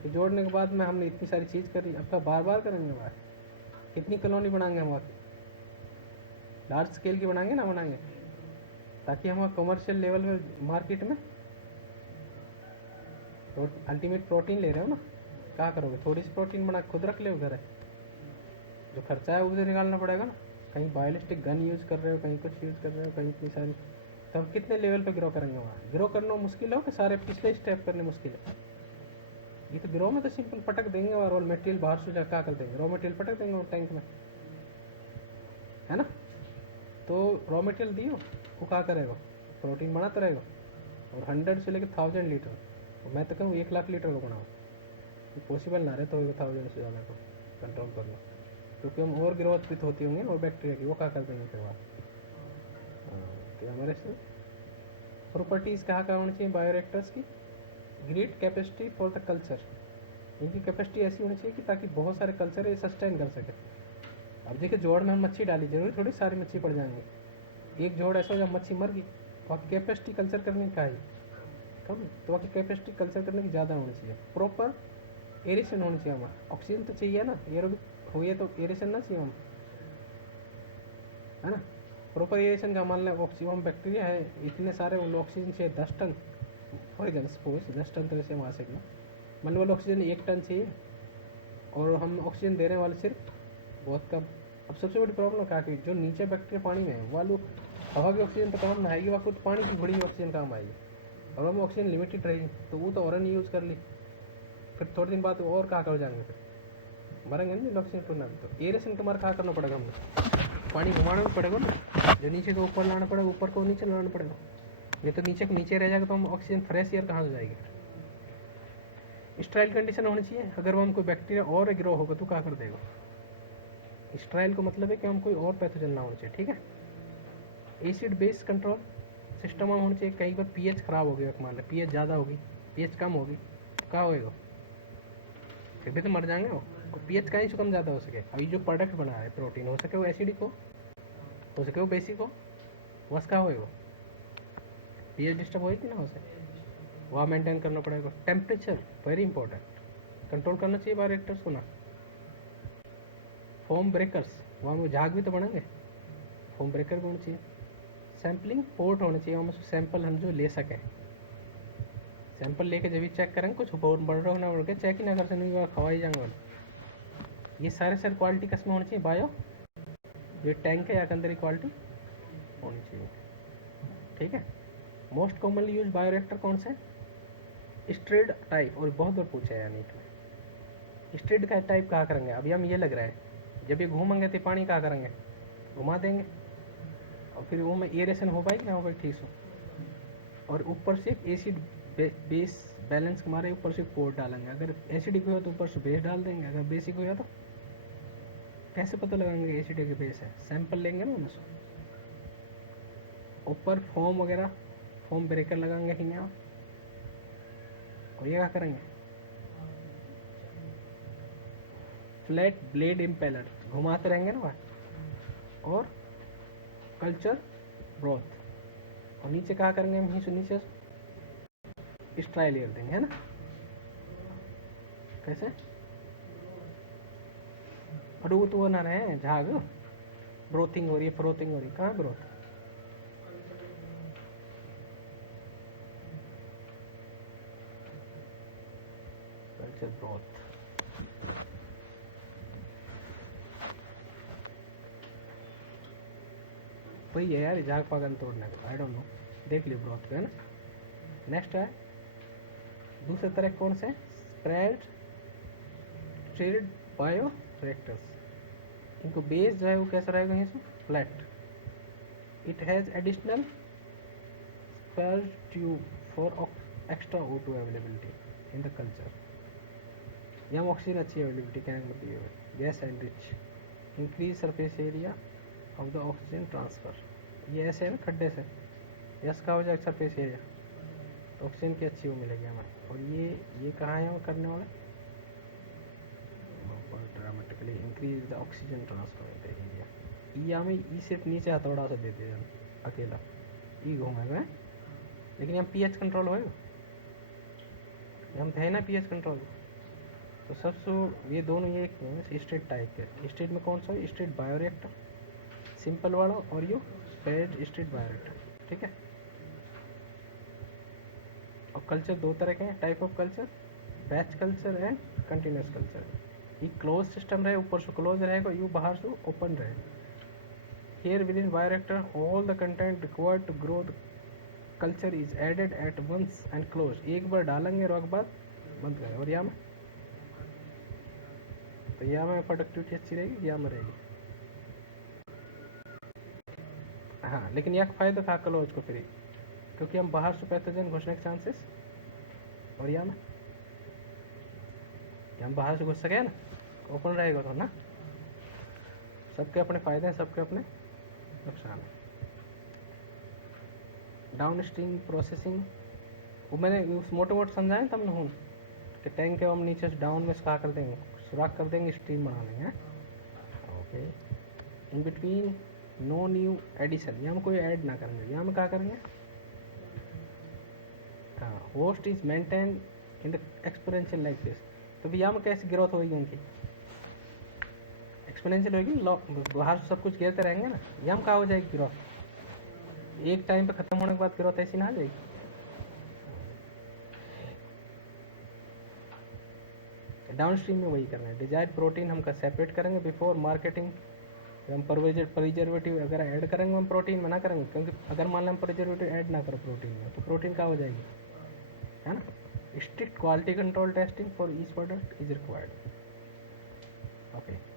फिर जोड़ने के बाद में हमने इतनी सारी चीज़ करी। अब तो बार बार करेंगे बार, कितनी कॉलोनी बनाएंगे हम वहाँ, लार्ज स्केल की बनाएंगे ना बनाएंगे, ताकि हम कमर्शियल लेवल में मार्केट में अल्टीमेट प्रोटीन ले रहे हो ना, क्या करोगे? थोड़ी सी प्रोटीन बना खुद रख ले घर है, जो खर्चा है उसे निकालना पड़ेगा ना। कहीं बायोलिस्टिक गन यूज़ कर रहे हो, कहीं कुछ यूज़ कर रहे हो, कहीं इतनी सारी, तो हम कितने लेवल पे ग्रो करेंगे वहाँ? ग्रो करना मुश्किल हो कि सारे पिछले स्टेप करने मुश्किल है? ये तो ग्रो में तो सिंपल पटक देंगे और रॉ मटेरियल बाहर से क्या कर देंगे, रॉ मटेरियल पटक देंगे वो टैंक में, है ना। तो रॉ मटेरियल दियो, वो क्या करेगा? प्रोटीन बनाता रहेगा। और 100 से लेकर 1000 लीटर, तो मैं तो कहूँ 1 लाख लीटर को बनाओ, पॉसिबल ना रहे तो 1000 से ज़्यादा को कंट्रोल कर लो, क्योंकि हम और ग्रोथ भी होती होंगी और बैक्टीरिया की, वो क्या कर देंगे फिर वहाँ। तो हमारे से प्रॉपर्टीज़ कहाँ होनी चाहिए बायोरिएक्टर्स की? Great capacity for the culture, इनकी कैपेसिटी ऐसी होनी चाहिए कि ताकि बहुत सारे कल्चर ये सस्टेन कर सके। अब देखिए जोड़ में हम मच्छी डाली, जरूरी थोड़ी सारी मच्छी पड़ जाएंगे, एक जोड़ ऐसा हो जब मच्छी मर गई, तो आपकी कैपेसिटी कल्चर करने की है कम, तो आपकी कैपेसिटी कल्चर करने की ज़्यादा होनी चाहिए। प्रॉपर एरेशन होनी चाहिए हमारा, ऑक्सीजन तो चाहिए ना, एरोबिक हुई तो एरेशन ना चाहिए हम, है ना। प्रॉपर एरेशन का मान लें ऑक्सीजन बैक्टीरिया है इतने सारे, ऑक्सीजन चाहिए 10 ton, for example suppose 10 ton, तो वैसे वहाँ से मान लो ऑक्सीजन 1 टन चाहिए, और हम ऑक्सीजन देने वाले सिर्फ बहुत कम। अब सबसे बड़ी प्रॉब्लम क्या कि जो नीचे बैक्टीरिया पानी में है, वो लोग हवा की ऑक्सीजन तो काम ना आएगी, वहाँ कुछ पानी की बड़ी ऑक्सीजन काम आएगी, और हम ऑक्सीजन लिमिटेड रहेगी, तो वो तो और नहीं यूज़ कर ली, फिर थोड़े दिन बाद और कहाँ कर जाएंगे, फिर मरेंगे नहीं ऑक्सीजन पूर्ण। तो एरेशन का मार कहाँ करना पड़ेगा हमें, पानी घुमाना भी पड़ेगा ना, जो नीचे को ऊपर लाना पड़ेगा, ऊपर को नीचे लाना पड़ेगा, नहीं तो नीचे को नीचे रह जाएगा तो हम ऑक्सीजन फ्रेश एयर कहाँ से जाएगी। स्ट्राइल कंडीशन होनी चाहिए, अगर हम कोई बैक्टीरिया और ग्रो होगा तो क्या कर देगा। स्ट्राइल का मतलब है कि हम कोई और पैथोजन ना होना चाहिए, ठीक है। एसिड बेस कंट्रोल सिस्टम में होना चाहिए। कई बार पीएच खराब हो गया, मान लो पीएच ज़्यादा होगी, पीएच कम होगी, क्या होएगा, फिर भी तो मर जाएंगे वो। पीएच कहीं से कम ज़्यादा हो सके, अभी जो प्रोडक्ट बना है प्रोटीन, हो सके वो एसिडिक हो सके वो बेसिक हो, बस क्या होएगा, पीएच डिस्टर्ब होएगी ना, हो सके वहाँ मेंटेन करना पड़ेगा। टेम्परेचर वेरी इंपॉर्टेंट, कंट्रोल करना चाहिए बायोरिएक्टर्स को ना। फोम ब्रेकर्स, वहाँ में झाग भी तो बढ़ेंगे, फोम ब्रेकर भी होना चाहिए। सैम्पलिंग पोर्ट होना चाहिए, वहाँ सैंपल हम जो ले सकें, सैंपल लेके जब भी चेक करेंगे, कुछ बढ़ रहा ना बढ़ के चेक ही ना कर सकते, खवाई जाएंगे। ये सारे सर क्वालिटी कसमें होनी चाहिए, बायो ये टैंक है या के अंदर ही क्वालिटी होनी चाहिए, ठीक है। मोस्ट कॉमनली यूज बायोरिएक्टर कौन से? स्ट्रेड टाइप, और बहुत बार पूछा है यानी कि स्ट्रेड का टाइप कहाँ करेंगे। अभी हम ये लग रहा है जब ये घूमेंगे तो पानी कहाँ करेंगे, घुमा देंगे, और फिर वो में एरेशन हो पाएगी ना, हो पाएगी ठीक से। और ऊपर से एसिड बेस बैलेंस के मारे ऊपर से पोर्ट डालेंगे, अगर एसिडिक हुआ तो ऊपर से बेस डाल देंगे, अगर बेसिक हुआ तो कैसे पता लगाएंगे एसिडिक के बेस है, सैंपल लेंगे ना उनसे। ऊपर फोम वगैरह, फोम ब्रेकर लगाएंगे ही यहाँ, और ये क्या करेंगे, फ्लैट ब्लेड इम्पेलर घुमाते रहेंगे ना वहाँ, और कल्चर ब्रोथ, और नीचे कहाँ करेंगे हम, यहीं से नीचे स्ट्राइल एयर देंगे, है ना। कैसे, और वो तो वो ना रहे झाग, ब्रोथिंग हो रही है, फ्रोथिंग हो रही है, कहाँ ब्रोथ, कल्चर ब्रोथ। वही है यार झाग पागल तोड़ने को, आई डोंट नो, देख लियो ब्रोथ पे, है ना। नेक्स्ट है दूसरे तरह कौन से? Spread stirred bioreactors. इनको बेस जो है वो कैसा रहेगा? यहाँ से flat. It has additional spare tube for extra O2 availability in the culture. यहाँ ऑक्सीजन अच्छी अवेलेबिलिटी कहने का मतलब ये है। Gas enrich increase surface area of the oxygen transfer. ये ऐसे है ना खड्डे से, यस का हो जाएगा सरफेस एरिया, तो ऑक्सीजन की अच्छी वो मिलेगी हमें। और ये कहाँ है हमें करने वाला? Dramatically increase the oxygen transfer area. ई हमें ई सिर्फ नीचे हथौड़ा से देते हैं अकेला, ई घूमेगा, लेकिन यहाँ पीएच कंट्रोल होएगा, हम थे ना पीएच कंट्रोल। तो सबसे ये दोनों ये स्टेट टाइप के। स्टेट में कौन सा? स्टेट बायोरिएक्टर सिंपल वाला, और यू स्प्रेड स्टेट बायोरिएक्टर, ठीक है। और कल्चर दो तरह के हैं, type of culture, batch culture and continuous culture. ये क्लोज सिस्टम रहे, ऊपर से क्लोज रहेगा, यू बाहर से ओपन रहे। Here within bioreactor all the content required to grow the culture is added at once and close. एक बार डालेंगे और एक बार बंद करें। और यहाँ में तो यहाँ में प्रोडक्टिविटी अच्छी रहेगी, यहाँ में रहेगी। हाँ, लेकिन यह फ़ायदा था क्लोज को फ्री, क्योंकि हम बाहर से पैथोजन घुसने के चांसेस, और यहाँ में हम बाहर से घुस सके ना, ओपन रहेगा तो ना। सबके अपने फ़ायदे हैं, सबके अपने नुकसान हैं। डाउन स्ट्रीम प्रोसेसिंग, वो मैंने उस मोटे मोटे समझाए तब ना हूँ कि टैंक के हम नीचे से डाउन में सुखा कर देंगे, सुराख कर देंगे, स्ट्रीम बना लेंगे। Okay, in between no new addition, यहाँ में कोई ऐड ना करेंगे। यहाँ में क्या करेंगे? हाँ, host is maintain in the exponential like this. तो भी यहाँ में कैसे ग्रोथ होगी उनकी? एक्सपोनेंशियल होगी, बाहर से सब कुछ घेरते रहेंगे ना, यहाँ में क्या हो जाएगी ग्रोथ? एक टाइम पे खत्म होने के बाद ग्रोथ ऐसी ना आ जाएगी। डाउन स्ट्रीम में वही करना है। डिजायर्ड प्रोटीन हम सेपरेट करेंगे बिफोर मार्केटिंग। हम प्रिजर्वेटिव अगर ऐड करेंगे हम प्रोटीन में ना करेंगे, क्योंकि अगर मान लें हम प्रिजर्वेटिव ऐड ना करो प्रोटीन में, तो प्रोटीन क्या हो जाएगी, है ना। Strict quality control testing for each product is required. Okay.